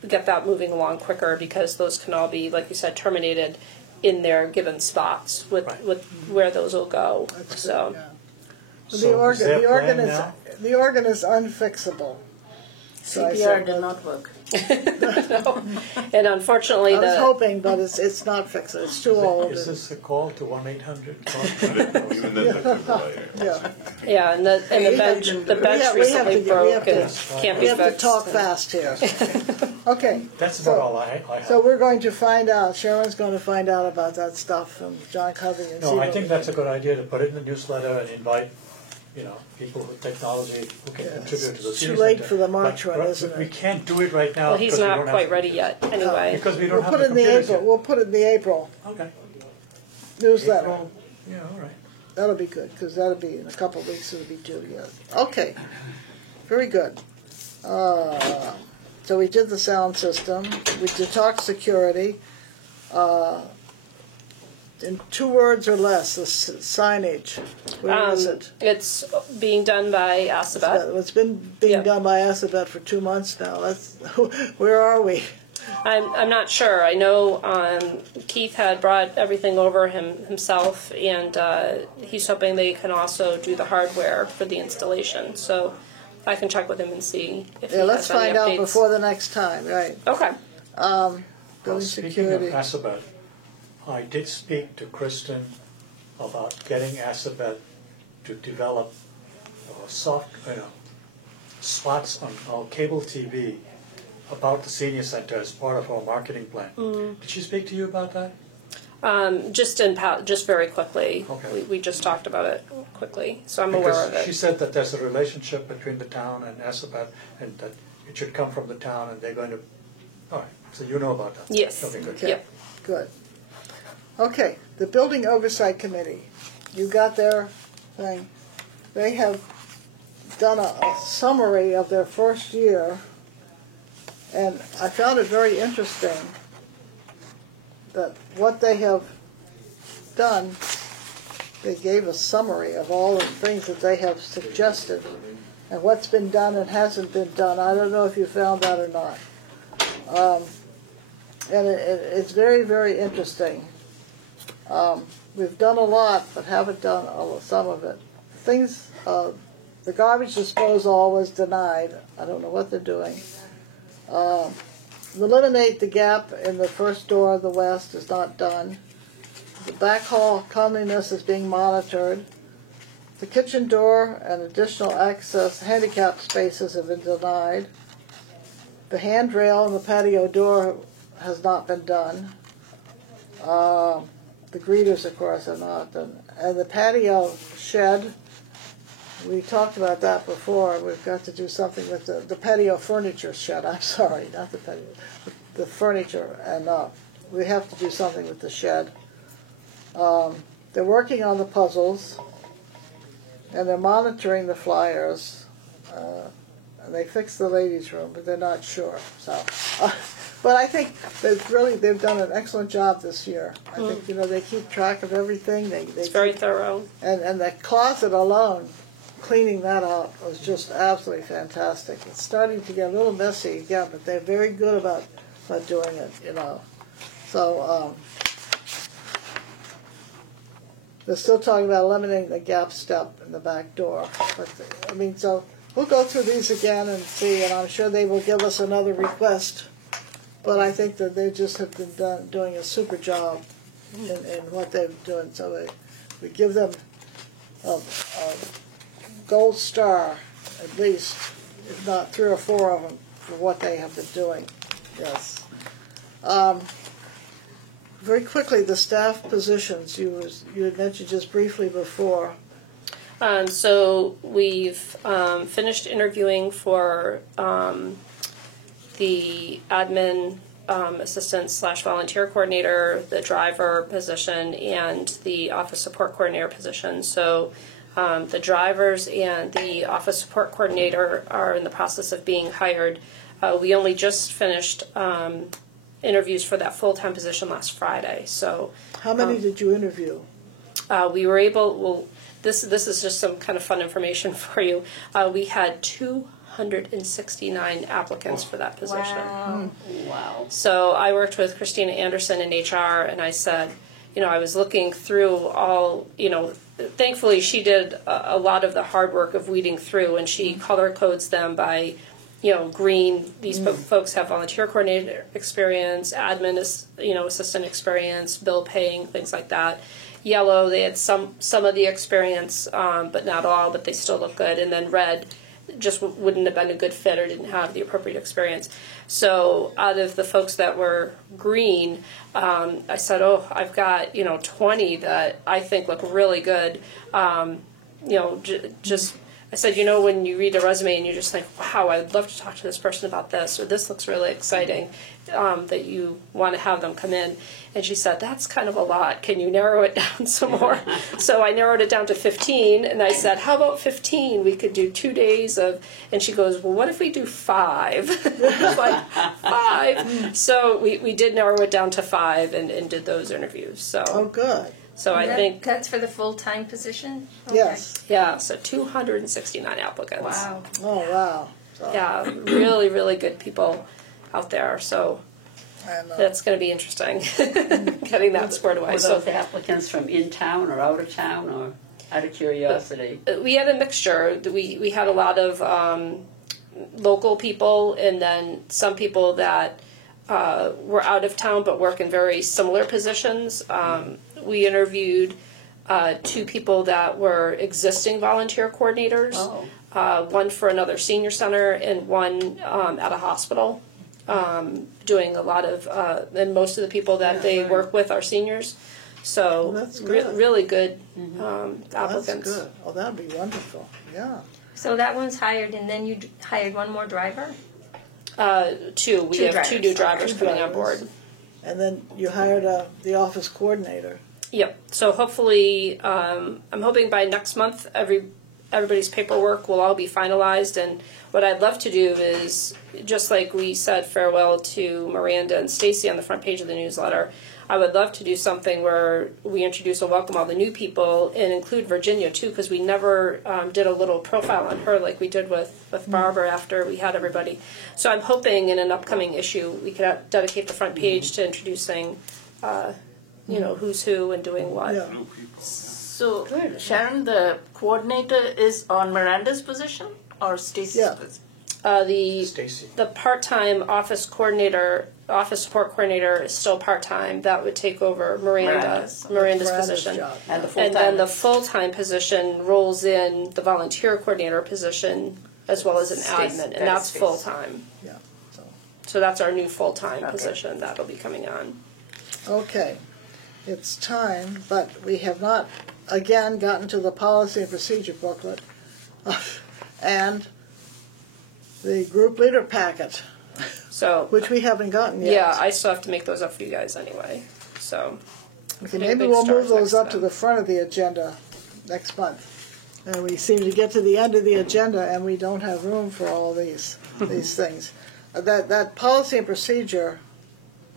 get that moving along quicker, because those can all be, like you said, terminated in their given spots with, Right. with where those will go. That's So. good, yeah. so The is there a organ plan is, now? the organ is unfixable. So I CPR said, did well, not work. And unfortunately, I was hoping, but it's not fixable, it's too old. Is this a call to 1-800? Even then, the defibrillator. Yeah, yeah, and the bench We the bench have to recently get- we broke have to- and can't we be have to fixed. talk fast here. Okay. That's so- about all I have. So we're going to find out, Sharon's going to find out about that stuff from John Covey and see No, I what think we that's a can- good idea to put it in the newsletter and invite, people with technology who can Yeah, contribute to the it's senior too late center. for the March But run, isn't We it? can't do it right now. Well, he's because we not don't have quite the- ready yet. Anyway, Because we don't We'll have put the it in the computers April, yet. we'll put it in the April Okay. newsletter. April, yeah, all right. That'll be good, because that'll be in a couple of weeks, it'll be due, yeah. Okay, very good. So we did the sound system, we did talk security. In 2 words or less, the signage, where is it? it's being done by Assabet. It's been being Yeah. done by Assabet for 2 months now, where are we? I'm not sure. I know Keith had brought everything over himself, and he's hoping they can also do the hardware for the installation. So I can check with him and see if he Yeah, let's has any find out updates. before the next time, right. Okay. Well, Building speaking security. of Assabet, I did speak to Kristen about getting Assabet to develop spots on our cable TV about the senior center as part of our marketing plan. Did she speak to you about that? Just very quickly. Okay. We just talked about it quickly, so I'm aware of Because she it. said that there's a relationship between the town and Assabet, and that it should come from the town, and they're going to, all right, so you know about that? Yes. Okay, good. Okay. Yep. Good. Okay, the Building Oversight Committee, you got their thing. They have done a summary of their first year, and I found it very interesting that what they have done, they gave a summary of all the things that they have suggested and what's been done and hasn't been done. I don't know if you found that or not. And it's very, very interesting. We've done a lot, but haven't done some of it. Things, the garbage disposal was denied. I don't know what they're doing. Eliminate the gap in the first door of the west is not done. The backhaul cleanliness is being monitored. The kitchen door and additional access handicap spaces have been denied. The handrail and the patio door has not been done. The greeters, of course, have not done. And the patio shed, we talked about that before. We've got to do something with the patio furniture shed. I'm sorry, not the patio. The furniture, and we have to do something with the shed. They're working on the puzzles, and they're monitoring the flyers. and they fixed the ladies' room, but they're not sure. So, but I think they've done an excellent job this year. I think they keep track of everything. It's very thorough. And the closet alone, cleaning that out was just absolutely fantastic. It's starting to get a little messy again, but they're very good about doing it. So. They're still talking about eliminating the gap step in the back door. But, so we'll go through these again and see, and I'm sure they will give us another request. But I think that they just have been doing a super job in what they're doing. So we give them a gold star, at least, if not 3 or 4 of them, for what they have been doing. Yes. Very quickly, the staff positions you had mentioned just briefly before. So we've finished interviewing for the admin assistant / volunteer coordinator, the driver position, and the office support coordinator position. So the drivers and the office support coordinator are in the process of being hired. We only just finished interviews for that full-time position last Friday. So how many did you interview? We were able. This is just some kind of fun information for you. We had 269 applicants for that position. Wow. So I worked with Christina Anderson in HR, and I said, I was looking through all, thankfully she did a lot of the hard work of weeding through, and she color codes them by, green, these folks have volunteer coordinator experience, admin, assistant experience, bill paying, things like that. Yellow, they had some of the experience, but not all, but they still look good. And then red just wouldn't have been a good fit or didn't have the appropriate experience. So out of the folks that were green, I said, I've got, 20 that I think look really good. I said, when you read the resume and you just think, wow, I'd love to talk to this person about this, or this looks really exciting, that you want to have them come in. And she said, that's kind of a lot. Can you narrow it down some more? So I narrowed it down to 15, and I said, how about 15? We could do 2 days of, and she goes, well, what if we do 5? I was like, 5? So we did narrow it down to 5 and did those interviews. So. Oh, good. So I think that's for the full-time position? Okay. Yes. Yeah, so 269 applicants. Wow. Oh, wow. So, Yeah, really, really good people out there. So and, that's going to be interesting, getting that squared away. Were So those applicants from in town or out of town, or out of curiosity? we had a mixture. We had a lot of local people, and then some people that were out of town but work in very similar positions. We interviewed 2 people that were existing volunteer coordinators, one for another senior center and one at a hospital, doing a lot of, and most of the people that they work with are seniors. So that's good. really good applicants. That's good. Oh, that would be wonderful. Yeah. So that one's hired, and then you hired one more driver? 2. We have drivers. 2 new drivers Two coming on drivers. board. And then you hired the office coordinator. Yep. So hopefully, I'm hoping by next month, everybody's paperwork will all be finalized. And what I'd love to do is, just like we said farewell to Miranda and Stacy on the front page of the newsletter, I would love to do something where we introduce and welcome all the new people and include Virginia too, because we never did a little profile on her like we did with Barbara after we had everybody. So I'm hoping in an upcoming issue we could dedicate the front page to introducing, who's who and doing what. Yeah. New people. So, Sharon, the coordinator is on Miranda's position or Stacy's Yeah. position? Stacy. The part-time office support coordinator is still part-time. That would take over Miranda's Miranda's position. job. And the And then full-time. the full-time position rolls in the volunteer coordinator position as well as an Stacy, admin, that and is that's Stacy. full-time. Yeah. So, So that's our new full-time Okay. position that'll be coming on. okay. It's time, but we have not, again, gotten to the policy and procedure booklet and the group leader packet, So, which we haven't gotten yet. yeah, I still have to make those up for you guys anyway. So, Okay, big maybe we'll move stars those next up to time. the front of the agenda next month. And we seem to get to the end of the agenda and we don't have room for all these things. That policy and procedure,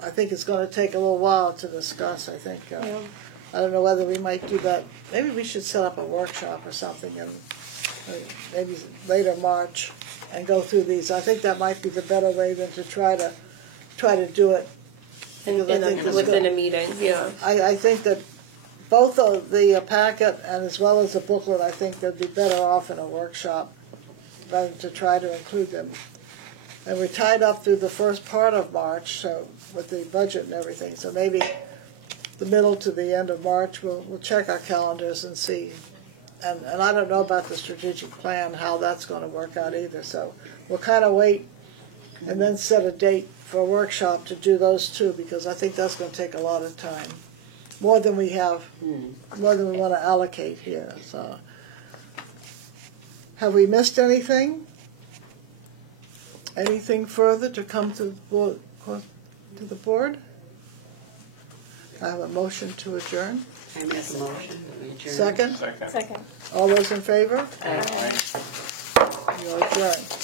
I think it's going to take a little while to discuss. I think I don't know whether we might do that. Maybe we should set up a workshop or something in maybe later March and go through these. I think that might be the better way than to try to do it Within a meeting, yeah. I think that both of the packet and as well as the booklet, I think they'd be better off in a workshop rather than to try to include them. And we're tied up through the first part of March, so with the budget and everything. So maybe the middle to the end of March, we'll check our calendars and see. And I don't know about the strategic plan, how that's going to work out either. So we'll kind of wait and then set a date for a workshop to do those two, because I think that's going to take a lot of time. More than we have, more than we want to allocate here. So, have we missed anything? Anything further to come to the board? I have a motion to adjourn. I make a motion that we adjourn. Second? Second. All those in favor? Aye. You're adjourned.